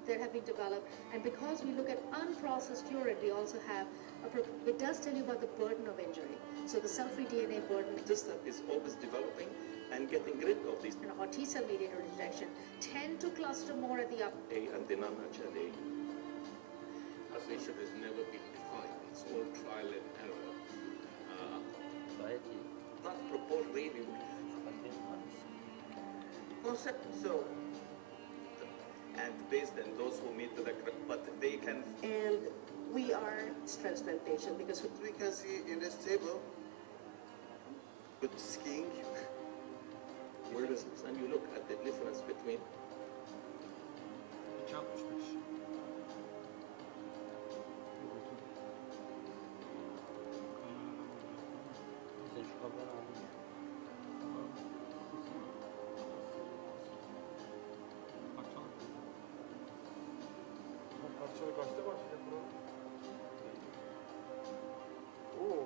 that have been developed. And because we look at unprocessed urine, we also have, it does tell you about the burden of injury. So the cell-free DNA burden. System is always developing and getting rid of these. Or T-cell mediated rejection tend to cluster more at the upper. And the non-HLA. Causation has never been defined. It's all trial and error. Not proposed really. Concept, so, and based on those who meet the, but they can. And we are transplantation because we can see in this table, with skiing, where does, and you look at the difference between. Kaçta başlayacak bro? Oo.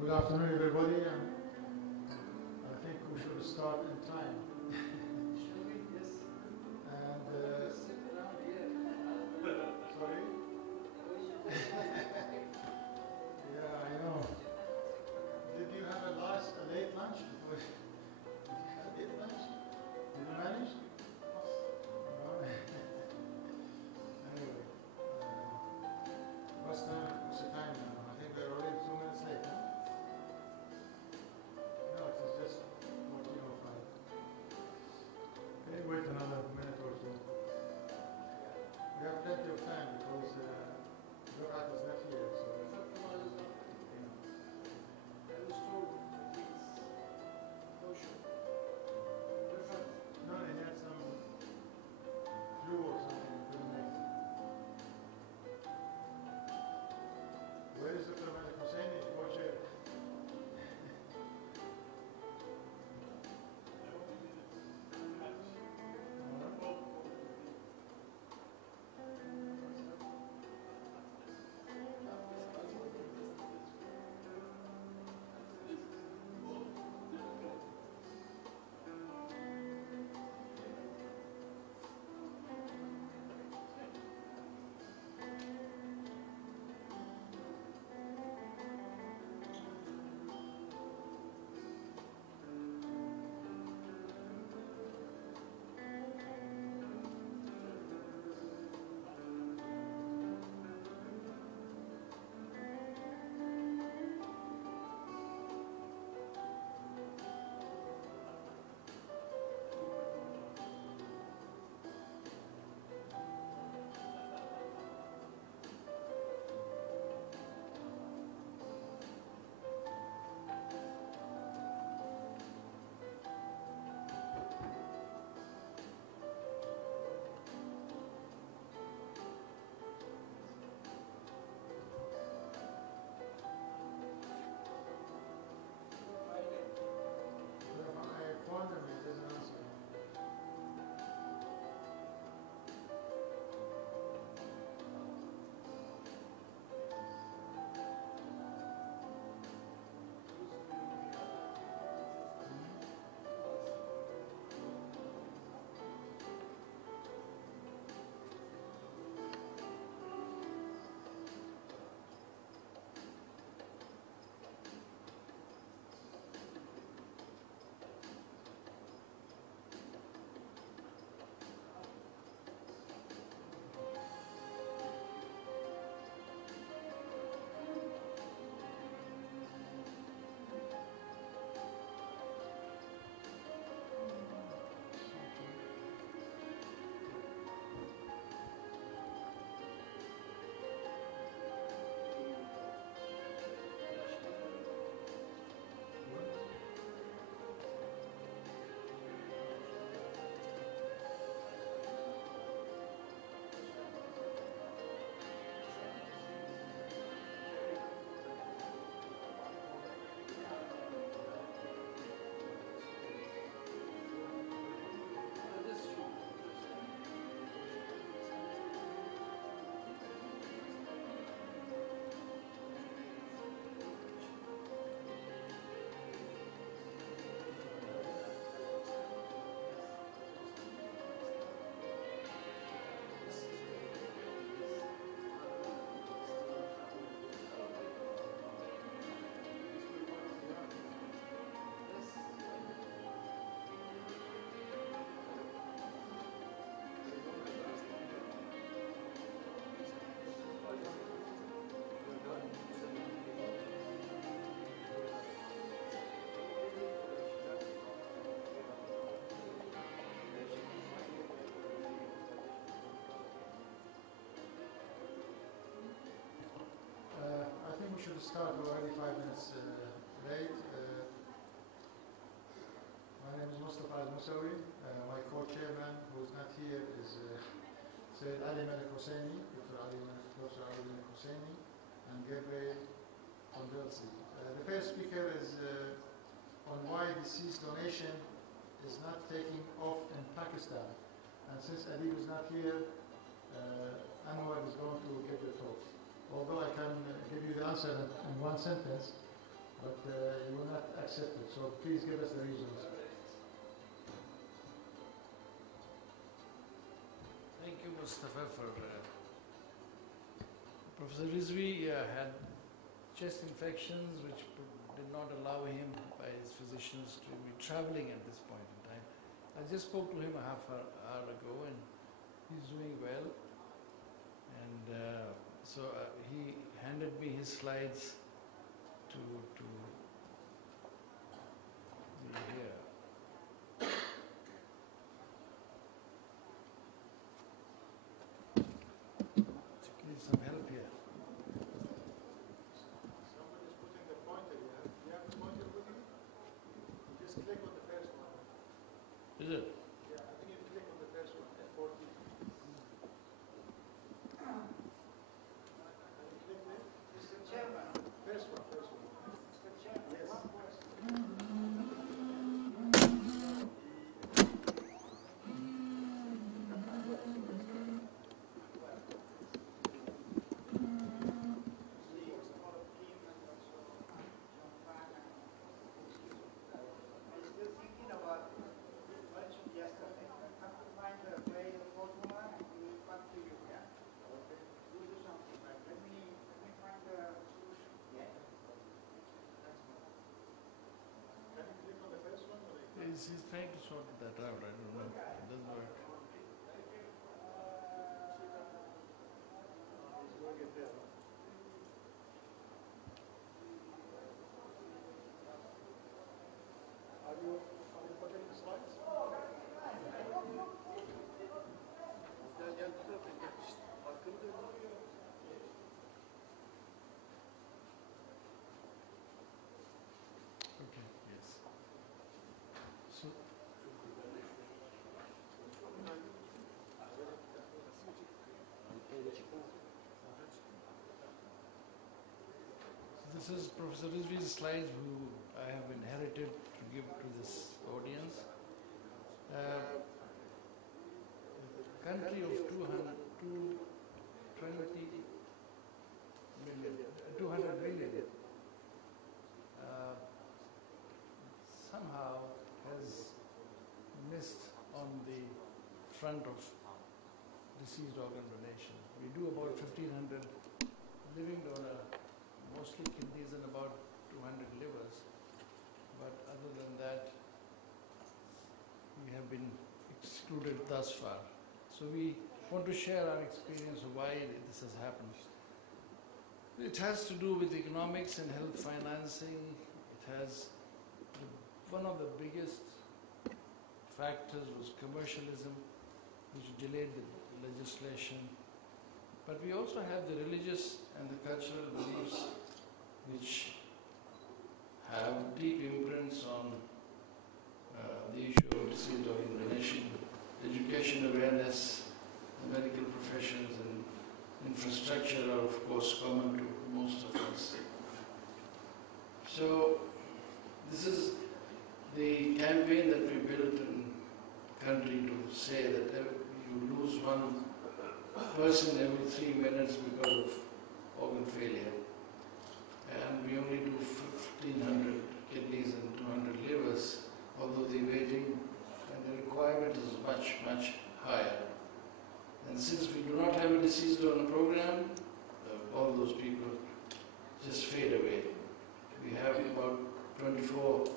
Good afternoon, everybody. I think we should start in time. Shall we? Yes. And sorry. Yeah, I know. Did you have a late lunch? Did you have a late lunch? Did you manage? No. Anyway, what's the time now? I think we're already 2 minutes late. Huh? No, it was just 14:05. Can you wait another minute or two? We have plenty of time because Burak is not here, so no, he had some flu or something. He couldn't make it. Where is Dr. Malik Hosseini? Co-chair. I phoned him, he doesn't answer. I think we should start already 5 minutes late. My name is Mustafa Al-Musawi. My co-chairman, who is not here, is Sayyid Ali Malik Hosseini, Dr. Ali Malik Hosseini, and Gabriel Condelsi. The first speaker is on why deceased donation is not taking off in Pakistan. And since Ali is not here, Anwar is going to give the talk. Although I can give you the answer in one sentence, but you will not accept it. So please give us the reasons. Thank you, Mustafa, for Professor Rizvi had chest infections which did not allow him by his physicians to be traveling at this point in time. I just spoke to him a half hour ago and he's doing well. And so he handed me his slides to be here. Need some help here. Somebody's putting the pointer here. Do you have the pointer with you? You just click on the first one. Is it? Yeah, I think you click on the first one, F14. Mr. Chairman. First one. Mr. Chairman, yes. One question. He's trying to sort that out. I don't know. It doesn't work. Are you putting the slides? Okay, yes. So, this is Professor Rizvi's slides who I have inherited to give to this audience. Country of 200 million somehow has missed on the front of deceased organ donation. We do about 1,500 living donor, mostly kidneys and about 200 livers. But other than that, we have been excluded thus far. So we want to share our experience of why this has happened. It has to do with economics and health financing. It has one of the biggest factors was commercialism, which delayed the legislation. But we also have the religious and the cultural beliefs which have deep imprints on the issue of deceased organ donation, education awareness, the medical professions and infrastructure are of course common to most of us. So this is the campaign that we built in the country to say that you lose one person every 3 minutes because of organ failure. And we only do 1,500 kidneys and 200 livers, although the waiting and the requirement is much, much higher. And since we do not have a deceased donor program, all those people just fade away. We have about 24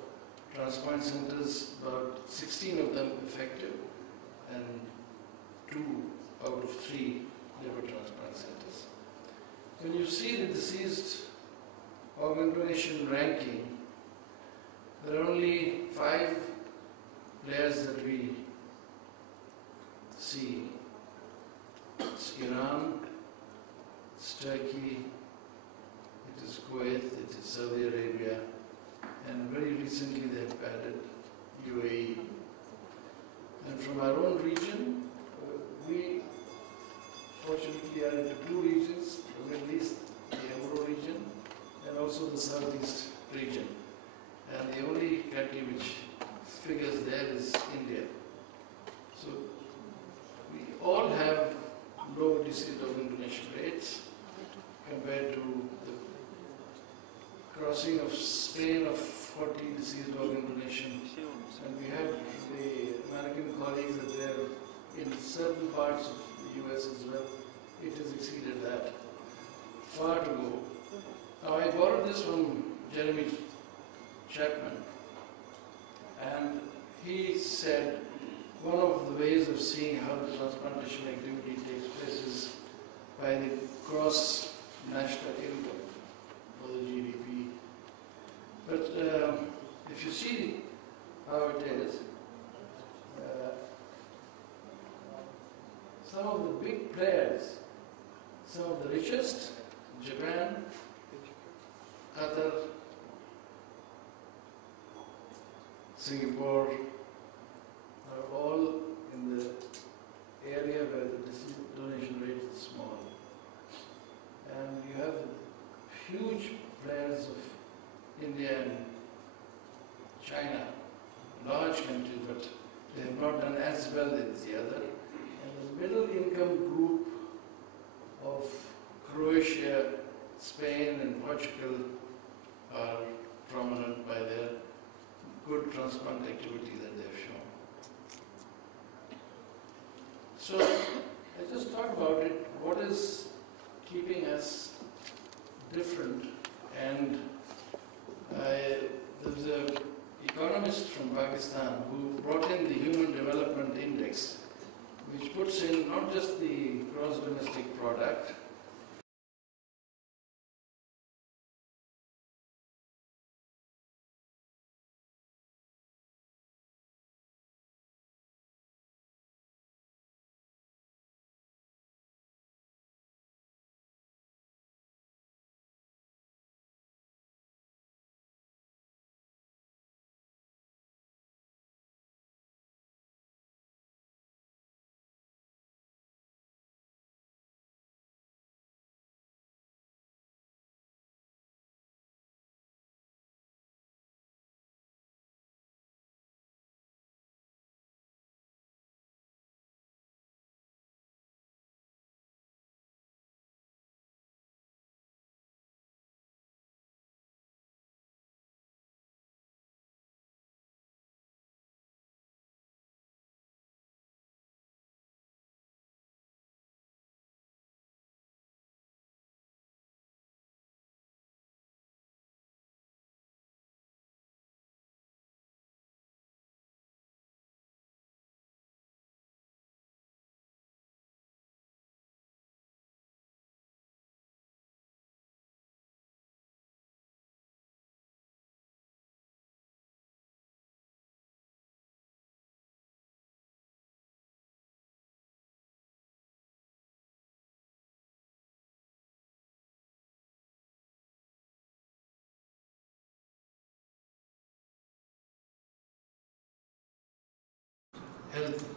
transplant centers, about 16 of them effective, and 2 out of 3 liver transplant centers. When you see the deceased organ donation ranking, there are only 5 players that we see. It's Iran, it's Turkey, it is Kuwait, it is Saudi Arabia, and very recently they've added UAE. And from our own region, we fortunately are into 2 regions, the Middle East, the Euro region, and also the Southeast region. And the only country which figures there is India. So we all have low deceased organ donation rates compared to the crossing of Spain of 40 deceased organ donation, and we have the American colleagues that there in certain parts of the US as well. It has exceeded that. Far to go. Now I borrowed this from Jeremy Chapman, and he said one of the ways of seeing how the transplantation activity takes place is by the gross national income for the GDP. But if you see how it is, some of the big players, some of the richest, Japan, Qatar, Singapore, are all in the area where the donation rate is small. And you have huge players of India and China, large countries, but they have not done as well as the other. And the middle income group of Croatia, Spain and Portugal are prominent by their good transplant activity that they have shown. So I just thought about it, what is keeping us different? And there's an economist from Pakistan who brought in the Human Development Index, which puts in not just the gross domestic product,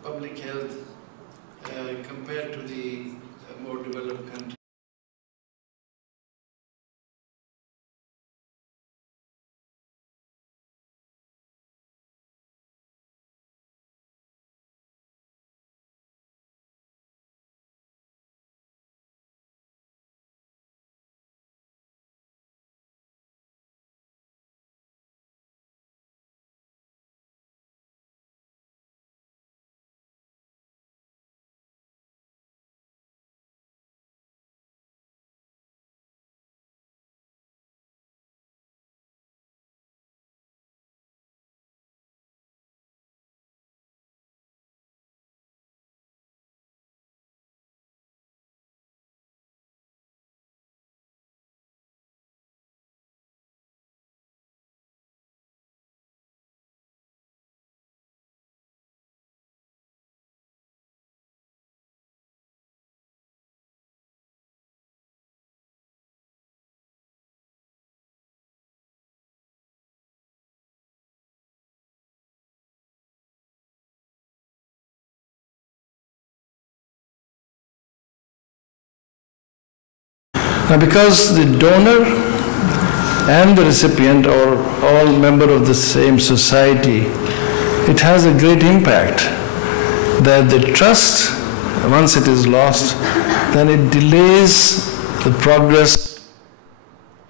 public health, compared to the more developed countries. Now, because the donor and the recipient are all members of the same society, it has a great impact that the trust, once it is lost, then it delays the progress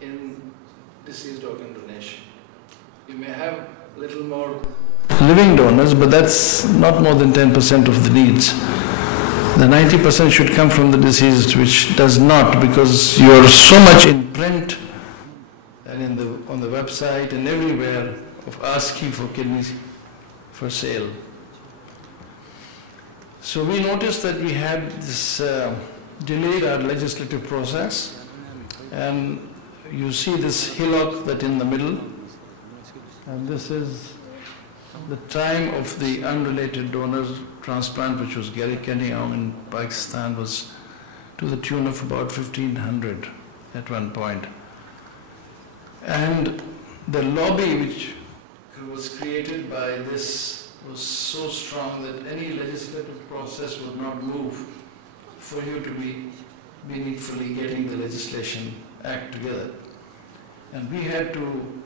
in deceased organ little more living donors, but that's not more than 10% of the needs. The 90% should come from the deceased, which does not, because you're so much in print and on the website and everywhere of asking for kidneys for sale. So we noticed that we had this delayed our legislative process, and you see this hillock that in the middle, and this is the time of the unrelated donors transplant, which was Gary Kennyong in Pakistan, was to the tune of about 1,500 at one point. And the lobby which was created by this was so strong that any legislative process would not move for you to be meaningfully getting the legislation act together. And we had to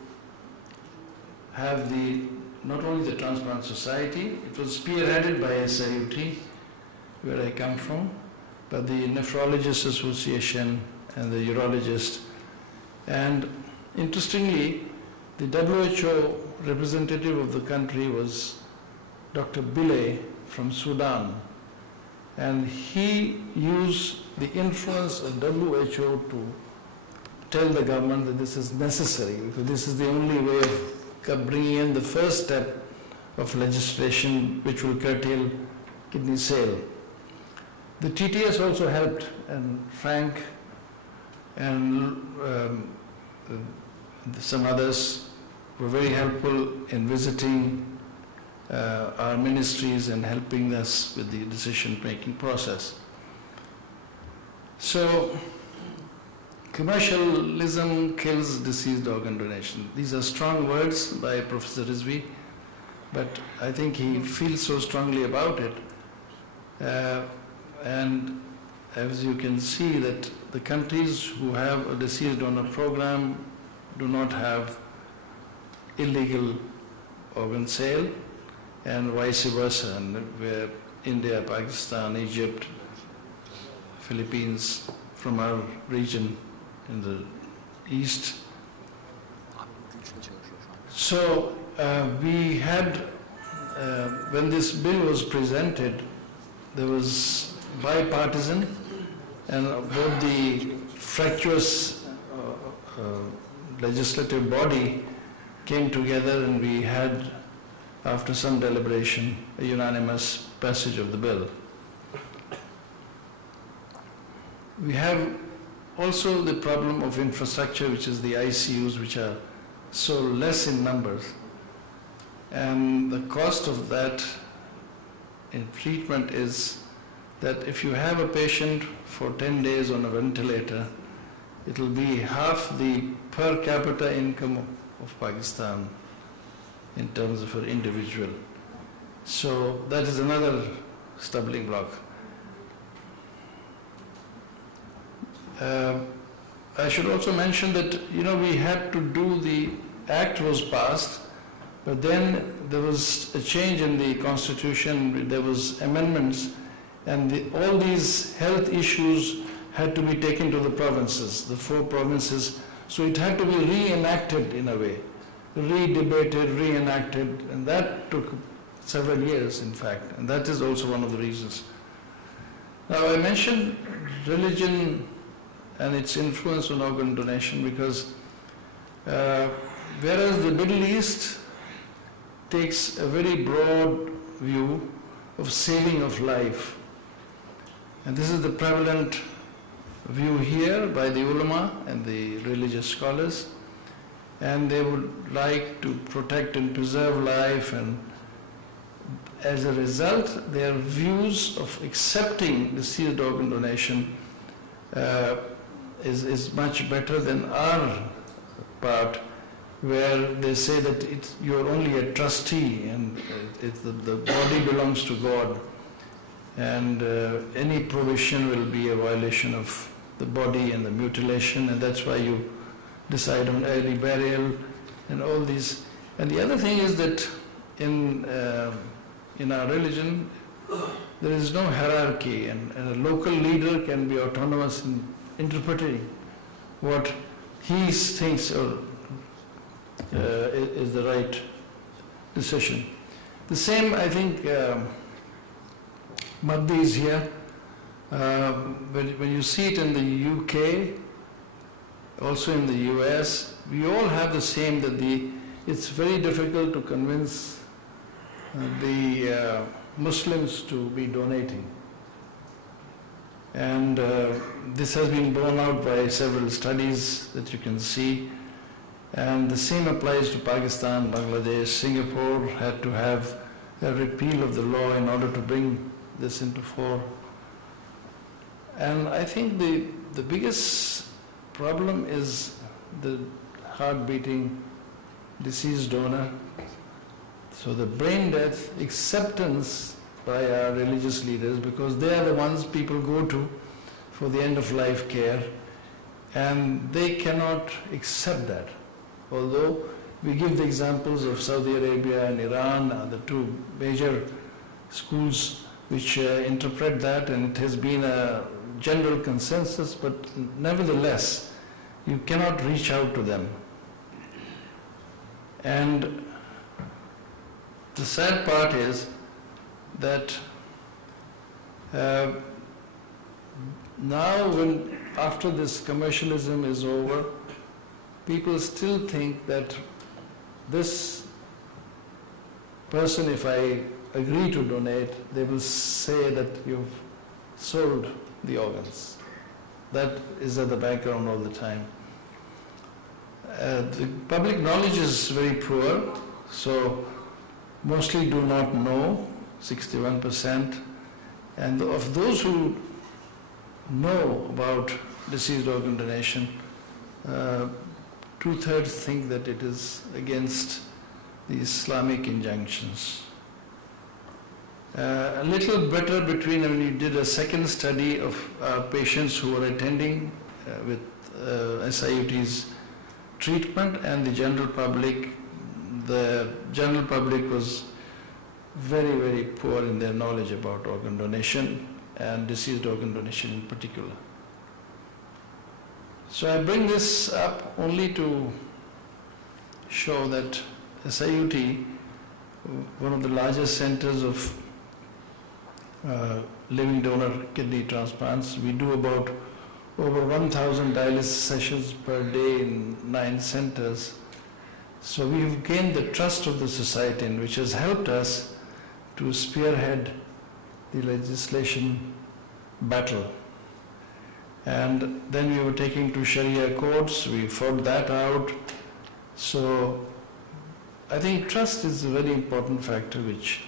have not only the Transplant Society, it was spearheaded by SIUT, where I come from, but the Nephrologists Association and the urologist. And interestingly, the WHO representative of the country was Dr. Bile from Sudan, and he used the influence of WHO to tell the government that this is necessary, because this is the only way of bringing in the first step of legislation which will curtail kidney sale. The TTS also helped, and Frank and some others were very helpful in visiting our ministries and helping us with the decision-making process. So, commercialism kills deceased organ donation. These are strong words by Professor Rizvi, but I think he feels so strongly about it. And as you can see, that the countries who have a deceased donor program do not have illegal organ sale, and vice versa, and where India, Pakistan, Egypt, Philippines, from our region in the east. So we had, when this bill was presented, there was bipartisan, and both the fractious legislative body came together, and we had, after some deliberation, a unanimous passage of the bill. We have also the problem of infrastructure, which is the ICUs, which are so less in numbers. And the cost of that in treatment is that if you have a patient for 10 days on a ventilator, it will be half the per capita income of Pakistan in terms of an individual. So that is another stumbling block. I should also mention that, we had to do, the act was passed, but then there was a change in the constitution, there was amendments, and all these health issues had to be taken to the provinces, the 4 provinces, so it had to be reenacted in a way, re-debated, reenacted, and that took several years, in fact, and that is also one of the reasons. Now, I mentioned religion and its influence on organ donation because whereas the Middle East takes a very broad view of saving of life, and this is the prevalent view here by the ulama and the religious scholars, and they would like to protect and preserve life, and as a result, their views of accepting deceased organ donation is much better than our part, where they say that you're only a trustee and the body belongs to God, and any provision will be a violation of the body and the mutilation, and that's why you decide on early burial and all these. And the other thing is that in our religion, there is no hierarchy, and a local leader can be autonomous in interpreting what he thinks is the right decision. The same, I think, Maddi is here. When you see it in the UK, also in the US, we all have the same, that it's very difficult to convince the Muslims to be donating. And this has been borne out by several studies that you can see. And the same applies to Pakistan, Bangladesh. Singapore had to have a repeal of the law in order to bring this into fore. And I think the biggest problem is the heart-beating deceased donor. So the brain death acceptance by our religious leaders, because they are the ones people go to for the end-of-life care, and they cannot accept that. Although we give the examples of Saudi Arabia and Iran, the two major schools which interpret that, and it has been a general consensus, but nevertheless, you cannot reach out to them. And the sad part is that now, after this commercialism is over, people still think that this person, if I agree to donate, they will say that you've sold the organs. That is at the background all the time. The public knowledge is very poor, so mostly do not know, 61%. And of those who know about deceased organ donation, 2/3 think that it is against the Islamic injunctions. A little better between when we did a second study of patients who were attending with SIUT's treatment and the general public. The general public was very, very poor in their knowledge about organ donation and deceased organ donation in particular. So I bring this up only to show that SIUT, one of the largest centers of living donor kidney transplants, we do about over 1,000 dialysis sessions per day in 9 centers. So we've gained the trust of the society, and which has helped us to spearhead the legislation battle. And then we were taking to Sharia courts, we fought that out. So I think trust is a very important factor which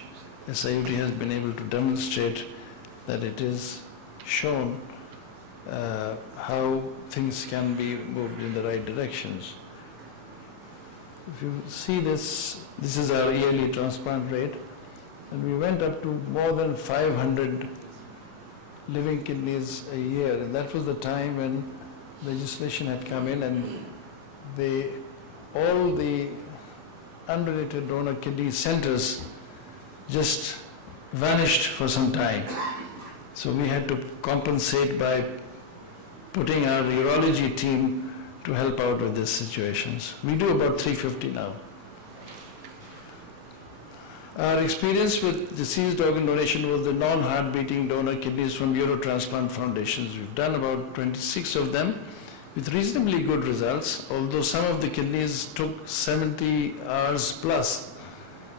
SIUT has been able to demonstrate, that it is shown how things can be moved in the right directions. If you see this, this is our yearly transplant rate, and we went up to more than 500 living kidneys a year, and that was the time when legislation had come in, and all the unrelated donor kidney centers just vanished for some time. So we had to compensate by putting our urology team to help out with these situations. We do about 350 now. Our experience with deceased organ donation was the non-heart-beating donor kidneys from Eurotransplant Foundations. We've done about 26 of them with reasonably good results, although some of the kidneys took 70 hours plus.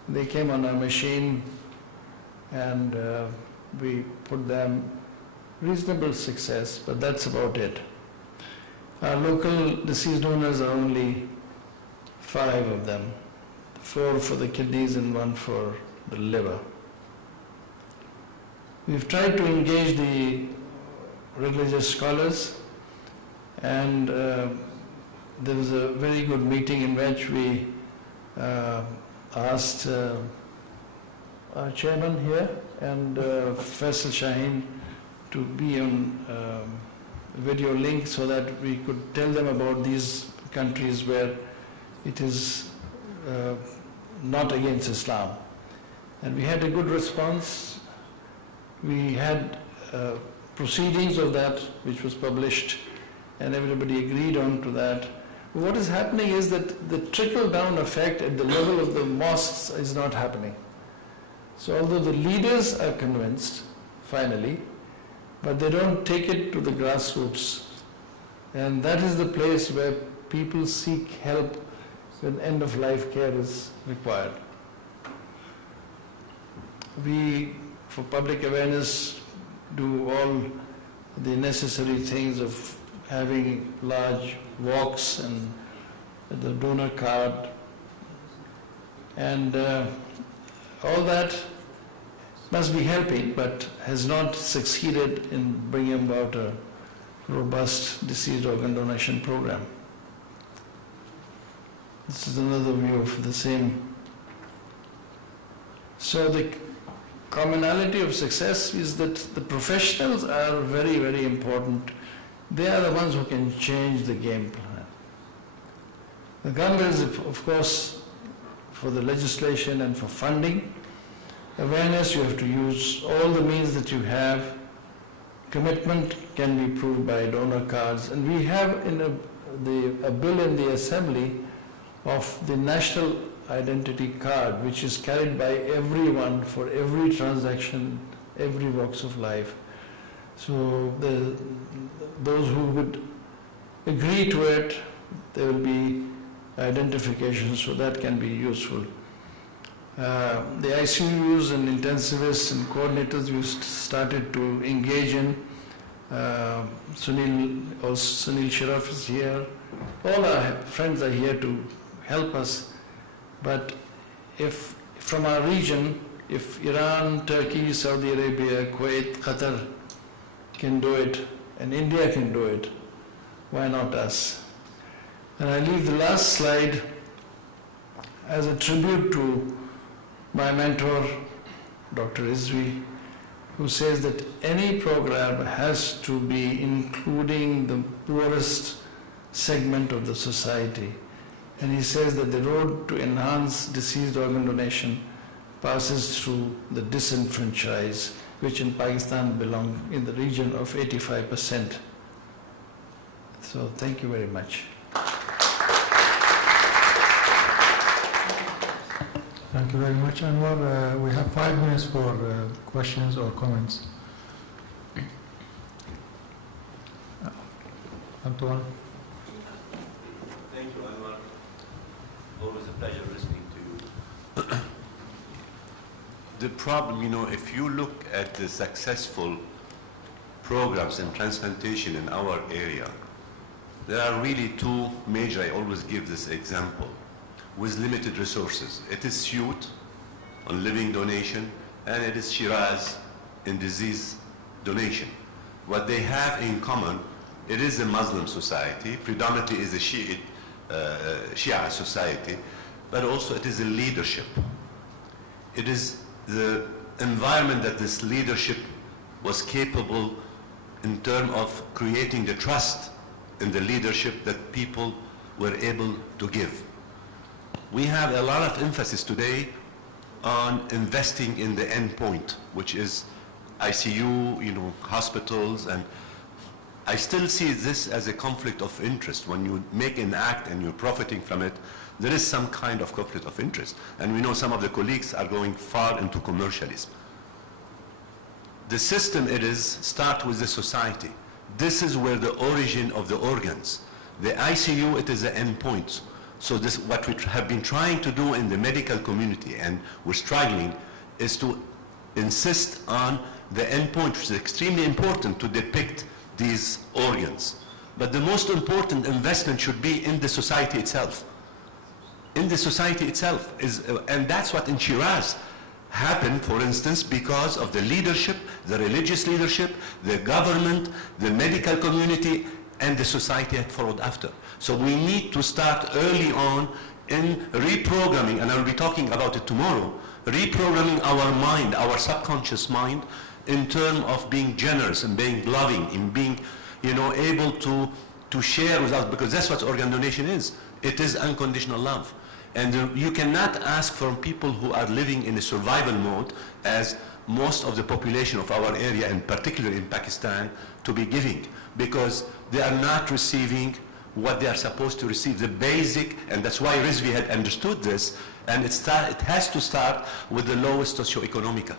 They came on our machine and we put them, reasonable success, but that's about it. Our local deceased donors are only 5 of them, 4 for the kidneys and 1 for the liver. We've tried to engage the religious scholars, and there was a very good meeting in which we asked our chairman here and Faisal Shaheen to be on video link so that we could tell them about these countries where it is not against Islam. And we had a good response. We had proceedings of that which was published, and everybody agreed on to that. what is happening is that the trickle-down effect at the level of the mosques is not happening. So although the leaders are convinced, finally, but they don't take it to the grassroots. And that is the place where people seek help when end-of-life care is required. We, for public awareness, do all the necessary things of having large walks and the donor card, and all that must be helping, but has not succeeded in bringing about a robust deceased organ donation program. This is another view of the same. So the commonality of success is that the professionals are very, very important. They are the ones who can change the game plan. The government is, of course, for the legislation and for funding. Awareness, you have to use all the means that you have. Commitment can be proved by donor cards. And we have in a bill in the Assembly of the national identity card, which is carried by everyone for every transaction, every walks of life. So those who would agree to it, there will be identification, so that can be useful. The ICUs and intensivists and coordinators we've started to engage in. Sunil Sharaf is here. All our friends are here to help us. But if from our region, if Iran, Turkey, Saudi Arabia, Kuwait, Qatar can do it, and India can do it, why not us? And I leave the last slide as a tribute to my mentor, Dr. Rizvi, who says that any program has to be including the poorest segment of the society. And he says that the road to enhance deceased organ donation passes through the disenfranchised, which in Pakistan belong in the region of 85%. So thank you very much. Thank you very much, Anwar. We have 5 minutes for questions or comments. Antoine. Thank you, Anwar. Always a pleasure listening to you. The problem, if you look at the successful programs in transplantation in our area, there are really 2 major, I always give this example, with limited resources. It is Syut on living donation, and it is Shiraz in disease donation. What they have in common, it is a Muslim society, predominantly is a Shia society, but also it is a leadership. It is the environment that this leadership was capable in terms of creating the trust in the leadership that people were able to give. We have a lot of emphasis today on investing in the end point, which is ICU, hospitals, and I still see this as a conflict of interest. When you make an act and you're profiting from it, there is some kind of conflict of interest. And we know some of the colleagues are going far into commercialism. The system start with the society. This is where the origin of the organs. The ICU, it is the end point. So this, what we have been trying to do in the medical community, and we're struggling, is to insist on the end point, which is extremely important to depict these organs. But the most important investment should be in the society itself. In the society itself, and that's what in Shiraz happened, for instance, because of the leadership, the religious leadership, the government, the medical community, and the society had followed after. So we need to start early on in reprogramming, and I'll be talking about it tomorrow, reprogramming our mind, our subconscious mind, in terms of being generous and being loving, in being, able to share with us, because that's what organ donation is. It is unconditional love. And you cannot ask from people who are living in a survival mode, as most of the population of our area, in particular in Pakistan, to be giving, because they are not receiving what they are supposed to receive, the basic, and that's why Rizvi had understood this, and it has to start with the lowest socioeconomical.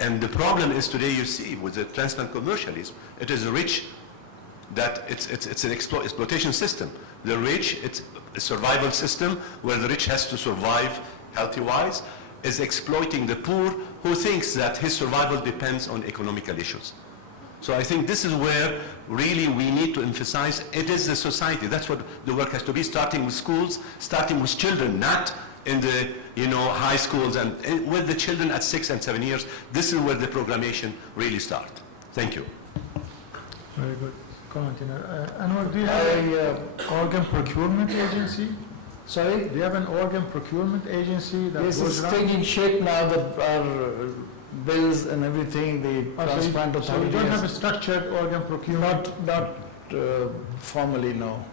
And the problem is today, you see, with the transplant commercialism, it is rich that it's an exploitation system. The rich, it's a survival system where the rich has to survive healthy-wise, is exploiting the poor who thinks that his survival depends on economical issues. So I think this is where really we need to emphasize it is the society. That's what the work has to be, starting with schools, starting with children, not in the high schools, and with the children at 6 and 7 years. This is where the programmation really starts. Thank you. Very good. Anwar, do you have an organ procurement agency? Sorry? Do you have an organ procurement agency that This goes is around? taking shape now, that our bills and everything, the transplant authority. So you don't have a structured organ procurement? Not formally, no.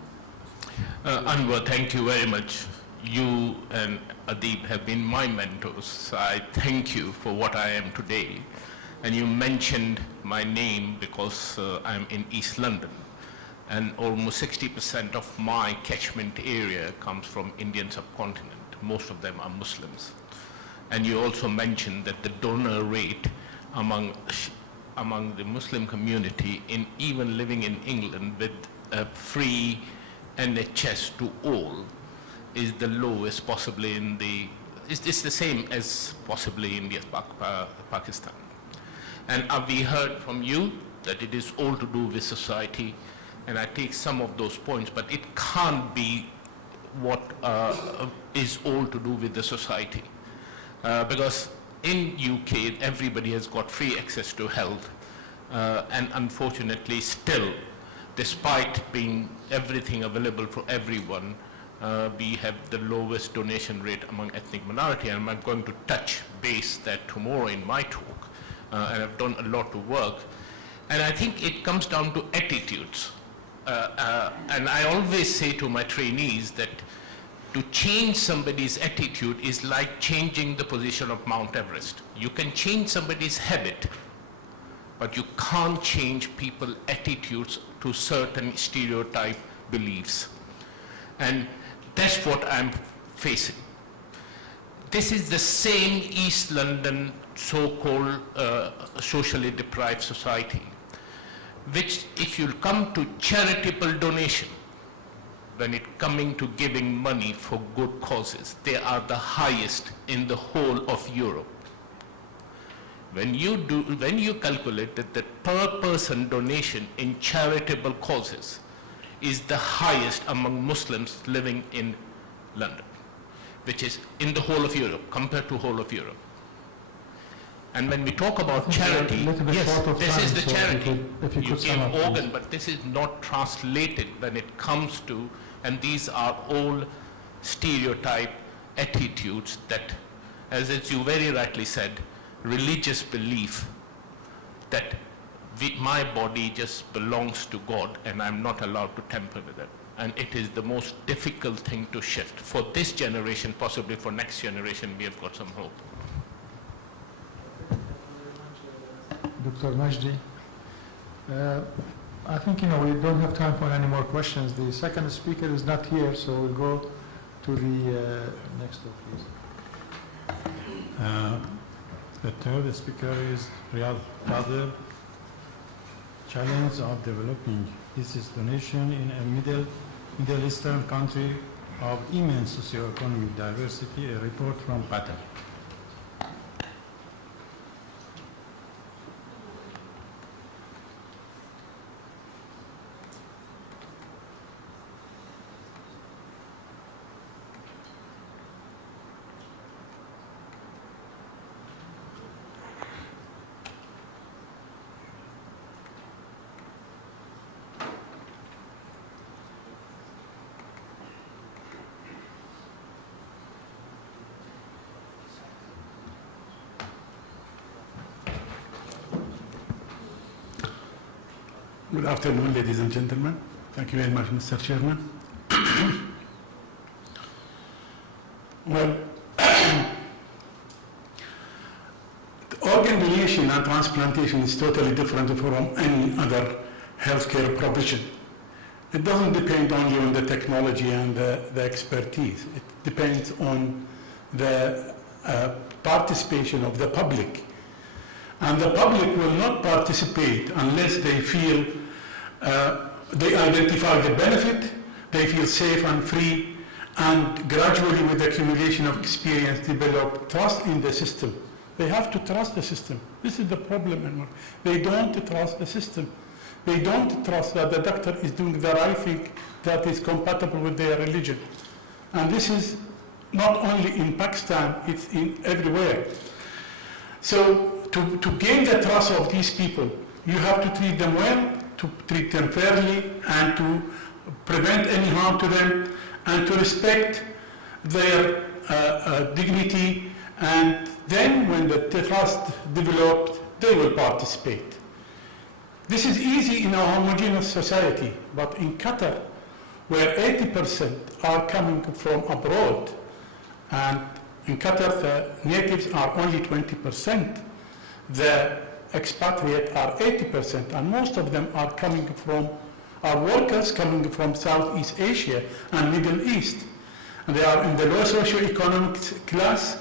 Anwar, thank you very much. You and Adib have been my mentors. So I thank you for what I am today. And you mentioned my name because I'm in East London. And almost 60% of my catchment area comes from Indian subcontinent. Most of them are Muslims. And you also mentioned that the donor rate among the Muslim community, in even living in England with a free NHS to all, is the lowest possibly in the, it's the same as possibly India, Pakistan. And we heard from you that it is all to do with society, and I take some of those points, but it can't be what is all to do with the society. Because in UK, everybody has got free access to health, and unfortunately still, despite being everything available for everyone, we have the lowest donation rate among ethnic minority, and I'm going to touch base that tomorrow in my talk. And I've done a lot of work. And I think it comes down to attitudes. And I always say to my trainees that to change somebody's attitude is like changing the position of Mount Everest. You can change somebody's habit, but you can't change people's attitudes to certain stereotype beliefs. And that's what I'm facing. This is the same East London so-called socially deprived society, which if you come to charitable donation, when it coming to giving money for good causes, they are the highest in the whole of Europe. When you calculate that the per person donation in charitable causes is the highest among Muslims living in London, which is in the whole of Europe, compared to whole of Europe. And when we talk about charity, yes, this is the charity. You give organ, but this is not translated when it comes to, and these are all stereotype attitudes that, as you very rightly said, religious belief that my body just belongs to God and I'm not allowed to tamper with it. And it is the most difficult thing to shift. For this generation, possibly for next generation, we have got some hope. Dr. Majdi, I think we don't have time for any more questions. The second speaker is not here, so we'll go to the next one, please. The third speaker is Riyadh Qadir. Challenge of developing disease donation in a Middle Eastern country of immense socioeconomic diversity, a report from Qatar. Good afternoon, ladies and gentlemen. Thank you very much, Mr. Chairman. Well, organ donation and transplantation is totally different from any other healthcare provision. it doesn't depend only on the technology and the expertise. It depends on the participation of the public. And the public will not participate unless they feel they identify the benefit, they feel safe and free, and gradually with the accumulation of experience develop trust in the system. They have to trust the system. This is the problem. And they don't trust the system. They don't trust that the doctor is doing the right thing that is compatible with their religion. And this is not only in Pakistan, it's in everywhere. So to gain the trust of these people, you have to treat them well, to treat them fairly, and to prevent any harm to them, and to respect their dignity. And then when the trust develops, they will participate. This is easy in a homogeneous society, but in Qatar, where 80% are coming from abroad, and in Qatar the natives are only 20%, the expatriates are 80%, and most of them are workers coming from Southeast Asia and Middle East. And they are in the low socioeconomic class,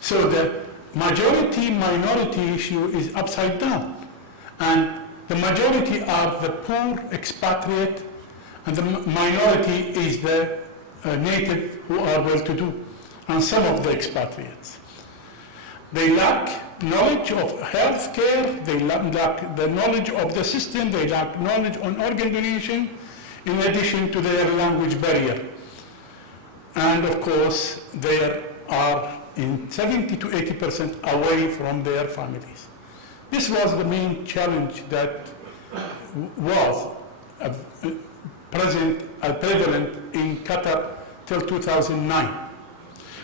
so the majority-minority issue is upside down. And the majority are the poor expatriate, and the minority is the native who are well-to-do, and some of the expatriates. They lack knowledge of health care, they lack the knowledge of the system, they lack knowledge on organ donation, in addition to their language barrier. And of course, they are in 70 to 80% away from their families. This was the main challenge that was prevalent in Qatar till 2009.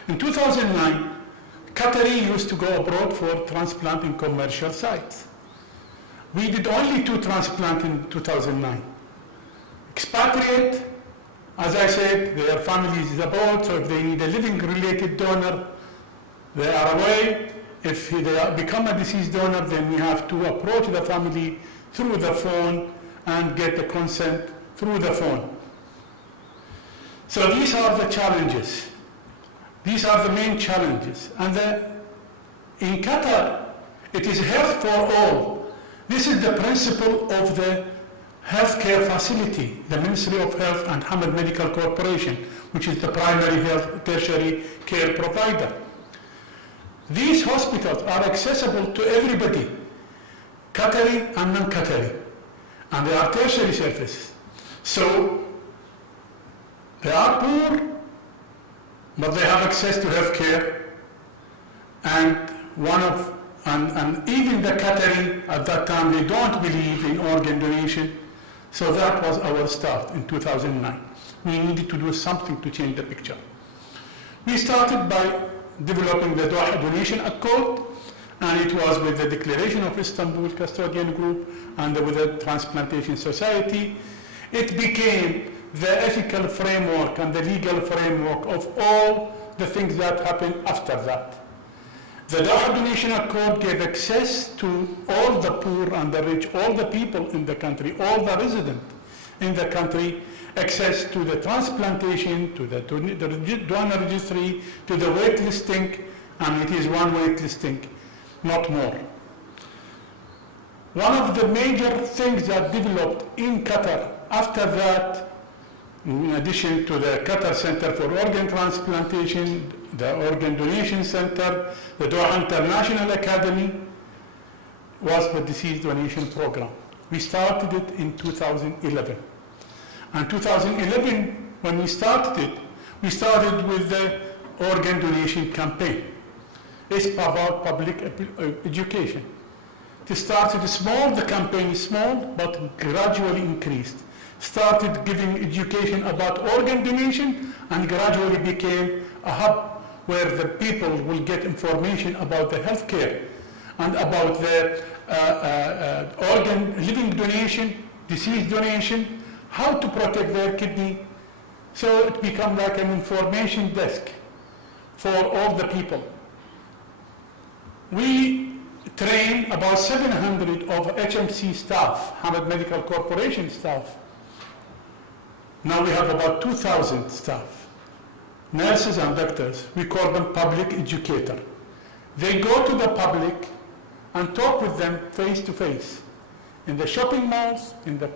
In 2009, Qatari used to go abroad for transplant in commercial sites. We did only 2 transplants in 2009. Expatriate, as I said, their families is abroad, so if they need a living-related donor, they are away. If they become a deceased donor, then we have to approach the family through the phone and get the consent through the phone. So these are the challenges. These are the main challenges. And in Qatar, it is health for all. This is the principle of the healthcare facility, the Ministry of Health and Hamad Medical Corporation, which is the primary health tertiary care provider. These hospitals are accessible to everybody, Qatari and non-Qatari, and they are tertiary services. So they are poor, but they have access to health care, and even the Qatari at that time, they don't believe in organ donation. So that was our start in 2009. We needed to do something to change the picture. We started by developing the Doha Donation Accord, and it was with the Declaration of Istanbul Custodian Group and with the Transplantation Society. It became the ethical framework and the legal framework of all the things that happened after that. The Doha Donation Accord gave access to all the poor and the rich, all the people in the country, all the residents in the country, access to the transplantation, to the donor registry, to the wait listing, and it is one wait listing, not more. One of the major things that developed in Qatar after that, in addition to the Qatar Center for Organ Transplantation, the Organ Donation Center, the Doha International Academy, was the disease donation program. We started it in 2011. And 2011, when we started it, we started with the organ donation campaign. It's about public education. It started small, the campaign is small, but gradually increased. Started giving education about organ donation and gradually became a hub where the people will get information about the healthcare and about the living donation, disease donation, how to protect their kidney. So it became like an information desk for all the people. We train about 700 of HMC staff, Hamad Medical Corporation staff, Now we have about 2,000 staff, nurses and doctors. We call them public educator. They go to the public and talk with them face to face. In the shopping malls, in the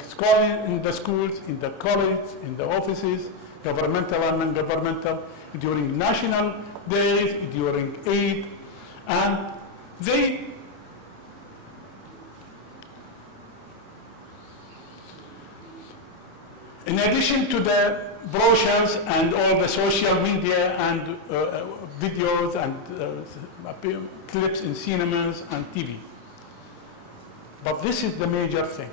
schools, in the college, in the offices, governmental and non-governmental, during national days, during Eid, and they in addition to the brochures and all the social media and videos and clips in cinemas and TV. But this is the major thing.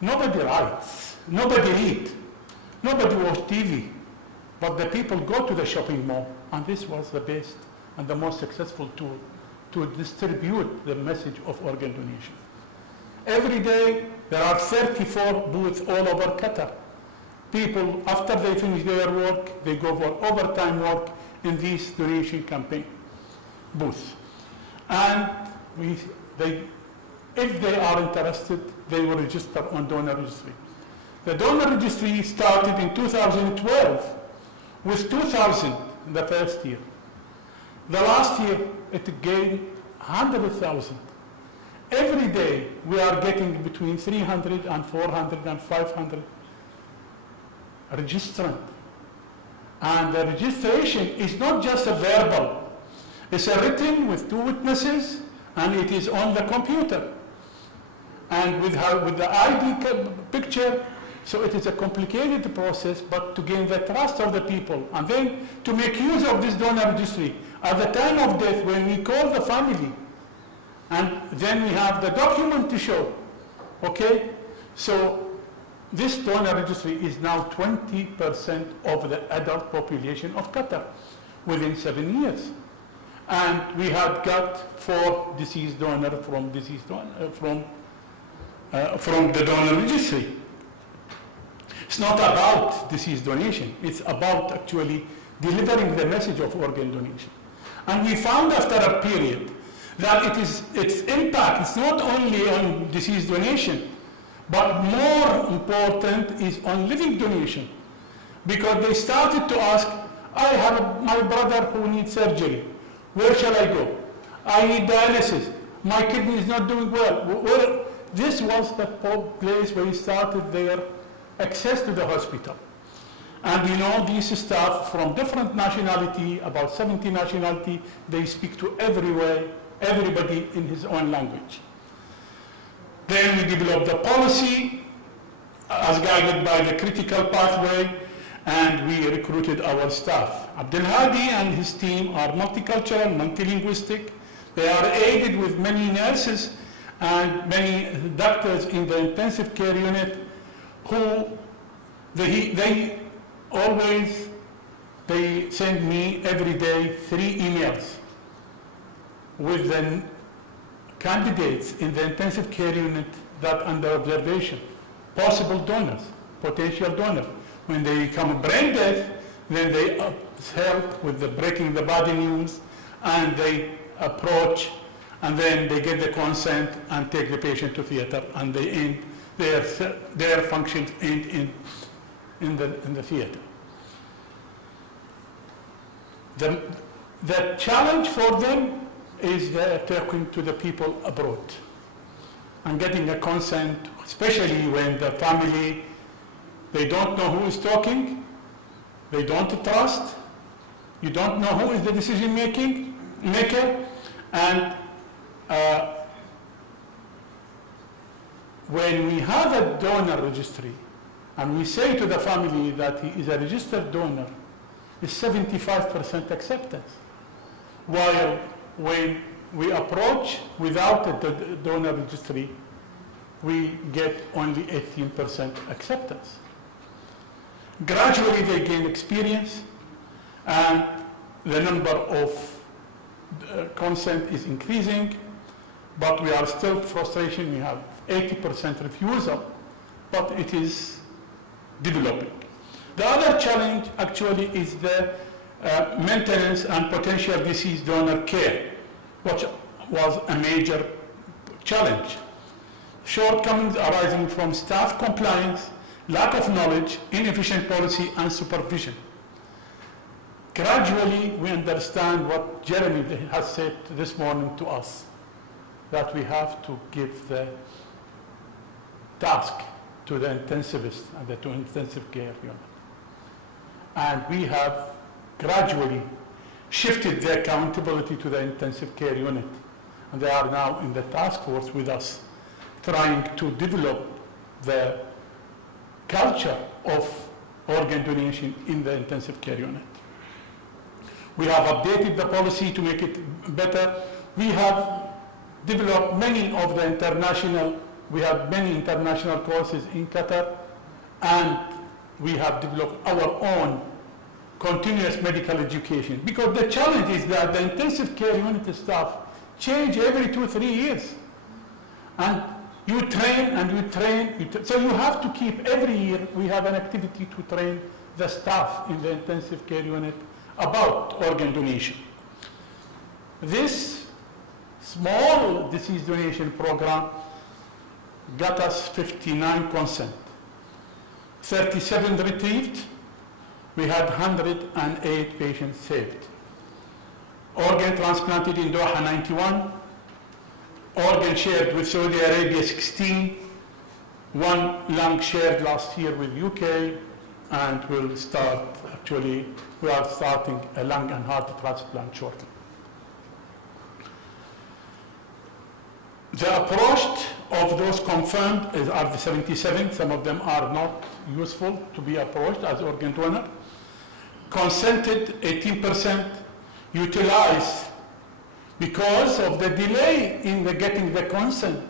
Nobody writes, nobody reads, nobody watches TV, but the people go to the shopping mall, and this was the best and the most successful tool to distribute the message of organ donation. Every day, there are 34 booths all over Qatar. People, after they finish their work, they go for overtime work in these donation campaign booths. And if they are interested, they will register on donor registry. The donor registry started in 2012 with 2,000 in the first year. The last year, it gained 100,000. Every day, we are getting between 300 and 400 and 500 registrants. And the registration is not just a verbal. It's a written with 2 witnesses, and it is on the computer. And with the ID picture, so it is a complicated process, but to gain the trust of the people, and then to make use of this donor registry. At the time of death, when we call the family, and then we have the document to show, okay? So this donor registry is now 20% of the adult population of Qatar within 7 years. And we had got 4 deceased donors from the donor registry. It's not about deceased donation. It's about actually delivering the message of organ donation. And we found after a period that its impact is not only on deceased donation, but more important is on living donation. Because they started to ask, I have my brother who needs surgery. Where shall I go? I need dialysis. My kidney is not doing well. This was the place where we started their access to the hospital. And you know, these staff from different nationality, about 70 nationality, they speak to everybody in his own language. Then we developed the policy as guided by the critical pathway, and we recruited our staff. Abdel Hadi and his team are multicultural, multilinguistic. They are aided with many nurses and many doctors in the intensive care unit who they send me every day 3 emails with the candidates in the intensive care unit that under observation, possible donors, potential donors. When they become brain dead, then they help with the breaking the body news, and they approach, and then they get the consent and take the patient to theater, and they end their functions end in the theater. The challenge for them is talking to the people abroad and getting a consent, especially when the family, they don't know who is talking, they don't trust, you don't know who is the decision maker, and when we have a donor registry and we say to the family that he is a registered donor, it's 75% acceptance. While when we approach without a donor registry, we get only 18% acceptance. Gradually they gain experience, and the number of consent is increasing, but we are still frustration. We have 80% refusal, but it is developing. The other challenge actually is the maintenance and potential deceased donor care, which was a major challenge. Shortcomings arising from staff compliance, lack of knowledge, inefficient policy, and supervision. Gradually, we understand what Jeremy has said this morning to us, that we have to give the task to the intensivist and the intensive care unit. And we have gradually shifted the accountability to the intensive care unit. And they are now in the task force with us, trying to develop the culture of organ donation in the intensive care unit. We have updated the policy to make it better. We have developed many international courses in Qatar, and we have developed our own continuous medical education. Because the challenge is that the intensive care unit staff change every 2-3 years. And you train and you train. So you have to keep, every year we have an activity to train the staff in the intensive care unit about organ donation. This small disease donation program got us 59 consent, 37 retrieved. We had 108 patients saved. Organ transplanted in Doha, 91. Organ shared with Saudi Arabia, 16. 1 lung shared last year with UK, and we'll start, actually, we are starting a lung and heart transplant shortly. The approach of those confirmed are the 77. Some of them are not useful to be approached as organ donor. Consented, 18%. Utilized, because of the delay in getting the consent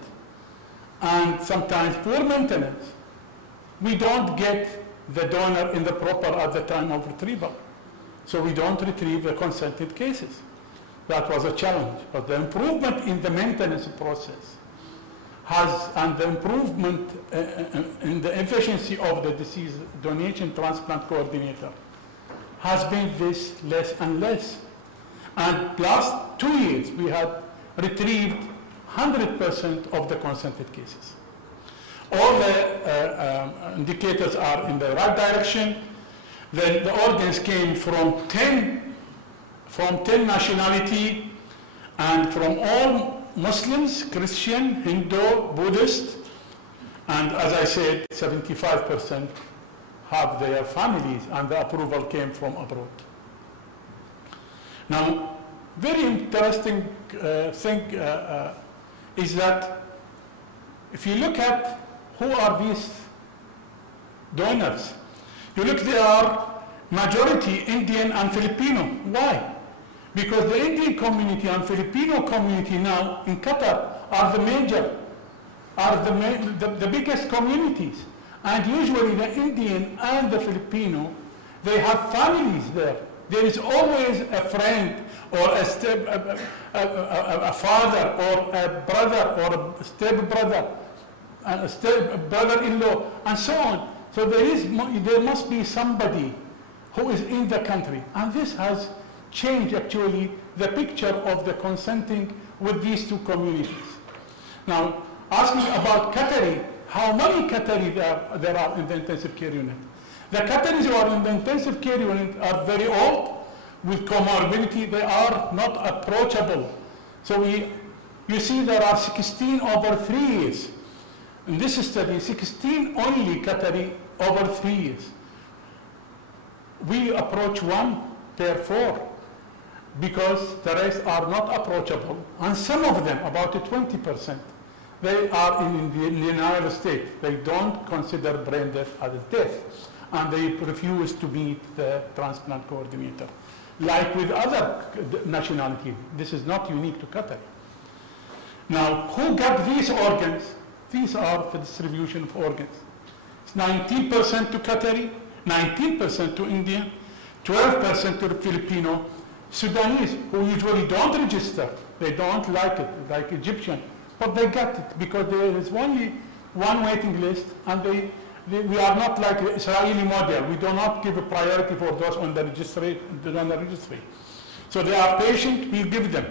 and sometimes poor maintenance, we don't get the donor in the proper at the time of retrieval. So we don't retrieve the consented cases. That was a challenge. But the improvement in the maintenance process and the improvement in the efficiency of the disease donation transplant coordinator has been this less and less. And last 2 years, we had retrieved 100% of the consented cases. All the indicators are in the right direction. The organs came from 10 nationality and from all Muslims, Christian, Hindu, Buddhist, and as I said, 75% have their families, and the approval came from abroad. Now, very interesting thing is that if you look at who are these donors, you look, they are majority Indian and Filipino. Why? Because the Indian community and Filipino community now in Qatar are the biggest communities. And usually the Indian and the Filipino, they have families there. There is always a friend or a father or a brother or a step-brother, a step-brother-in-law, and so on. So there must be somebody who is in the country. And this has changed, actually, the picture of the consenting with these two communities. Now, asking about Qatari, how many Qatari there are in the intensive care unit? The Qataris who are in the intensive care unit are very old, with comorbidity. They are not approachable. So you see there are 16 over 3 years. In this study, 16 only Qatari over 3 years. We approach 1 per 4 because the rest are not approachable. And some of them, about 20%, they are in the denial state. They don't consider brain death as death, and they refuse to meet the transplant coordinator. Like with other nationalities, this is not unique to Qatar. Now, who got these organs? These are the distribution of organs. It's 19% to Qatari, 19% to Indian, 12% to the Filipino, Sudanese, who usually don't register. They don't like it, like Egyptian. But they got it because there is only one waiting list, and we are not like the Israeli model. We do not give a priority for those on the registry. So they are patient, we give them.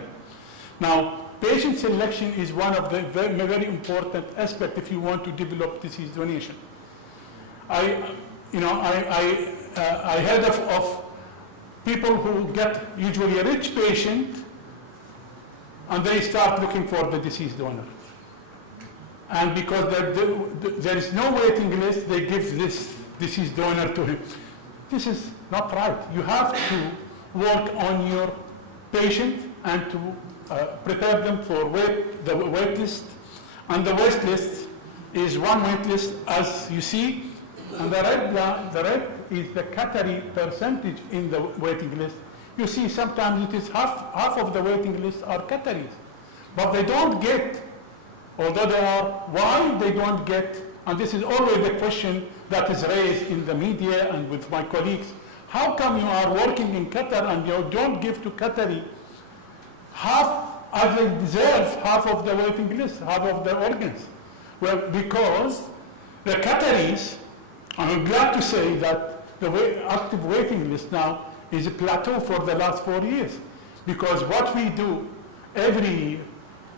Now, patient selection is one of the very, very important aspects if you want to develop disease donation. I heard of people who get usually a rich patient and they start looking for the deceased donor. And because there is no waiting list, they give this deceased donor to him. This is not right. You have to work on your patient and to prepare them for the wait list. And the wait list is one wait list, as you see. And the red is the Qatari percentage in the waiting list. You see, sometimes it is half of the waiting list are Qataris. But they don't get, although they are, why they don't get, and this is always the question that is raised in the media and with my colleagues, how come you are working in Qatar and you don't give to Qatari half, as they deserve, half of the waiting list, half of the organs? Well, because the Qataris, I'm glad to say that the active waiting list now is a plateau for the last 4 years, because what we do every year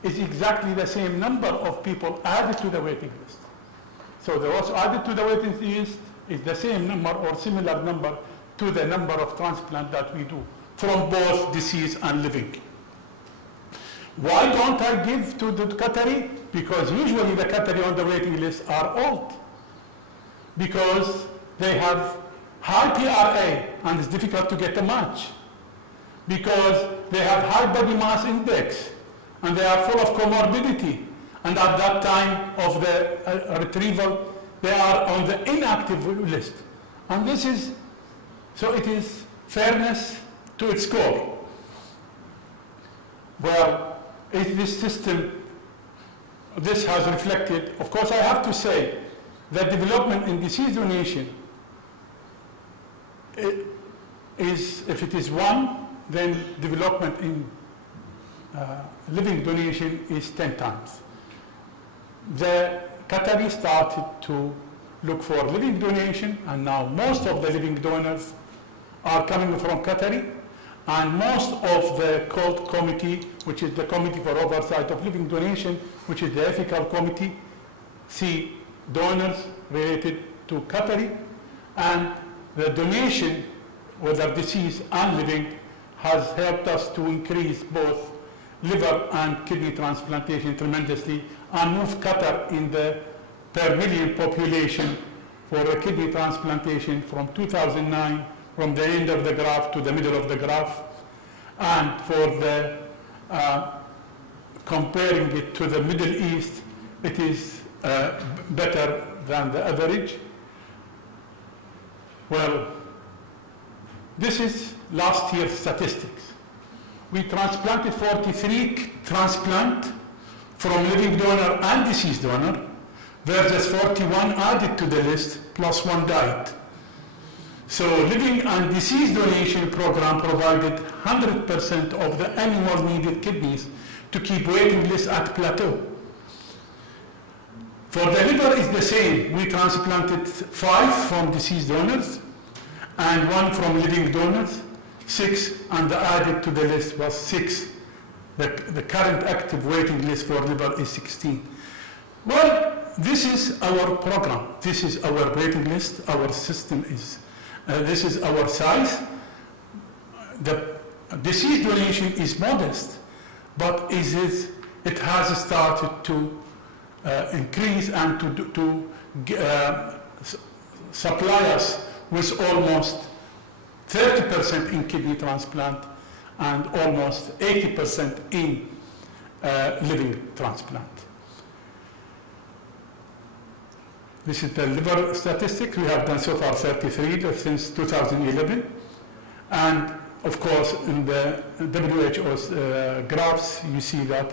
is exactly the same number of people added to the waiting list. So the also added to the waiting list is the same number or similar number to the number of transplants that we do from both deceased and living. Why don't I give to the Qatari? Because usually the Qatari on the waiting list are old, because they have high PRA and it's difficult to get a match, because they have high body mass index and they are full of comorbidity, and at that time of the retrieval they are on the inactive list. And this is, so it is fairness to its core. Well, if this system, this has reflected, of course I have to say that development in deceased donation is, if it is 1, then development in living donation is 10 times. The Qatari started to look for living donation, and now most of the living donors are coming from Qatari, and most of the COLT committee, which is the Committee for Oversight of Living Donation, which is the ethical committee, see donors related to Qatari, and the donation, whether deceased and living, has helped us to increase both liver and kidney transplantation tremendously and move Qatar in the per million population for a kidney transplantation from 2009, from the end of the graph to the middle of the graph, and for the comparing it to the Middle East, it is better than the average. Well, this is last year's statistics. We transplanted 43 transplant from living donor and deceased donor, versus 41 added to the list, plus 1 died. So living and deceased donation program provided 100% of the annual needed kidneys to keep waiting list at plateau. For the liver is the same. We transplanted 5 from deceased donors and 1 from living donors, 6, and the added to the list was 6. The current active waiting list for liver is 16. Well, this is our program. This is our waiting list. Our system is, this is our size. The deceased donation is modest, but it has started to increase and to supply us with almost 30% in kidney transplant and almost 80% in living transplant. This is the liver statistics. We have done so far 33 since 2011. And of course, in the WHO's graphs, you see that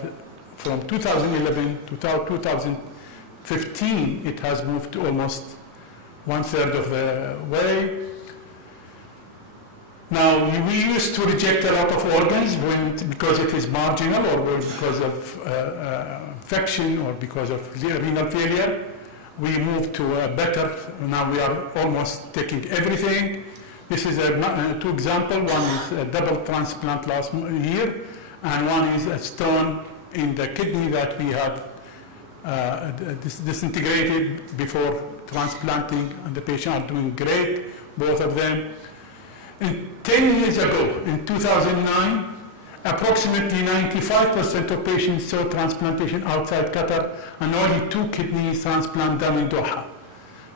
from 2011 to 2015, it has moved to almost 1/3 of the way. Now, we used to reject a lot of organs because it is marginal, or because of infection, or because of renal failure. We moved to a better, now we are almost taking everything. This is 2 examples. One is a double transplant last year, and one is a stone in the kidney that we had disintegrated before transplanting, and the patients are doing great, both of them. And 10 years ago, in 2009, approximately 95% of patients saw transplantation outside Qatar, and only 2 kidney transplants done in Doha.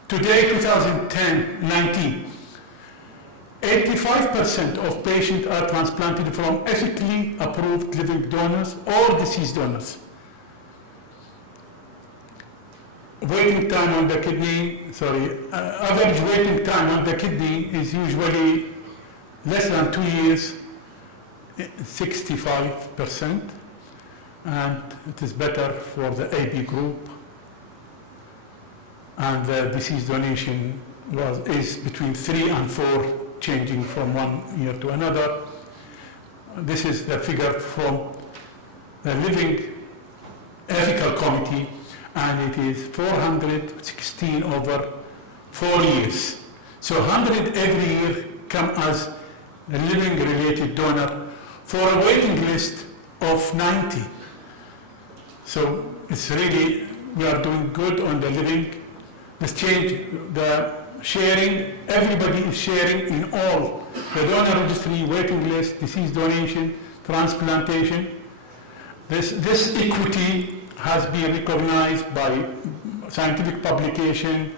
Today, 2019, 85% of patients are transplanted from ethically approved living donors or deceased donors. Waiting time on the kidney, average waiting time on the kidney is usually less than 2 years, 65%, and it is better for the AB group. And the deceased donation is between 3 and 4, changing from 1 year to another. This is the figure from the Living Ethical Committee, and it is 416 over 4 years. So 100 every year come as a living related donor for a waiting list of 90. So it's really, we are doing good on the living. This change, the sharing, everybody is sharing in all. The donor registry, waiting list, deceased donation, transplantation. This equity has been recognized by scientific publication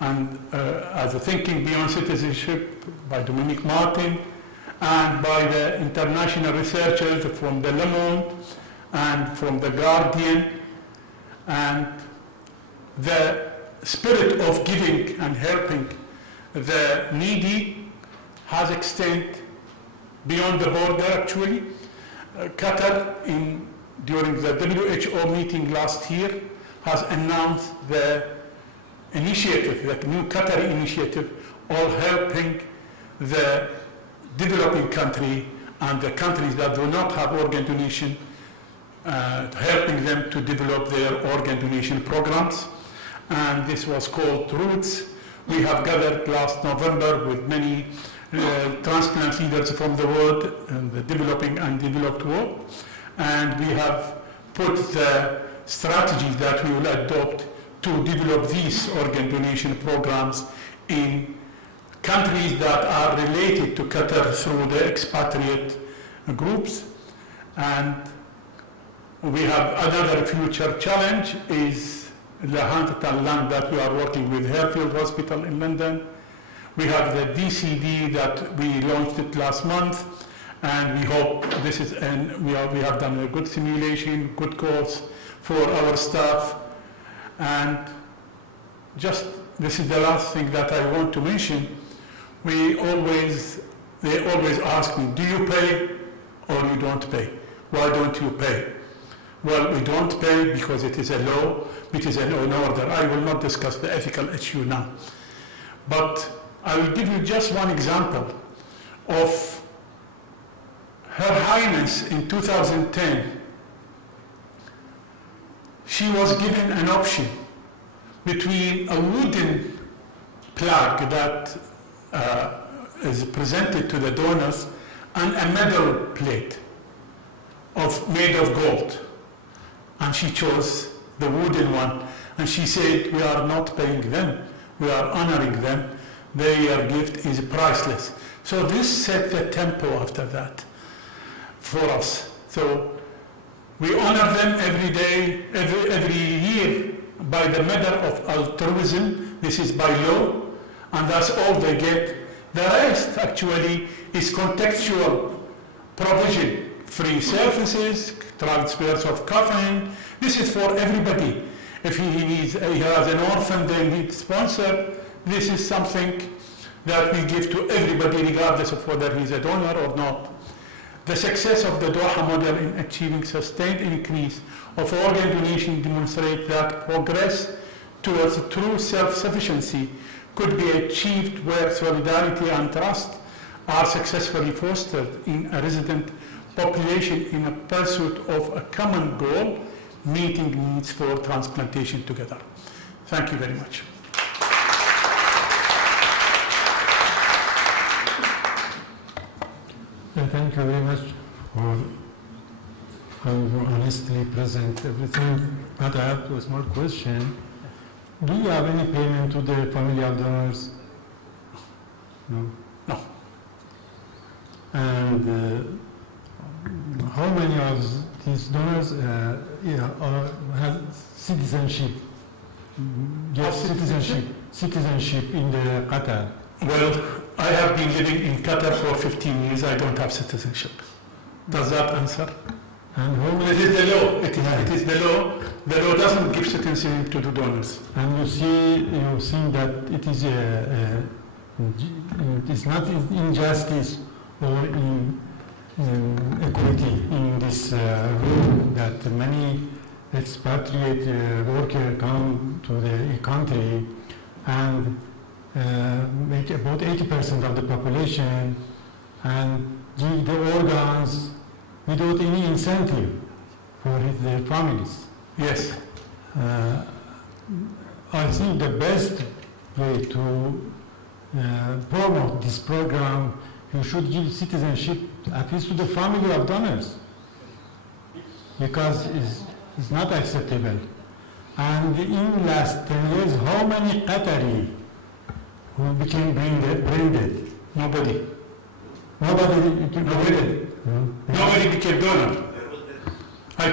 and as a Thinking Beyond Citizenship by Dominique Martin, and by the international researchers from the Le Monde and from the Guardian. And the spirit of giving and helping the needy has extended beyond the border, actually. Qatar, during the WHO meeting last year, has announced the initiative, the new Qatari initiative, all helping the developing country and the countries that do not have organ donation, helping them to develop their organ donation programs. And this was called Roots. We have gathered last November with many transplant leaders from the world, and the developing and developed world. And we have put the strategies that we will adopt to develop these organ donation programs in countries that are related to Qatar through the expatriate groups. And we have another future challenge is the 100-ton lung that we are working with Harefield Hospital in London. We have the DCD that we launched it last month, and we hope this is, and we have done a good simulation, good course for our staff. And just, this is the last thing that I want to mention. They always ask me, do you pay or you don't pay? Why don't you pay? Well, we don't pay because it is a law, it is an order. I will not discuss the ethical issue now. But I will give you just one example of Her Highness in 2010. She was given an option between a wooden plaque that is presented to the donors and a metal plate made of gold. And she chose the wooden one. And she said, we are not paying them, we are honoring them. Their gift is priceless. So this set the tempo after that for us. So we honor them every day, every year by the medal of altruism. This is by law, and that's all they get. The rest actually is contextual provision, free services, transfers of coffin. This is for everybody. If he has an orphan, then he's sponsored. This is something that we give to everybody regardless of whether he's a donor or not. The success of the Doha model in achieving sustained increase of organ donation demonstrates that progress towards true self-sufficiency could be achieved where solidarity and trust are successfully fostered in a resident population in a pursuit of a common goal, meeting needs for transplantation together. Thank you very much. Thank you very much for how you honestly present everything. But I have a small question. Do you have any payment to the family of donors? No. No. And how many of these donors have citizenship? Get citizenship in the Qatar? Well, I have been living in Qatar for 15 years. I don't have citizenship. Does that answer? And how many? It is the law. It is the law. The law doesn't give citizenship to the donors. And you see that it is it's not injustice or inequality in this rule that many expatriate workers come to the country and make about 80% of the population and give the organs without any incentive for their families. Yes. I think the best way to promote this program, you should give citizenship at least to the family of donors, because it's not acceptable. And in last 10 years, how many Qatari who became brain dead? Nobody. Nobody became donor. I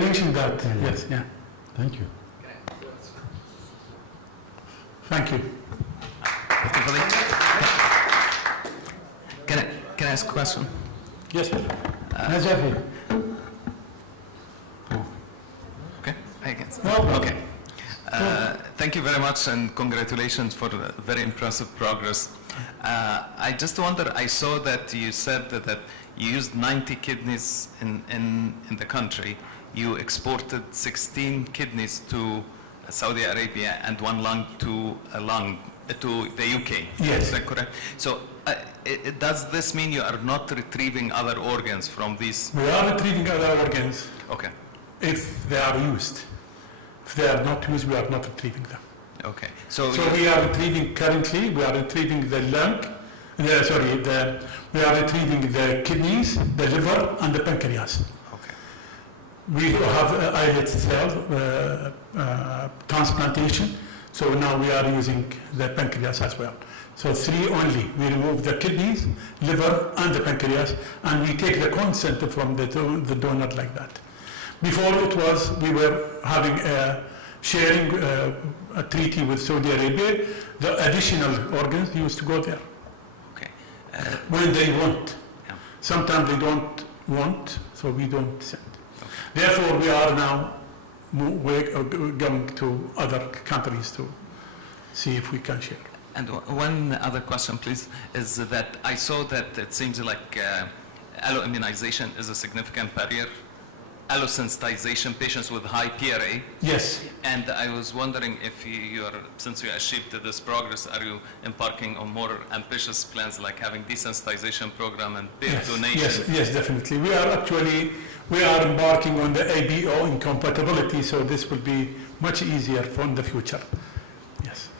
mentioned that. Yes, yeah. Thank you. Thank you. Can I ask a question? Yes, sir. Najafi. Okay, I can. No. Okay. Thank you very much and congratulations for very impressive progress. I just wonder, I saw that you said that you used 90 kidneys in the country. You exported 16 kidneys to Saudi Arabia and 1 lung to the UK. Yes. Is that correct? So does this mean you are not retrieving other organs from these? We are retrieving other organs. Okay. If they are used. If they are not used, we are not retrieving them. Okay. So we are retrieving currently, we are retrieving the lung, we are retrieving the kidneys, the liver, and the pancreas. Okay. We have islet cell transplantation, so now we are using the pancreas as well. So 3 only. We remove the kidneys, liver, and the pancreas, and we take the consent from the donor like that. Before it was, we were having sharing a treaty with Saudi Arabia. The additional organs used to go there. Okay. When they want. Yeah. Sometimes they don't want, so we don't send. Okay. Therefore, we are now going to other countries to see if we can share. And one other question, please, is that I saw that it seems like alloimmunization is a significant barrier. Allosensitization, patients with high PRA. Yes. And I was wondering if since you achieved this progress, are you embarking on more ambitious plans like having desensitization program and peer donation? Yes, definitely. We are embarking on the ABO incompatibility, so this will be much easier for in the future. Yes.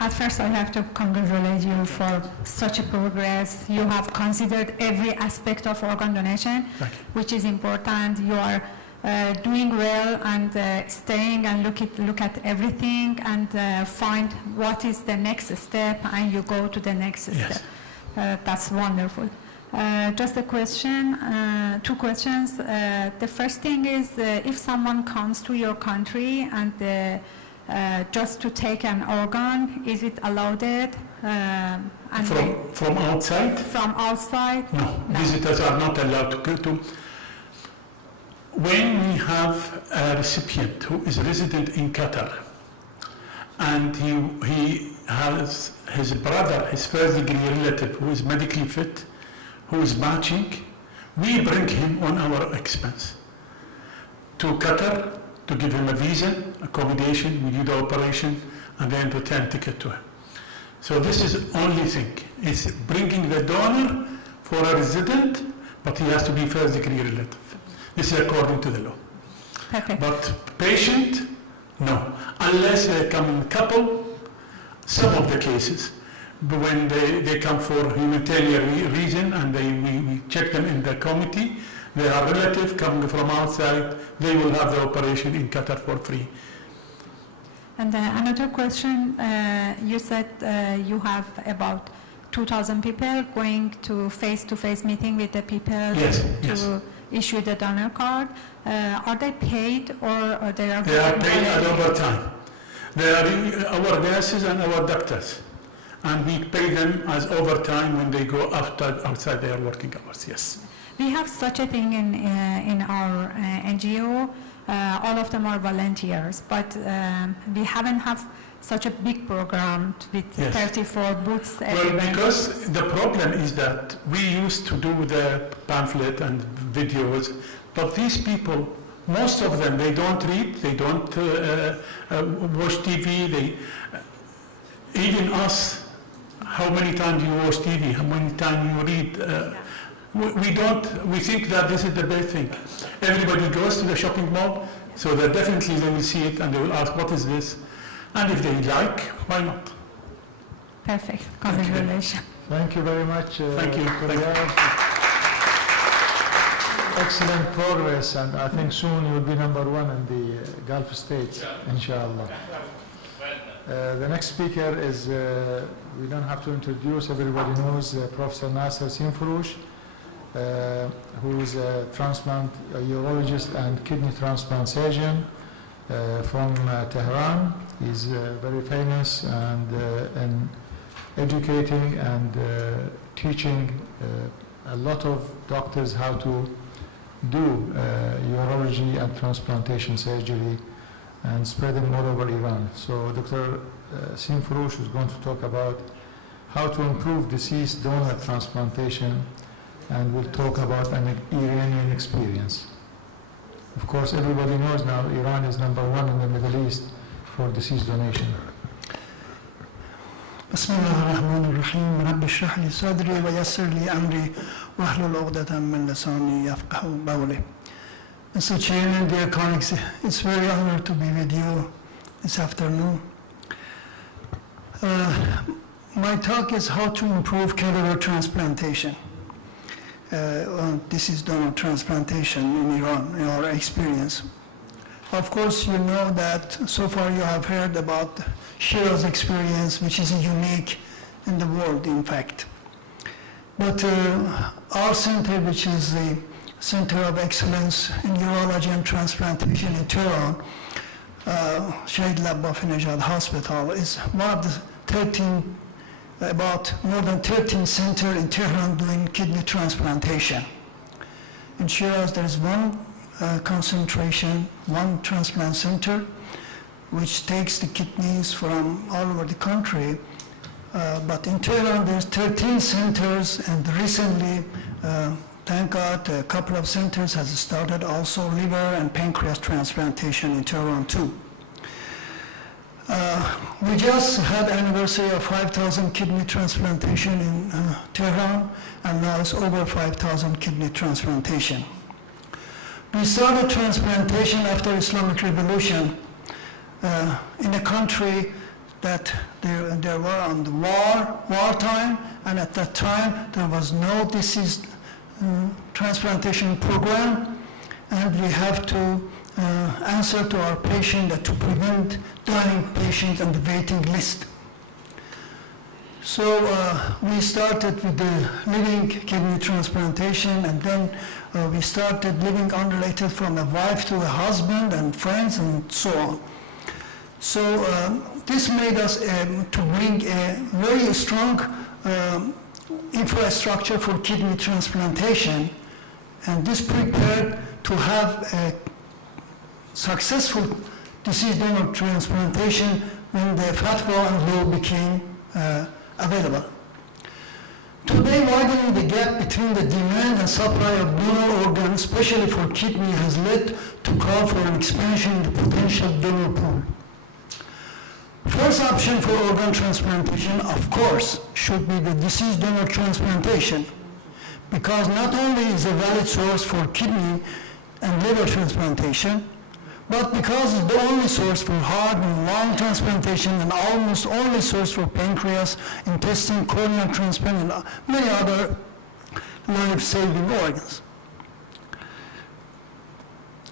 At first, I have to congratulate you for such a progress. You have considered every aspect of organ donation, which is important. You are doing well and staying and look at everything and find what is the next step, and you go to the next step. That's wonderful. Just a question, 2 questions. The first thing is, if someone comes to your country and just to take an organ, is it allowed? From outside? From outside? No, visitors are not allowed to go to. When we have a recipient who is resident in Qatar and he has his brother, his first-degree relative who is medically fit, who is matching, we bring him on our expense to Qatar to give him a visa, accommodation, we do the operation, and then return ticket to him. So this is the only thing. It's bringing the donor for a resident, but he has to be first-degree relative. This is according to the law. Perfect. But patient, no. Unless they come in couple, some of the cases, but when they come for humanitarian reason and we check them in the committee, They are relative coming from outside. They will have the operation in Qatar for free. And another question, you said you have about 2,000 people going to face-to-face meeting with the people to issue the donor card. Are they paid or they are? They are paid at overtime. They are our nurses and our doctors, and we pay them as overtime when they go outside their working hours. Yes. We have such a thing in our NGO. All of them are volunteers, but we haven't have such a big program with 34 booths everywhere. Well, because the problem is that we used to do the pamphlet and videos, but these people, most of them, they don't read, they don't watch TV. Even us, how many times you watch TV, how many times you read, we think that this is the best thing. Everybody goes to the shopping mall, so that definitely they will see it and they will ask, what is this? And if they like, why not? Perfect. Congratulations. Thank you very much. Thank you. Excellent progress, and I think soon you will be #1 in the Gulf states, inshallah. The next speaker is, we don't have to introduce, everybody knows, Professor Nasser Simfurush, who is a transplant urologist and kidney transplant surgeon from Tehran. He's very famous and in educating and teaching a lot of doctors how to do urology and transplantation surgery and spread them all over Iran. So Dr. Simfurush is going to talk about how to improve deceased donor transplantation, and we'll talk about an Iranian experience. Of course, everybody knows now Iran is #1 in the Middle East for deceased donation. بسم الله الرحمن الرحيم رب اشرح لي صدري ويسر لي أمري واحلل عقدة من لساني يفقهوا قولي. Mr. Chairman, dear colleagues, it's very honored to be with you this afternoon. My talk is how to improve cadaver transplantation. This is donor transplantation in Iran, in our experience. Of course, you know that so far you have heard about Shiraz's experience, which is unique in the world, in fact. But our center, which is the Center of Excellence in Urology and Transplantation in Tehran, Shahid Labbafinejad Hospital, is one of the about more than 13 centers in Tehran doing kidney transplantation. In Shiraz, there is one concentration, one transplant center, which takes the kidneys from all over the country. But in Tehran, there's 13 centers, and recently, thank God, a couple of centers has started also liver and pancreas transplantation in Tehran too. We just had anniversary of 5,000 kidney transplantation in Tehran, and now it's over 5,000 kidney transplantation. We started transplantation after Islamic Revolution in a country that they were on the wartime, and at that time there was no disease transplantation program, and we have to answer to our patient that to prevent dying patients on the waiting list. So we started with the living kidney transplantation, and then we started living unrelated from a wife to a husband and friends and so on. So this made us to bring a very strong infrastructure for kidney transplantation, and this prepared to have a successful deceased donor transplantation when the fatwa and law became available. Today, widening the gap between the demand and supply of donor organs, especially for kidney, has led to call for an expansion in the potential donor pool. First option for organ transplantation, of course, should be the deceased donor transplantation, because not only is a valid source for kidney and liver transplantation, but because it's the only source for heart and lung transplantation, and almost only source for pancreas, intestine, corneal transplant, and many other life-saving organs.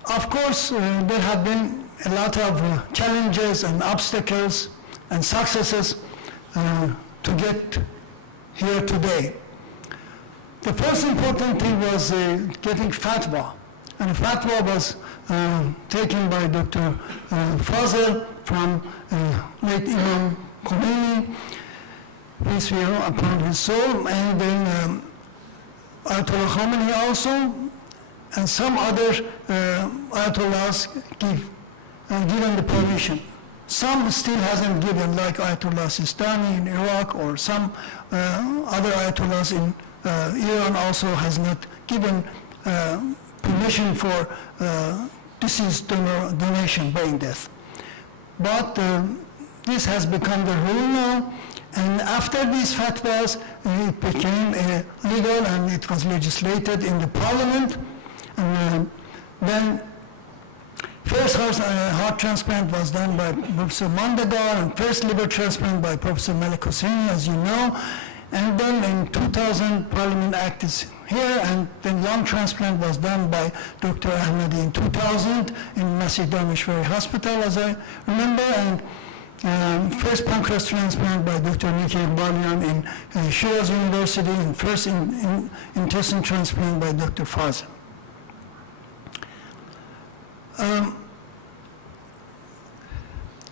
Of course, there have been a lot of challenges and obstacles and successes to get here today. The first important thing was getting fatwa. And fatwa was taken by Dr. Fazl from late Imam Khomeini, peace be upon his soul, and then Ayatollah Khomeini also, and some other Ayatollahs given the permission. Some still hasn't given, like Ayatollah Sistani in Iraq, or some other Ayatollahs in Iran also has not given permission for deceased donation, brain death. But this has become the rule now, and after these fatwas, it became legal and it was legislated in the parliament. And then first heart transplant was done by Professor Mandagar, and first liver transplant by Professor Malik Hosseini, as you know. And then in 2000, Parliament Act is here, and then lung transplant was done by Dr. Ahmadi in 2000 in Masjid Dameshwari Hospital, as I remember, and first pancreas transplant by Dr. Niki Iqbalian in Shiraz University, and first intestine transplant by Dr. Fazl.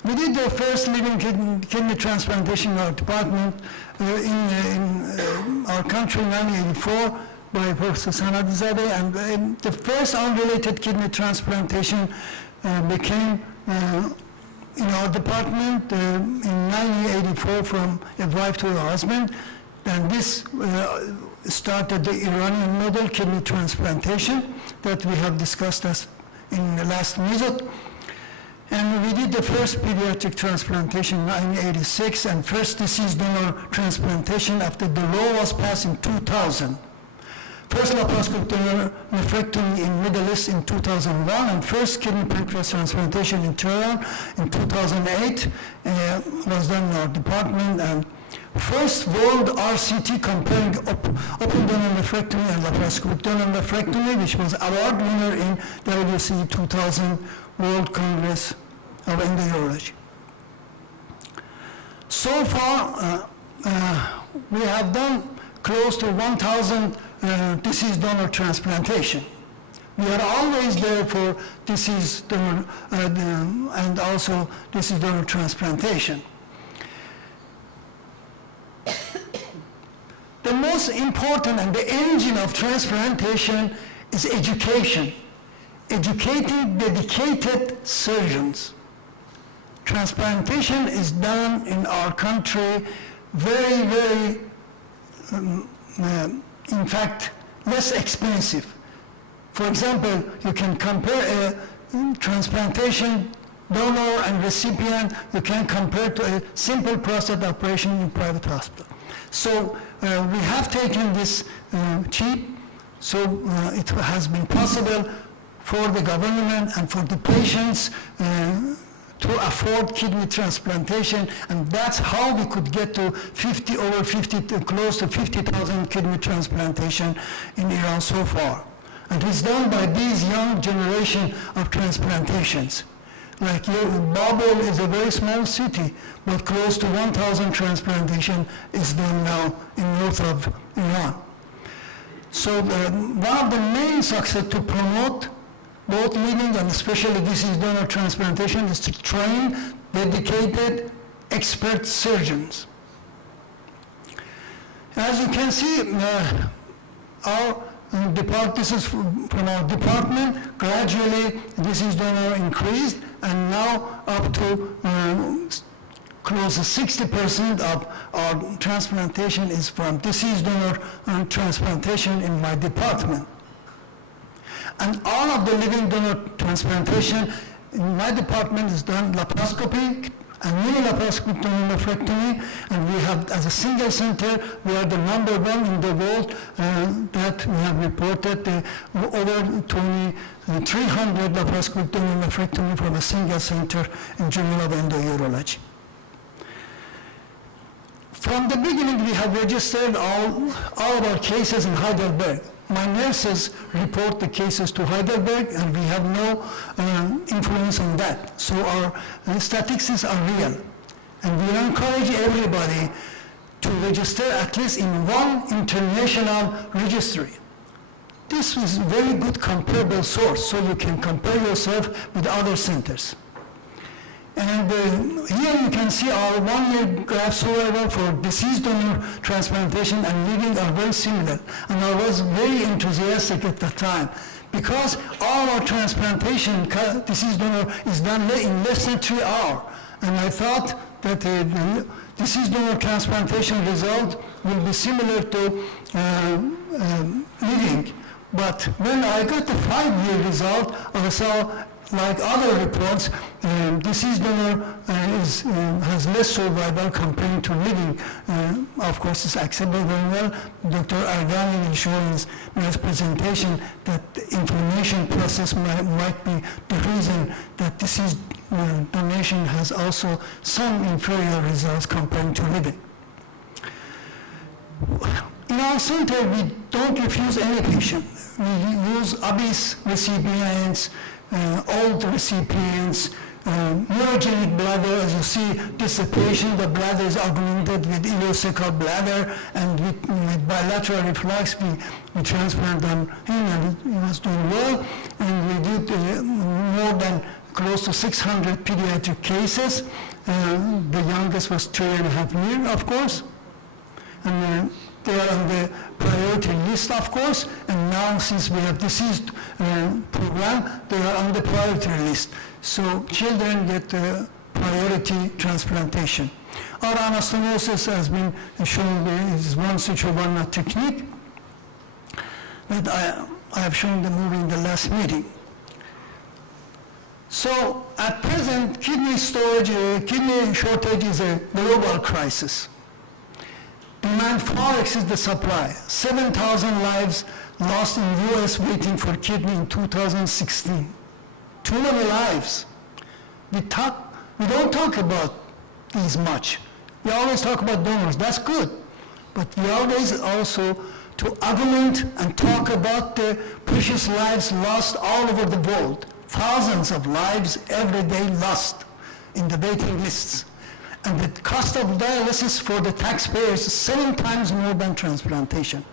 We did the first living kidney transplantation in our department in our country in 1984 by Professor Sanadizadeh, and the first unrelated kidney transplantation became in our department in 1984 from a wife to a husband, and this started the Iranian model kidney transplantation that we have discussed in the last visit. And we did the first pediatric transplantation in 1986 and first deceased donor transplantation after the law was passed in 2000. First laparoscopic donor nephrectomy in Middle East in 2001, and first kidney pancreas transplantation in Tehran in 2008 was done in our department, and first world RCT comparing open donor nephrectomy and laparoscopic donor nephrectomy, which was award winner in WC 2000 World Congress of Endourology. So far, we have done close to 1,000 deceased donor transplantation. We are always there for deceased donor and also deceased donor transplantation. The most important and the engine of transplantation is education. Educating dedicated surgeons. Transplantation is done in our country very, very, in fact, less expensive. For example, you can compare a transplantation donor and recipient, you can compare to a simple prostate operation in private hospital. So we have taken this cheap, so it has been possible for the government and for the patients to afford kidney transplantation, and that's how we could get to close to 50,000 kidney transplantation in Iran so far. And it's done by these young generation of transplantations. Like Babel is a very small city, but close to 1,000 transplantation is done now in north of Iran. So one of the main success to promote both living and especially deceased donor transplantation is to train dedicated expert surgeons. As you can see, this is from our department. Gradually, deceased donor increased, and now up to close to 60% of our transplantation is from deceased donor transplantation in my department. And all of the living donor transplantation in my department is done laparoscopy and mini laparoscopic donor nephrectomy, and we have, as a single center, we are the #1 in the world that we have reported over 2,300 laparoscopic donor nephrectomy from a single center in Journal of Endourology. From the beginning, we have registered all of our cases in Heidelberg. my nurses report the cases to Heidelberg, and we have no influence on that. So our statistics are real. And we encourage everybody to register at least in one international registry. This is a very good comparable source, so you can compare yourself with other centers. And here you can see our one-year graft survival for deceased donor transplantation and living are very similar. And I was very enthusiastic at that time because all our transplantation deceased donor is done in less than 3 hours. And I thought that the deceased donor transplantation result will be similar to living. But when I got the 5-year result, I saw, like other reports, deceased donor has less survival compared to living. Of course, it's acceptable very well. Dr. Argani will show in his presentation that the inflammation process might be the reason that deceased donation has also some inferior results compared to living. In our center, we don't refuse any patient. We use obese recipients, old recipients, neurogenic bladder. As you see, this patient, the bladder is augmented with ileocecal bladder, and with bilateral reflux, we transplant him, and he was doing well. And we did more than close to 600 pediatric cases. The youngest was 3.5 years, of course. And they are on the priority list, of course, and now since we have deceased program, they are on the priority list. So children get priority transplantation. Our anastomosis has been shown is one suture, one knot technique that I have shown the movie in the last meeting. So at present, kidney shortage is a global crisis. Demand far exceeds the supply. 7,000 lives lost in US waiting for kidney in 2016. Too many lives. We don't talk about these much. We always talk about donors, that's good. But we always also to augment and talk about the precious lives lost all over the world. Thousands of lives every day lost in the waiting lists. And the cost of dialysis for the taxpayers is 7 times more than transplantation.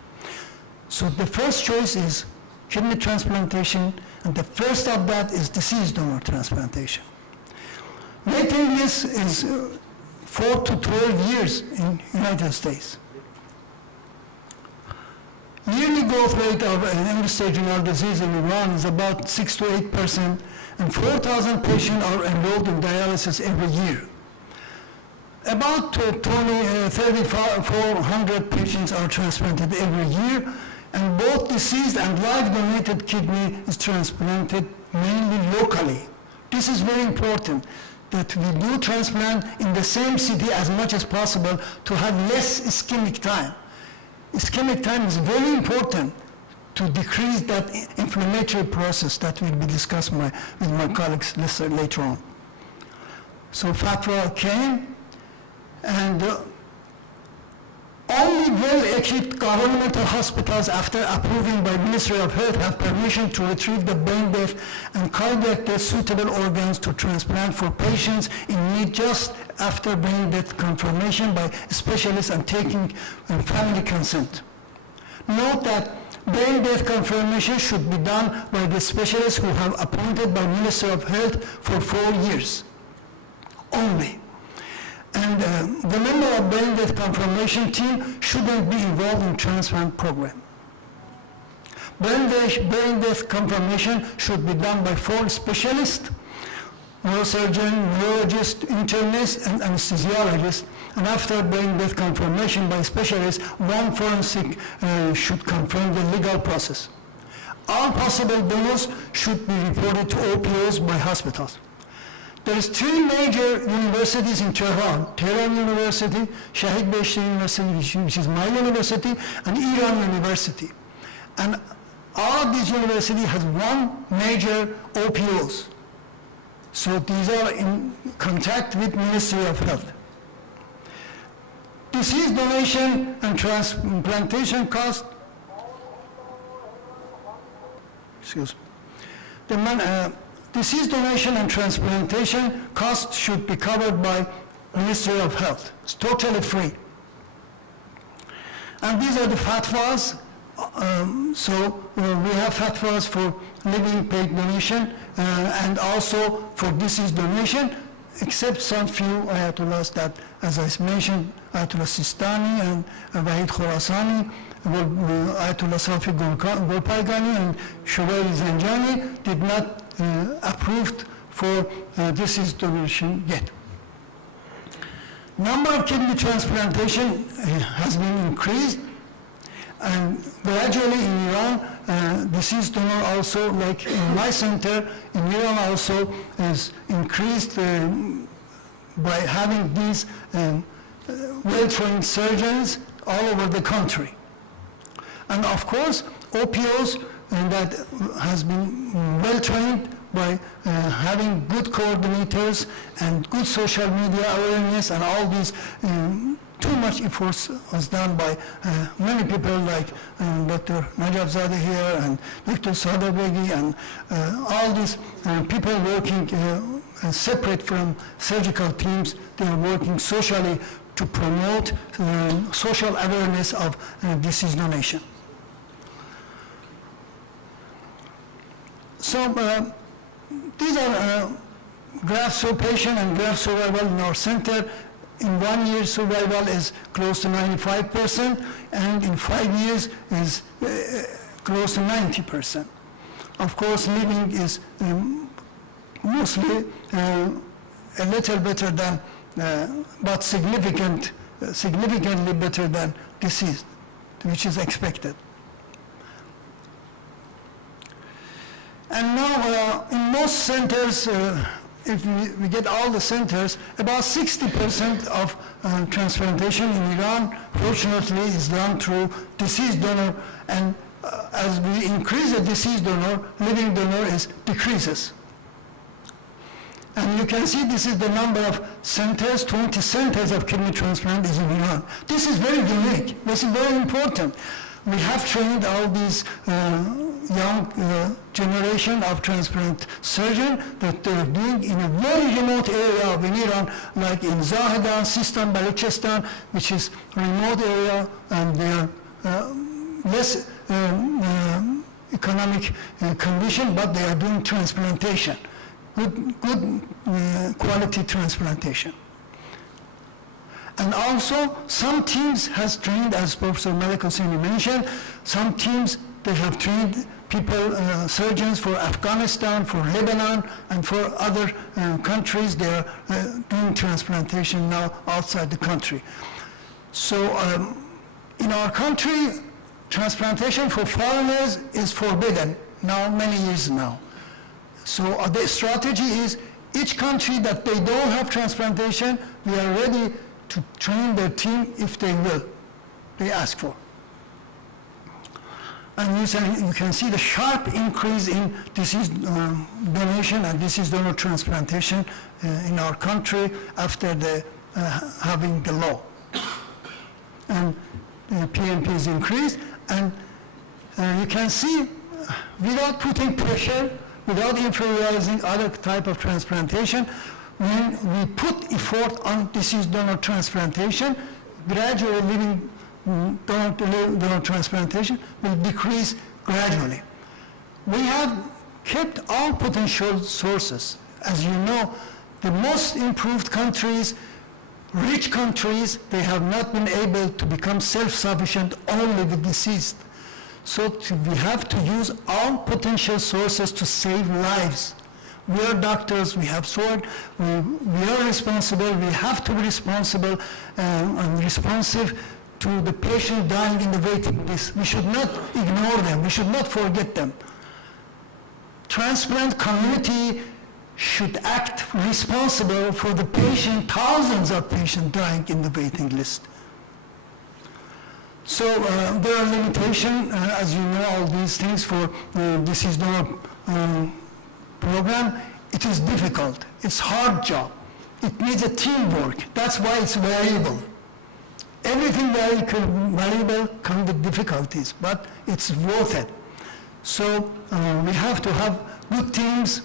So the first choice is kidney transplantation, and the first of that is deceased donor transplantation. Waiting list is 4 to 12 years in the United States. Yearly growth rate of end-stage renal disease in Iran is about 6 to 8%, and 4,000 patients are enrolled in dialysis every year. About 3,400 patients are transplanted every year, and both deceased and live donated kidney is transplanted mainly locally. This is very important, that we do transplant in the same city as much as possible to have less ischemic time. Ischemic time is very important to decrease that inflammatory process that will be discussed with my colleagues later on. So fatwa came, and only well-equipped governmental hospitals, after approving by Ministry of Health, have permission to retrieve the brain death and cardiac death suitable organs to transplant for patients in need just after brain death confirmation by specialists and taking family consent. Note that brain death confirmation should be done by the specialists who have appointed by Ministry of Health for 4 years only. And the member of brain death confirmation team shouldn't be involved in transplant program. Brain death confirmation should be done by 4 specialists, neurosurgeon, neurologist, internist, and anesthesiologist. And after brain death confirmation by specialists, 1 forensic should confirm the legal process. All possible donors should be reported to OPOs by hospitals. There is 3 major universities in Tehran University, Shahid Beheshti University, which is my university, and Iran University. And all of these universities have 1 major OPOs. So these are in contact with Ministry of Health. Deceased donation and transplantation cost. excuse me. Deceased donation and transplantation costs should be covered by Ministry of Health. It's totally free. And these are the fatwas. We have fatwas for living paid donation and also for deceased donation, except some few ayatollahs that, as I mentioned, Ayatollah Sistani and Wahid Khorasani, Ayatollah Safi Golpaygani and Shubayr Zanjani did not approve for deceased donation yet. Number of kidney transplantation has been increased, and gradually in Iran, deceased donor also, like in my center in Iran also is increased by having these well-trained surgeons all over the country. And of course, OPOs that has been well-trained by having good coordinators and good social media awareness, and all these too much efforts was done by many people like Dr. Najafzadeh here and Dr. Sadabegi and all these people working separate from surgical teams. They are working socially to promote social awareness of deceased donation. So these are graft show patient and graft survival in our center. In 1 year, survival is close to 95%, and in 5 years is close to 90%. Of course, living is mostly a little better than, but significantly better than deceased, which is expected. And now, in most centers, if we get all the centers, about 60% of transplantation in Iran, fortunately, is done through deceased donor. And as we increase the deceased donor, living donor decreases. And you can see this is the number of centers, 20 centers of kidney transplant is in Iran. This is very unique. This is very important. We have trained all these young generation of transplant surgeons that they're doing in a very remote area of Iran, like in Zahedan, Sistan, Balochistan, which is a remote area, and they are less economic condition, but they are doing transplantation, good quality transplantation. And also, some teams has trained, as Professor Malik Hosseini mentioned, some teams, they have trained people, surgeons for Afghanistan, for Lebanon, and for other countries. They are doing transplantation now outside the country. So in our country, transplantation for foreigners is forbidden now, many years now. So the strategy is, each country that they don't have transplantation, we are ready to train their team if they will, they ask for. And you can see the sharp increase in deceased donation and deceased donor transplantation in our country after having the law. And PNP is increased, and you can see, without putting pressure, without inferiorizing other type of transplantation, when we put effort on deceased donor transplantation, gradually living donor transplantation will decrease gradually. We have kept all potential sources. As you know, the most improved countries, rich countries, they have not been able to become self-sufficient only with deceased. So we have to use all potential sources to save lives. We are doctors, we have sword, we are responsible, we have to be responsible and responsive to the patient dying in the waiting list. We should not ignore them, we should not forget them. Transplant community should act responsible for the patient, thousands of patients dying in the waiting list. So there are limitations, as you know, all these things for deceased donor program. It is difficult, it's hard job. It needs a teamwork, that's why it's variable. Everything valuable comes with difficulties, but it's worth it. So we have to have good teams,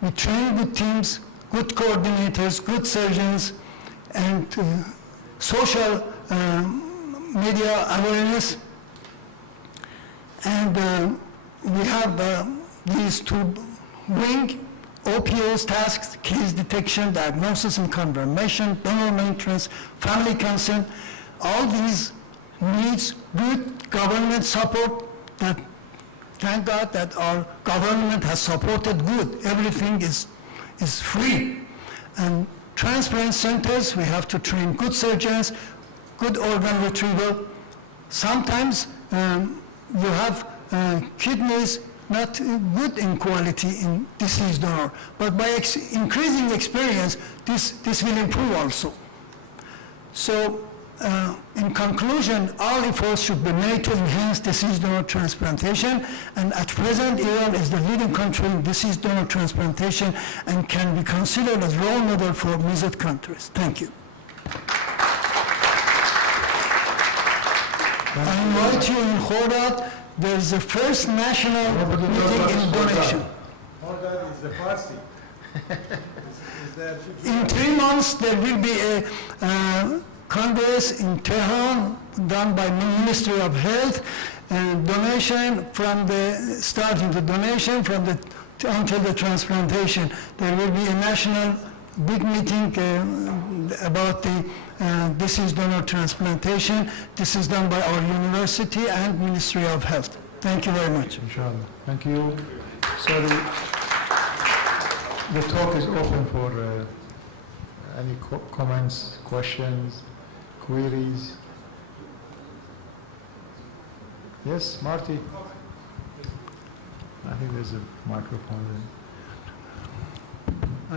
we train good teams, good coordinators, good surgeons, and social media awareness. And we have these two wings, OPOs tasks, case detection, diagnosis and confirmation, donor maintenance, family consent. All these needs good government support. That, thank God that our government has supported good. Everything is free. And transplant centers, we have to train good surgeons, good organ retrieval. Sometimes you have kidneys not good in quality in deceased donor, but by increasing experience, this will improve also. So, in conclusion, all efforts should be made to enhance deceased donor transplantation, and at present, Iran is the leading country in deceased donor transplantation and can be considered as role model for MISOT countries. Thank you. I invite you in Khorat. There's the first national meeting in donation. Khorat is the Farsi. In 3 months, there will be a Congress in Tehran done by Ministry of Health, and donation from the, starting the donation from the, until the transplantation. There will be a national big meeting about the deceased donor transplantation. This is done by our university and Ministry of Health. Thank you very much. Inshallah. Thank you. So the talk is open for any comments, questions, queries. Yes, Marty? I think there's a microphone there.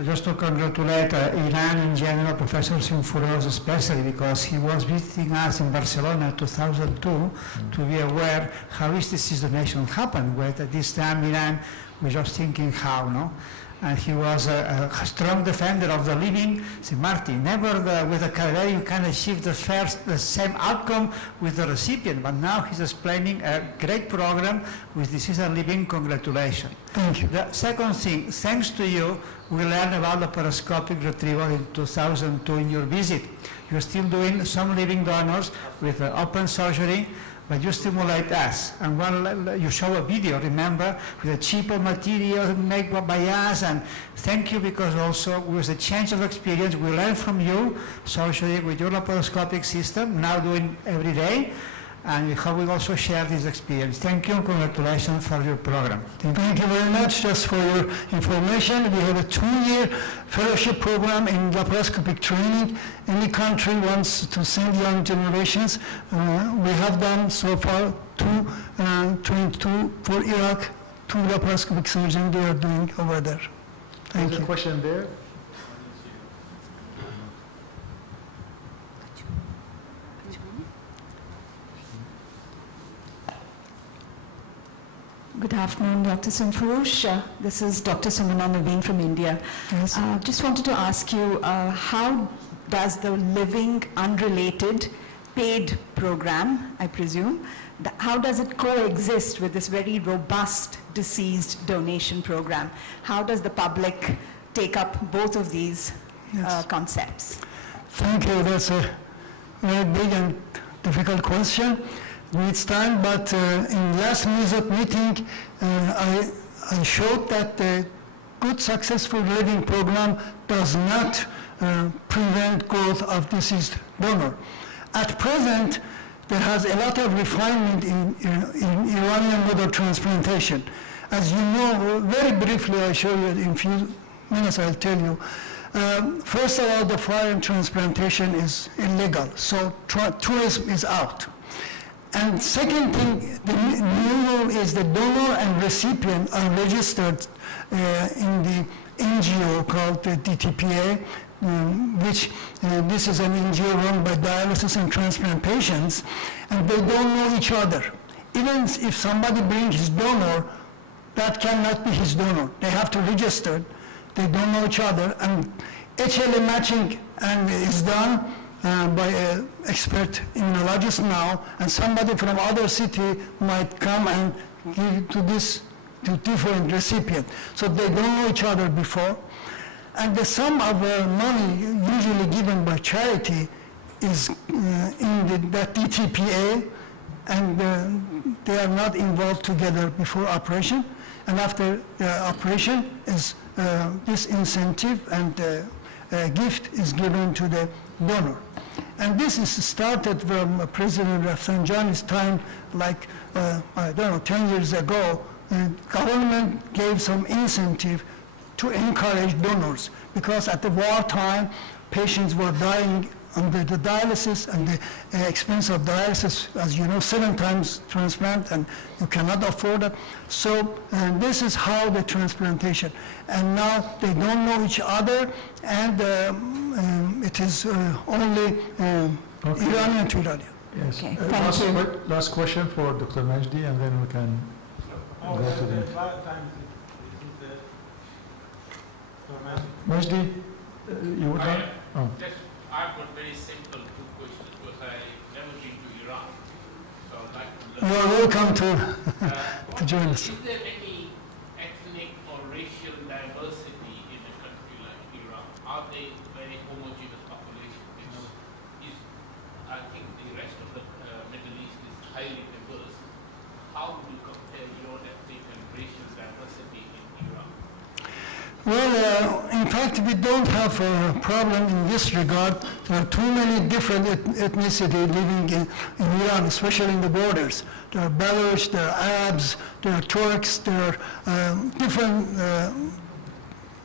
Just to congratulate Iran in general, Professor Simfuros especially, because he was visiting us in Barcelona in 2002 to be aware how is this donation happened. But at this time, Iran was just thinking how, no? And he was a strong defender of the living. Say, Marty, never with a career you can achieve the same outcome with the recipient. But now he's explaining a great program with Deceased and Living. Congratulations. Thank you. The second thing, thanks to you, we learned about the laparoscopic retrieval in 2002 in your visit. You're still doing some living donors with open surgery, but you stimulate us. And when you show a video, remember, with a cheaper material made by us, and thank you because also with a change of experience, we learn from you, surgery with your laparoscopic system, now doing every day, and we hope we also share this experience. Thank you and congratulations for your program. Thank you very much. Just for your information, we have a 2-year fellowship program in laparoscopic training. Any country wants to send young generations. We have done so far 22 for Iraq, 2 laparoscopic surgeons they are doing over there. Thank you. There's a question there. Good afternoon, Dr. Simfuros. This is Dr. Sumana Naveen from India. Yes. Just wanted to ask you, how does the living unrelated paid program, I presume, how does it coexist with this very robust deceased donation program? How does the public take up both of these concepts? Thank you. That's a very big and difficult question. Needs time, but in last MISOT meeting, I showed that the good successful living program does not prevent growth of deceased donor. At present, there has a lot of refinement in Iranian model transplantation. As you know, very briefly, I'll show you in a few minutes, I'll tell you. First of all, the foreign transplantation is illegal, so tourism is out. And second thing, the new rule is the donor and recipient are registered in the NGO called the DTPA, which this is an NGO run by dialysis and transplant patients, and they don't know each other. Even if somebody brings his donor, that cannot be his donor. They have to register. They don't know each other, and HLA matching is done by an expert immunologist now, and somebody from other city might come and give to different recipients. So they don't know each other before. And the sum of money usually given by charity is in the TTPA, and they are not involved together before operation. And after operation is this incentive and gift is given to the donor. And this is started from President Rafsanjani's time, like, I don't know, 10 years ago. Government gave some incentive to encourage donors, because at the wartime, patients were dying under the dialysis, and the expense of dialysis, as you know, 7 times transplant, and you cannot afford it. So this is how the transplantation. And now they don't know each other, and it is only Iranian to Iranian. Yes. Okay, thank you. Last question for Dr. Majdi, and then we can go to the... Majdi, you would like? Oh. I've got very simple 2 questions, because I've never been to Iran, so I'd like to learn. You are welcome to join us. Is there any ethnic or racial diversity in a country like Iran? Are they very homogeneous population? Which is, I think the rest of the Middle East is highly diverse. How would you compare your ethnic and racial diversity in Iran? Well, in fact, we don't have a problem in this regard. There are too many different ethnicity living in Iran, especially in the borders. There are Baloch, there are Arabs, there are Turks, there are different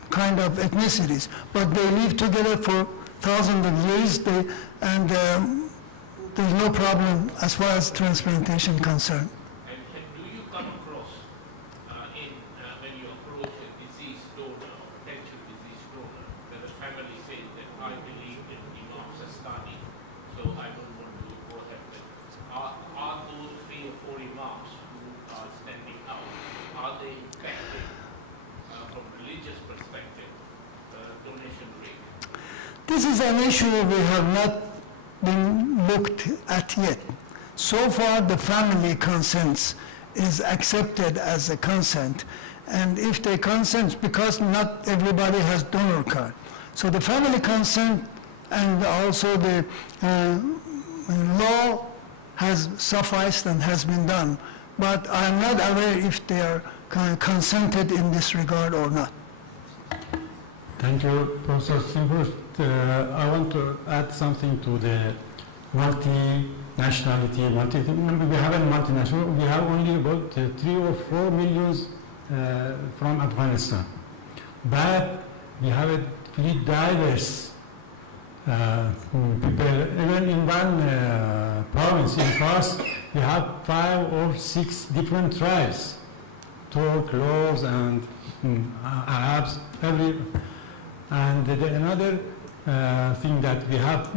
kind of ethnicities. But they live together for thousands of years, and there's no problem as far as transplantation concerned. And do you come across, when you approach a deceased donor, or potential deceased donor, where the family says that I believe in Imam Sistani, so I don't want to go ahead with it. Are those 3 or 4 imams who are standing out, are they impacting, from religious perspective, donation rate? This is an issue we have not been looked at yet. So far, the family consents is accepted as a consent. And if they consent, because not everybody has donor card. So the family consent and also the law has sufficed and has been done. But I'm not aware if they are consented in this regard or not. Thank you, Professor Simburst. I want to add something to the multi-nationality. We haven't multinational. We have only about 3 or 4 million from Afghanistan. But we have a pretty diverse people. Even in one province, in Fars, we have 5 or 6 different tribes. Turk, Lurs, and Arabs, and another thing that we have...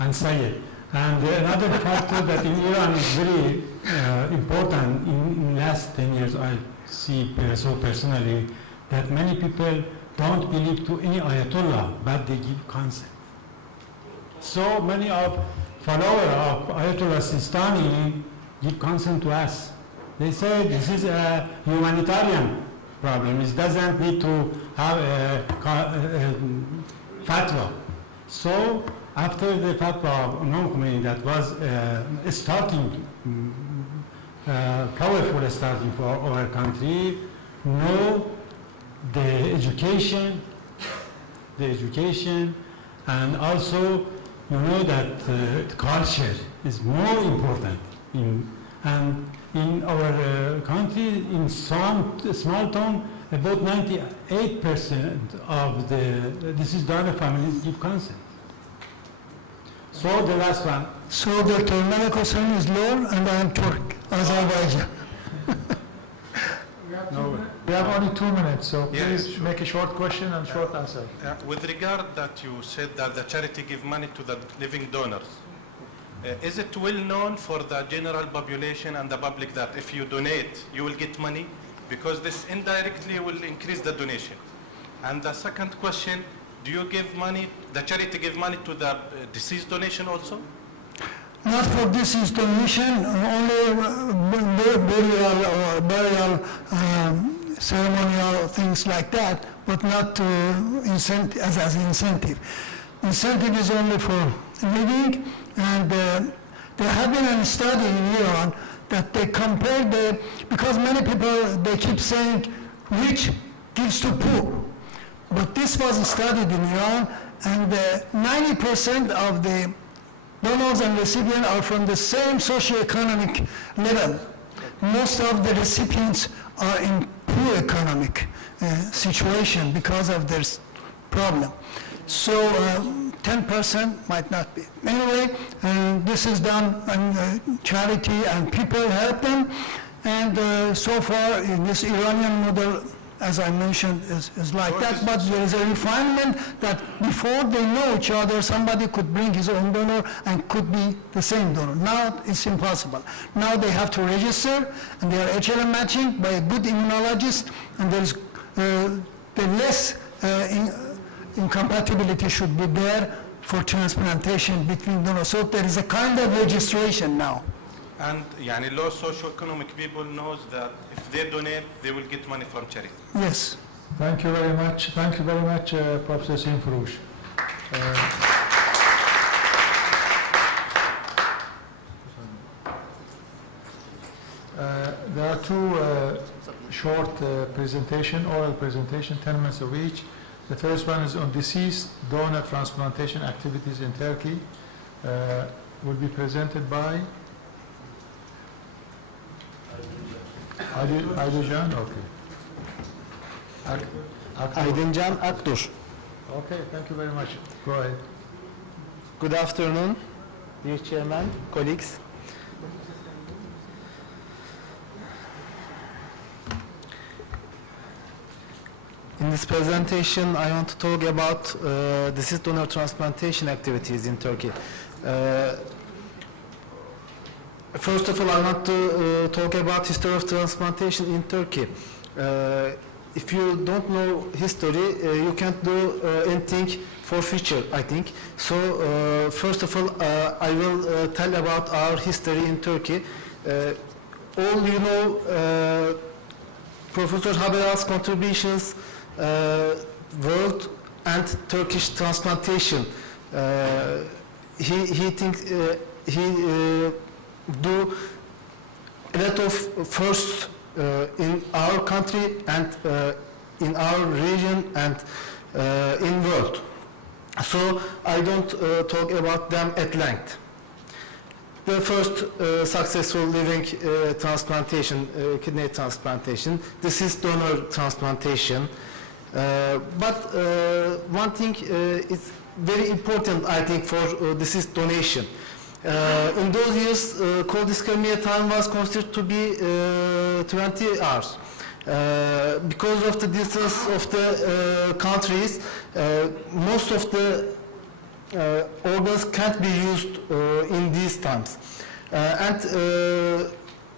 and Sayed. And another factor that in Iran is very important, in last 10 years I see so personally, that many people don't believe to any Ayatollah, but they give consent. So many of followers of Ayatollah Sistani give consent to us. They say this is a humanitarian problem. It doesn't need to have a fatwa. So after the fatwa of Imam Khomeini that was starting, powerful starting for our country, no, the education, and also you know that culture is more important and in our country, in some small town, about 98% of the deceased donor families give consent. So the last one. So Dr. Melek Hossein is Lur and I am Turk, Azerbaijan. We have only 2 minutes, so please Yes, sure. make a short question and short answer. With regard that you said that the charity give money to the living donors, is it well known for the general population and the public that if you donate, you will get money? Because this indirectly will increase the donation. And the second question, do you give money, the charity give money to the deceased donation also? not for deceased donation, only burial ceremonial things like that, but not as incentive. Incentive is only for living, and there have been a study in Iran that they compare because many people, they keep saying rich gives to poor. But this was studied in Iran, and 90% of the donors and recipients are from the same socioeconomic level. Most of the recipients are in poor economic situation because of this problem. So 10% might not be. Anyway, this is done on charity, and people help them. And so far, in this Iranian model, as I mentioned, is like that. But there is a refinement that before they know each other, somebody could bring his own donor and could be the same donor. Now it's impossible. Now they have to register, and they are HLA matching by a good immunologist, and there's the less incompatibility should be there for transplantation between donors. So there is a kind of registration now. And low socioeconomic people knows that if they donate, they will get money from charity. Yes. Thank you very much. Thank you very much, Professor Simfurush. There are two short oral presentation, 10 minutes of each. The first one is on deceased donor transplantation activities in Turkey. Will be presented by Aydıncan, okay. Aydıncan Aktur. Okay, thank you very much. Go ahead. Good afternoon, dear Chairman, colleagues. In this presentation, I want to talk about deceased donor transplantation activities in Turkey. First of all, I want to talk about history of transplantation in Turkey. If you don't know history, you can't do anything for future, I think. So, first of all, I will tell about our history in Turkey. All you know, Professor Haberal's contributions, world and Turkish transplantation. He thinks he do a lot of firsts in our country and in our region and in world. So I don't talk about them at length. The first successful living transplantation, kidney transplantation, this is donor transplantation. But one thing is very important, I think, for this is donation. In those years, cold ischemia time was considered to be 20 hours. Because of the distance of the countries, most of the organs can't be used in these times. And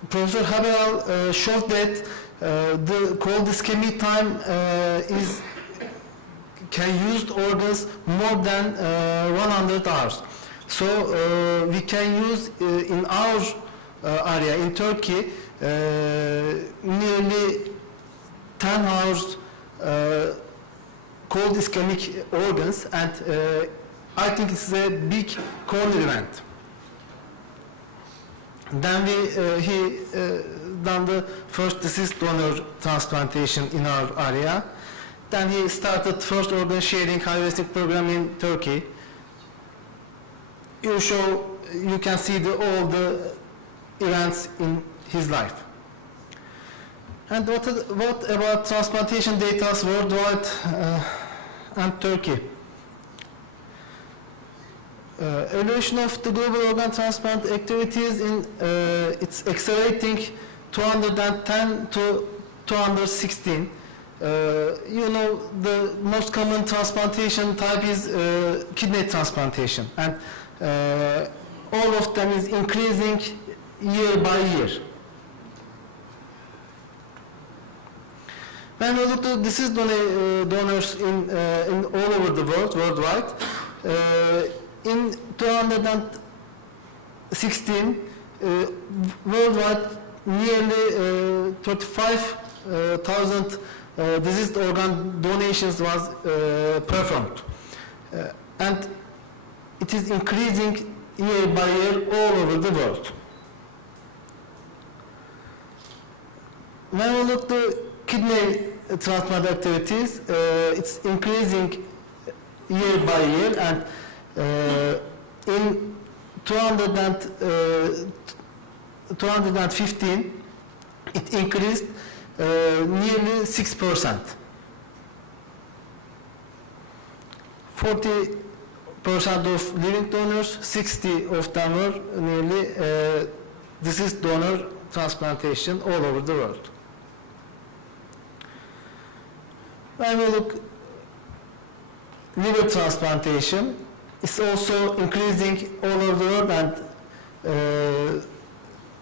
Professor Haberal showed that the cold ischemia time can use organs more than 100 hours. So we can use in our area in Turkey nearly 10 hours cold ischemic organs, and I think it's a big corner event. Then he done the first deceased donor transplantation in our area. Then he started first organ sharing harvesting program in Turkey. You can see all the events in his life. And what about transplantation data worldwide and Turkey? Evaluation of the global organ transplant activities it's accelerating 210 to 216. You know, the most common transplantation type is kidney transplantation, and all of them is increasing year by year. When we look at deceased donors in all over the world, worldwide, in 216 2016, worldwide nearly 35,000 diseased organ donations was performed. And it is increasing year by year all over the world. When we look at the kidney transplant activities, it's increasing year by year, and in 2015, it increased nearly 6%. 40% of living donors, 60 of them were nearly deceased donor transplantation all over the world. When we look liver transplantation, it's also increasing all over the world, and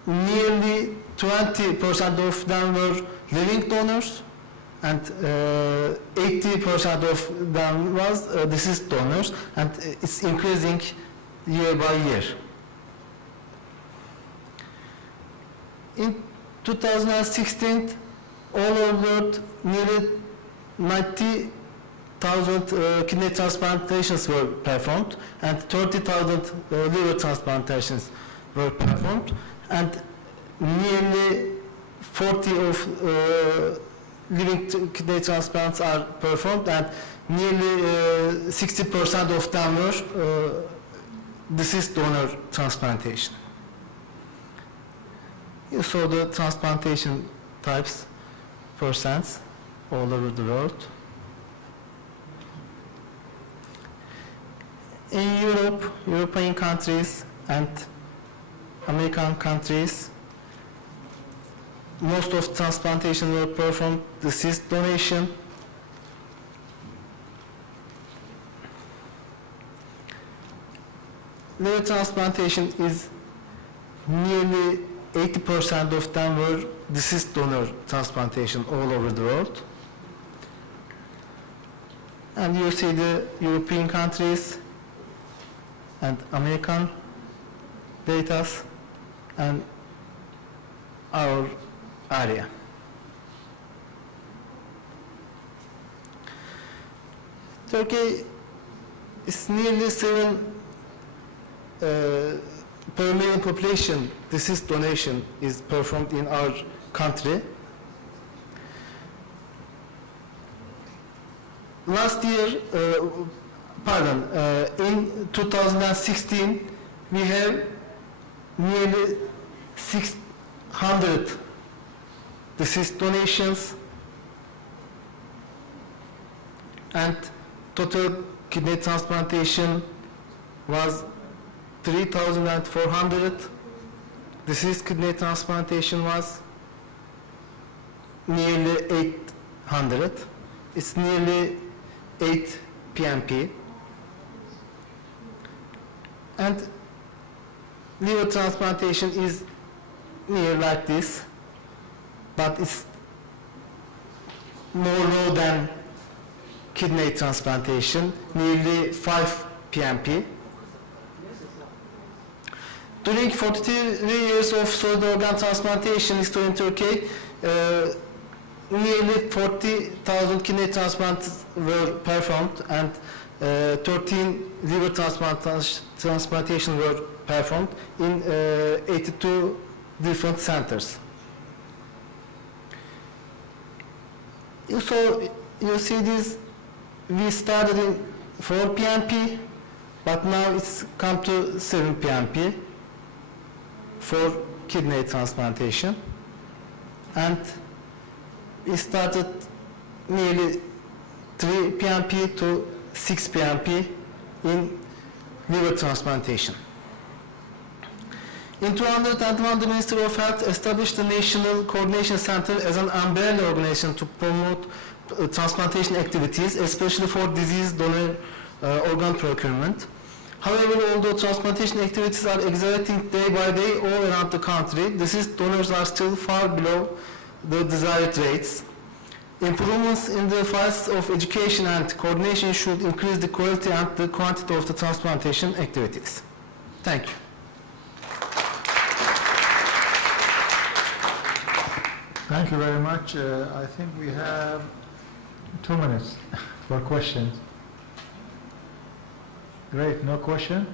nearly 20% of them were living donors, and 80% of them was deceased donors, and it's increasing year by year. In 2016, all over the world, nearly 90,000 kidney transplantations were performed, and 30,000 liver transplantations were performed, and nearly 40 of living kidney transplants are performed, and nearly 60% of them were deceased donor transplantation. You saw the transplantation types, percents, all over the world. In Europe, European countries and American countries, most of transplantation were performed deceased donation. Liver transplantation is nearly 80% of them were deceased donor transplantation all over the world. And you see the European countries and American data and our area. Turkey is nearly 7 per million population. Deceased donation is performed in our country. Last year, in 2016, we have nearly 600 deceased donations, and total kidney transplantation was 3,400. Deceased kidney transplantation was nearly 800. It's nearly 8 PMP. And liver transplantation is near like this, but it's more low than kidney transplantation, nearly 5 PMP. During 43 years of solid organ transplantation history in Turkey, nearly 40,000 kidney transplants were performed, and 13 liver transplantation were performed in 82 different centers. You see this, we started in 4 PMP, but now it's come to 7 PMP for kidney transplantation. And we started nearly 3 PMP to 6 PMP in liver transplantation. In 2001, the Ministry of Health established the National Coordination Center as an umbrella organization to promote transplantation activities, especially for disease donor organ procurement. However, although transplantation activities are accelerating day by day all around the country, deceased donors are still far below the desired rates. Improvements in the fields of education and coordination should increase the quality and the quantity of the transplantation activities. Thank you. Thank you very much. I think we have 2 minutes for questions. Great, no question?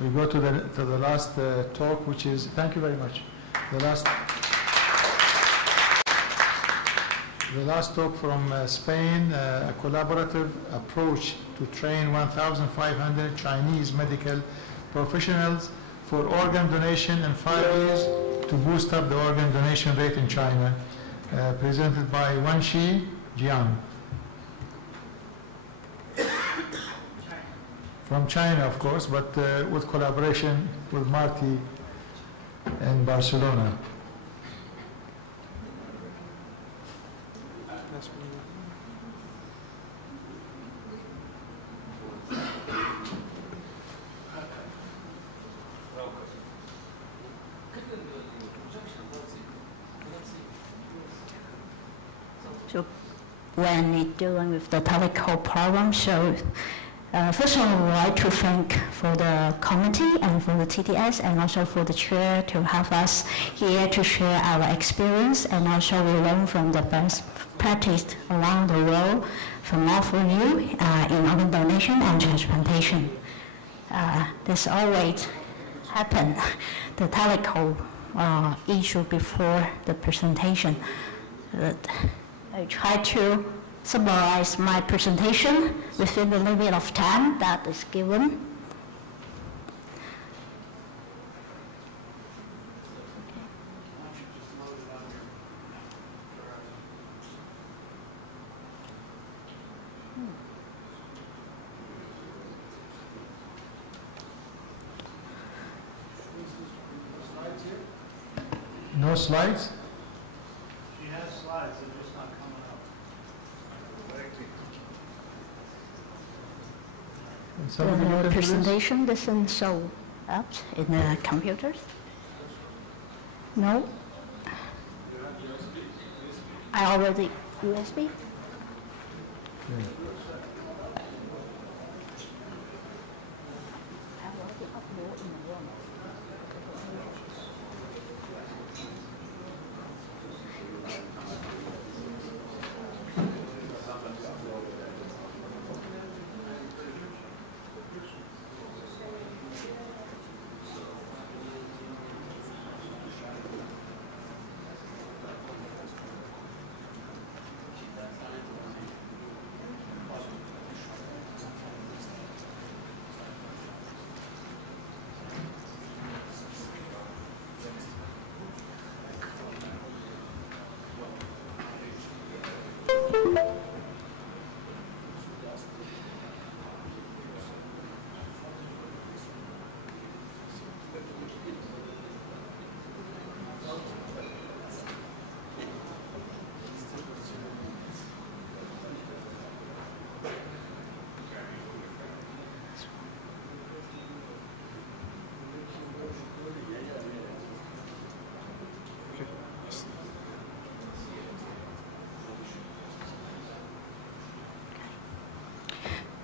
We go to the last talk, which is, thank you very much. The last talk from Spain, a collaborative approach to train 1,500 Chinese medical professionals for organ donation in 5 years to boost up the organ donation rate in China, presented by Wenxi Jiang. From China, of course, but with collaboration with Marty in Barcelona. So when we're dealing with the telecom problem, so first of all, I would like to thank for the committee and for the TTS and also for the chair to have us here to share our experience, and also we learn from the best practice around the world from all of you in organ donation and transplantation. There's always happen the telecom issue before the presentation. I try to summarize my presentation within the limit of time that is given. No slides? She has slides, they're just not coming up. The presentation doesn't show up in the computers? No? I already USB?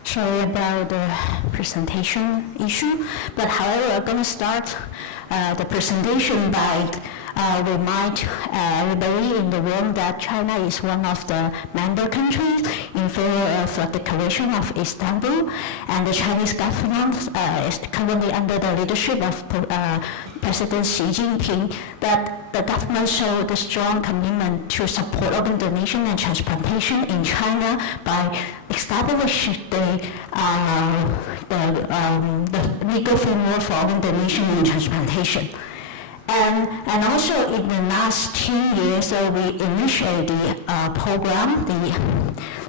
Sorry about the presentation issue, but however, I'm going to start the presentation by remind everybody in the room that China is one of the member countries in favor of the Declaration of Istanbul, and the Chinese government is currently under the leadership of President Xi Jinping, that the government showed a strong commitment to support organ donation and transplantation in China by establishing the legal framework for organ donation and transplantation. And also in the last 10 years, we initiated the program, the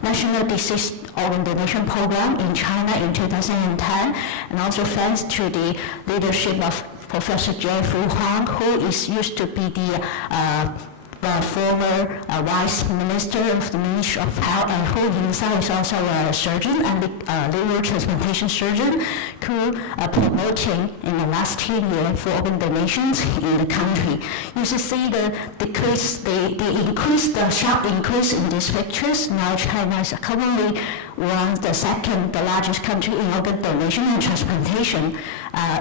National Disease Organ Donation Program in China in 2010, and also thanks to the leadership of Professor Jeffrey Huang, who used to be the former Vice Minister of the Ministry of Health, and who himself is also a surgeon and liver transplantation surgeon, who promoting in the last 10 years for organ donations in the country. You should see the sharp increase in these pictures. Now China is currently the largest country in organ donation and transplantation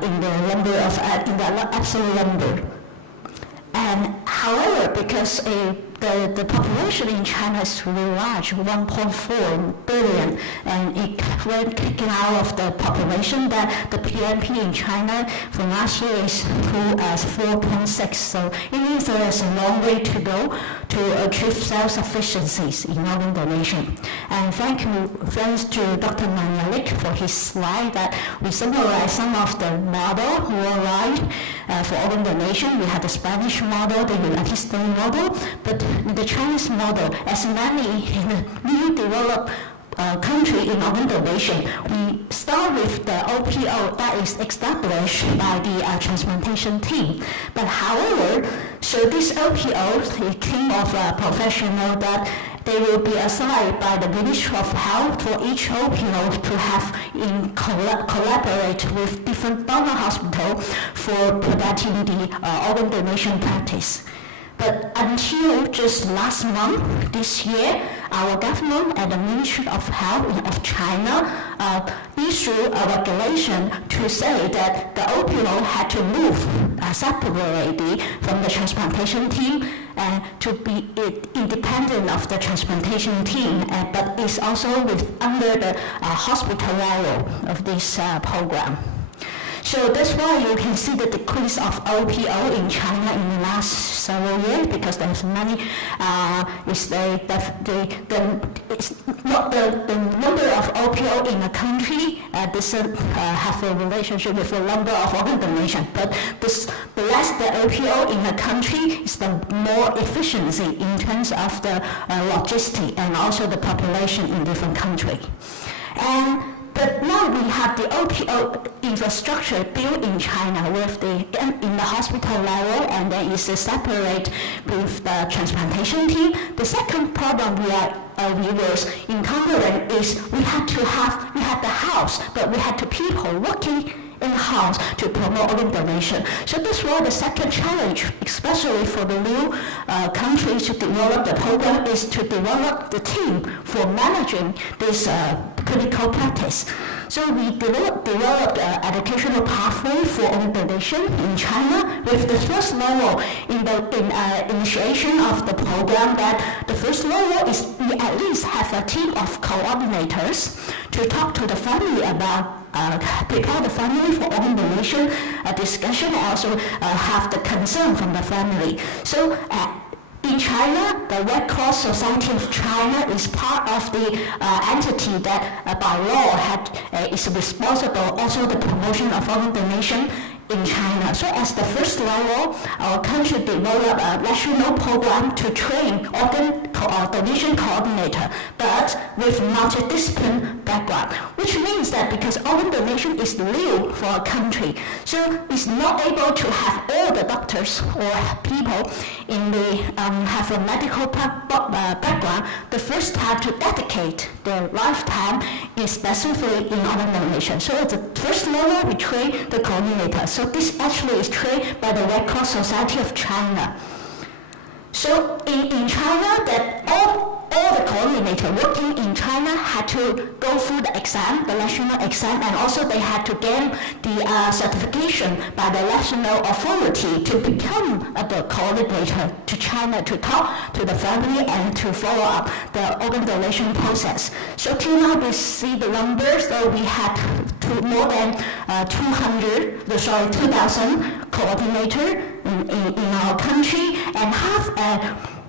in the number of in the absolute number. And however, because the population in China is really large, 1.4 billion, and when taken out of the population, that the PNP in China for last year is 4.6. So it means there is a long way to go to achieve self-sufficiency in organ donation. And thanks to Dr. Manyalik for his slide that we summarize some of the model worldwide for organ donation. We had the Spanish model, the United States model, but the Chinese model, as many in the new developed country in organ donation, we start with the OPO that is established by the transplantation team. But however, so this OPO, a team of professionals that they will be assigned by the Ministry of Health for each OPO to have collaborate with different donor hospitals for protecting the organ donation practice. But until just last month, this year, our government and the Ministry of Health of China issued a regulation to say that the OPO had to move separately from the transplantation team and to be independent of the transplantation team, but it's also under the hospital level of this program. So that's why you can see the decrease of OPO in China in the last several years, because there's many, it's not the number of OPO in a country doesn't have a relationship with the number of organ donation, but the less the OPO in a country is the more efficiency in terms of the logistics and also the population in different countries. But now we have the OPO infrastructure built in China with in the hospital level, and then it's separate with the transplantation team. The second problem we was encountering is we had the house, but we had the people working in the house to promote organ donation. So this was the second challenge, especially for the new countries to develop the program, is to develop the team for managing this clinical practice. So we developed an educational pathway for organ donation in China with the first level in the initiation of the program. That the first level is we at least have a team of coordinators to talk to the family about prepare the family for organ donation discussion, and also have the concern from the family. So in China, the Red Cross Society of China is part of the entity that by law is responsible also the promotion of organ donation in China. So as the first level, our country developed a national program to train organ donation coordinator, but with multidisciplinary background, which means that because organ donation is new for a country, so it's not able to have all the doctors or people in the have a medical background. The first time to dedicate their lifetime is specifically in organ donation. So at the first level, we train the coordinator. So this actually is trained by the Red Cross Society of China. So in China, that all the coordinators working in China had to go through the exam, the national exam, and also they had to gain the certification by the national authority to become the coordinator to China, to talk to the family and to follow up the organ donation process. So till now we see the numbers, so we had more than 2,000 coordinators in our country, and half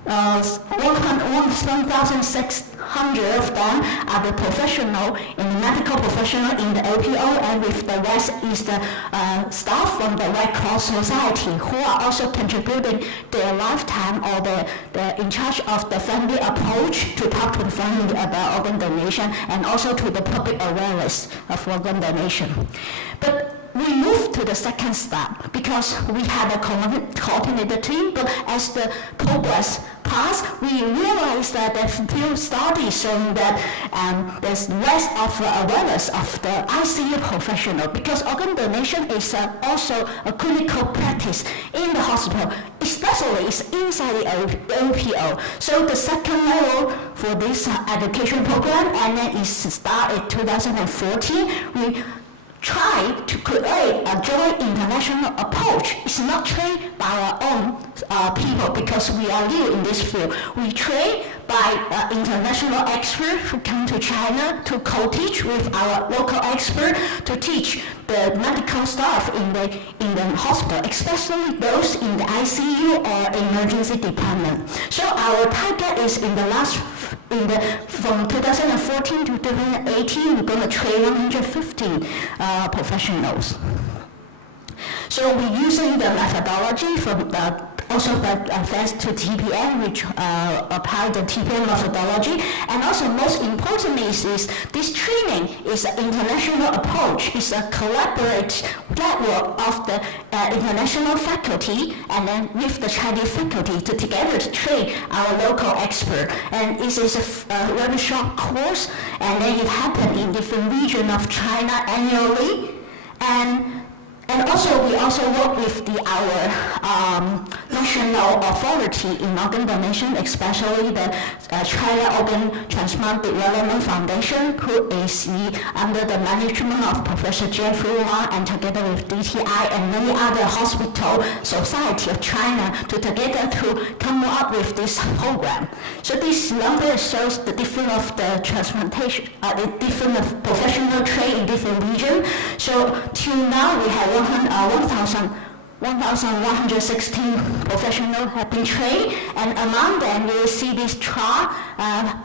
1,600 of them are the professional, in the medical professional in the OPO, and with the rest is the staff from the Red Cross Society who are also contributing their lifetime or in charge of the family approach to talk to the family about organ donation and also to the public awareness of organ donation. But we moved to the second step because we had a coordinated team, but as the progress passed, we realized that there are few studies showing that there's less of awareness of the ICU professional, because organ donation is also a clinical practice in the hospital, especially it's inside the OPO. So the second level for this education program, and then it started in 2014, we try to create a joint international international approach. It's not trained by our own people because we are new in this field. We train by international experts who come to China to co-teach with our local expert to teach the medical staff in the hospital, especially those in the ICU or emergency department. So our target is from 2014 to 2018, we're going to train 115 professionals. So we're using the methodology from also thanks to TPM, which applied the TPM methodology. And also most importantly is this training is an international approach. It's a collaborative network of the international faculty and then with the Chinese faculty to together to train our local expert. And this is a very short course, and then it happened in different regions of China annually. And also, we also work with our national authority in organ donation, especially the China Organ Transplant Development Foundation, who is under the management of Professor Jeffrey Wang, and together with DTI and many other hospital society of China together to come up with this program. So this number shows the difference of the transplantation, the different of professional training in different regions. So till now we have 1,116 professionals have been trained, and among them you will see this chart,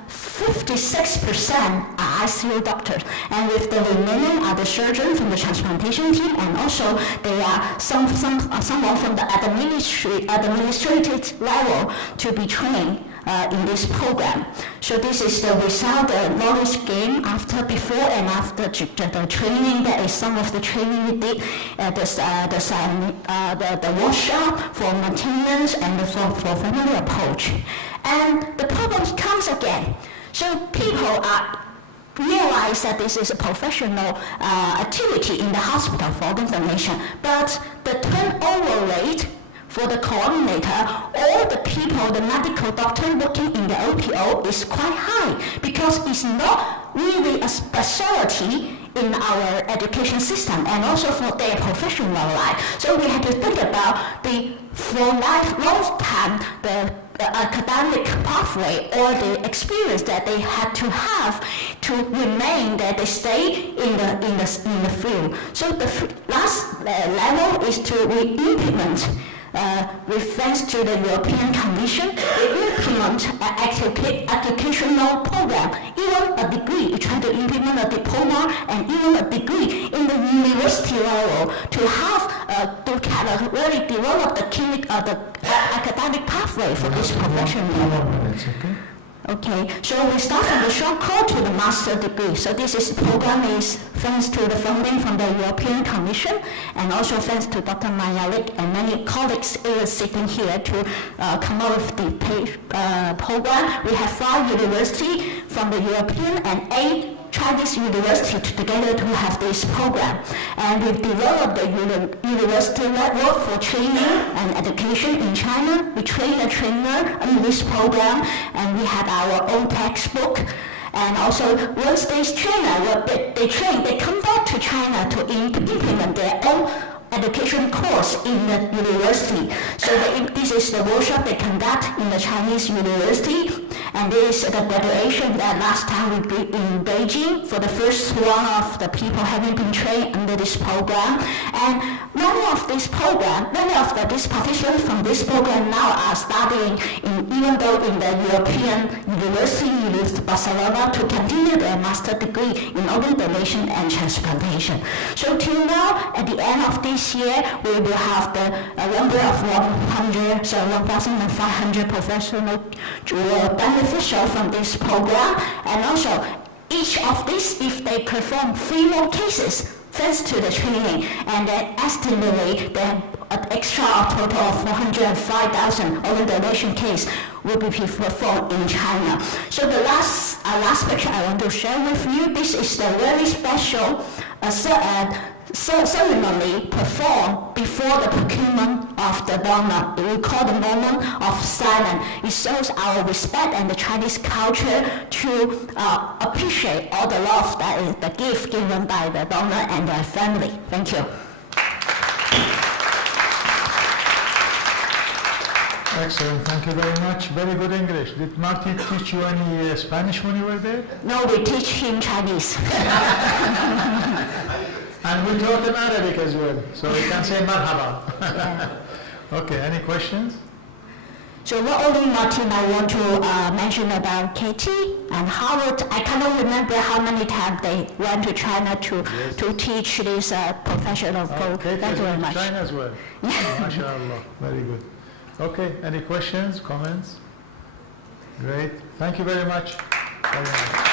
56% are ICU doctors, and with the remaining are the surgeons from the transplantation team, and also there are someone from the administrative level to be trained in this program. So this is the result, the knowledge gain before and after the training. That is some of the training we did, the workshop for maintenance and for family approach. And the problem comes again. So people realize that this is a professional activity in the hospital for organ donation, but the turnover rate for the coordinator, all the people, the medical doctor working in the OPO is quite high because it's not really a specialty in our education system and also for their professional life. So we have to think about for long time, the academic pathway or the experience that they had to have to remain, that they stay in the field. So the last level is to implement. With thanks to the European Commission, we implement an educational program, even a degree. We try to implement a diploma and even a degree in the university level to have really develop the academic pathway for this professional. Okay, so we start from the short course to the master degree. So this program is thanks to the funding from the European Commission, and also thanks to Dr. Mayalik and many colleagues sitting here to come up with the program. We have 5 universities from the European and 8 Chinese university together to have this program. And we've developed the university network for training and education in China. We train a trainer in this program, and we have our own textbook. And also, once these trainers, they come back to China to implement their own education course in the university. So this is the workshop they conduct in the Chinese university, and this is the graduation that last time we did in Beijing for the first one of the people having been trained under this program. And many of these participants from this program now are studying even though in the European University of Barcelona to continue their master degree in organ donation and transplantation. So till now, at the end of this year, we will have the number of 1,500 professional beneficial from this program, and also each of these, if they perform 3 more cases, thanks to the training, and then estimately the extra total of 405,000 organ donation case will be performed in China. So the last picture I want to share with you, this is the very special ceremony performed before the procurement of the donor. We call the moment of silence. It shows our respect and the Chinese culture to appreciate all the love that is the gift given by the donor and their family. Thank you. Excellent, thank you very much. Very good English. Did Martin teach you any Spanish when you were there? No, we teach him Chinese. And we taught him Arabic as well, so we can say marhaba. Okay, any questions? So not only Martin, I want to mention about Katie and Howard. I cannot remember how many times they went to China to teach this professional code. Katie Thank you very much. China as well. MashaAllah, very good. Okay, any questions, comments? Great, thank you very much. Very much.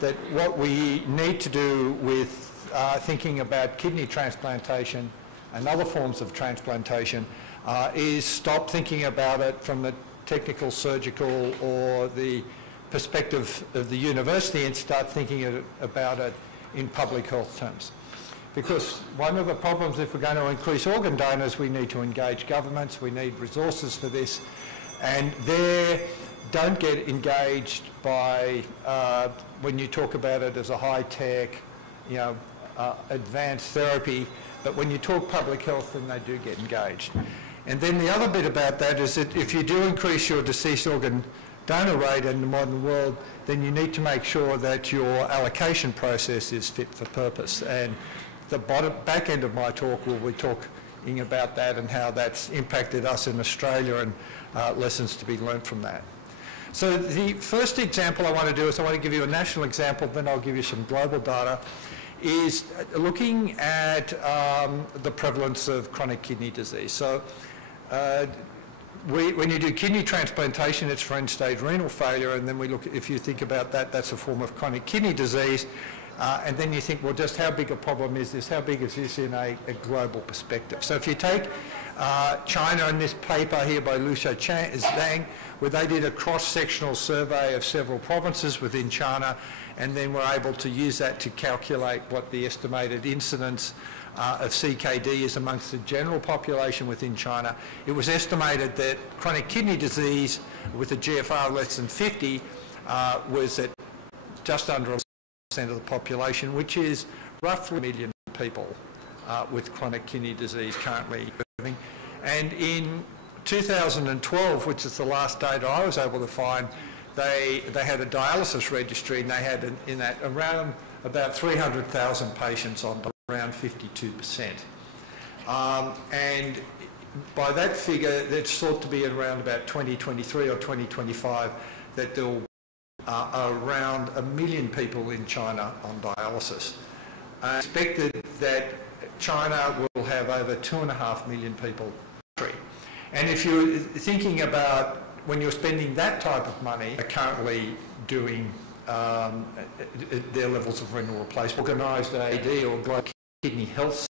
that what we need to do with thinking about kidney transplantation and other forms of transplantation is stop thinking about it from the technical, surgical, or the perspective of the university and start thinking about it in public health terms. Because one of the problems, if we're going to increase organ donors, we need to engage governments, we need resources for this, and don't get engaged by, when you talk about it as a high-tech, advanced therapy, but when you talk public health, then they do get engaged. And then the other bit about that is that if you do increase your deceased organ donor rate in the modern world, then you need to make sure that your allocation process is fit for purpose. And the back end of my talk will be talking about that and how that's impacted us in Australia and lessons to be learned from that. So the first example I want to do is I want to give you a national example, then I'll give you some global data, is looking at the prevalence of chronic kidney disease. So when you do kidney transplantation, it's for end-stage renal failure, and then we look, if you think about that, that's a form of chronic kidney disease. And then you think, well, just how big a problem is this? How big is this in a global perspective? So if you take China in this paper here by Lu Zhang, where they did a cross-sectional survey of several provinces within China, and then were able to use that to calculate what the estimated incidence of CKD is amongst the general population within China. It was estimated that chronic kidney disease with a GFR less than 50 was at just under 1% of the population, which is roughly 1 million people with chronic kidney disease currently living. And in 2012, which is the last data I was able to find, they had a dialysis registry, and they had in that around about 300,000 patients on around 52%. And by that figure, it's thought to be around about 2023 or 2025 that there will around 1 million people in China on dialysis. Expected that China will have over 2.5 million people. And if you're thinking about when you're spending that type of money, currently doing their levels of renal replacement, organised AD or global kidney health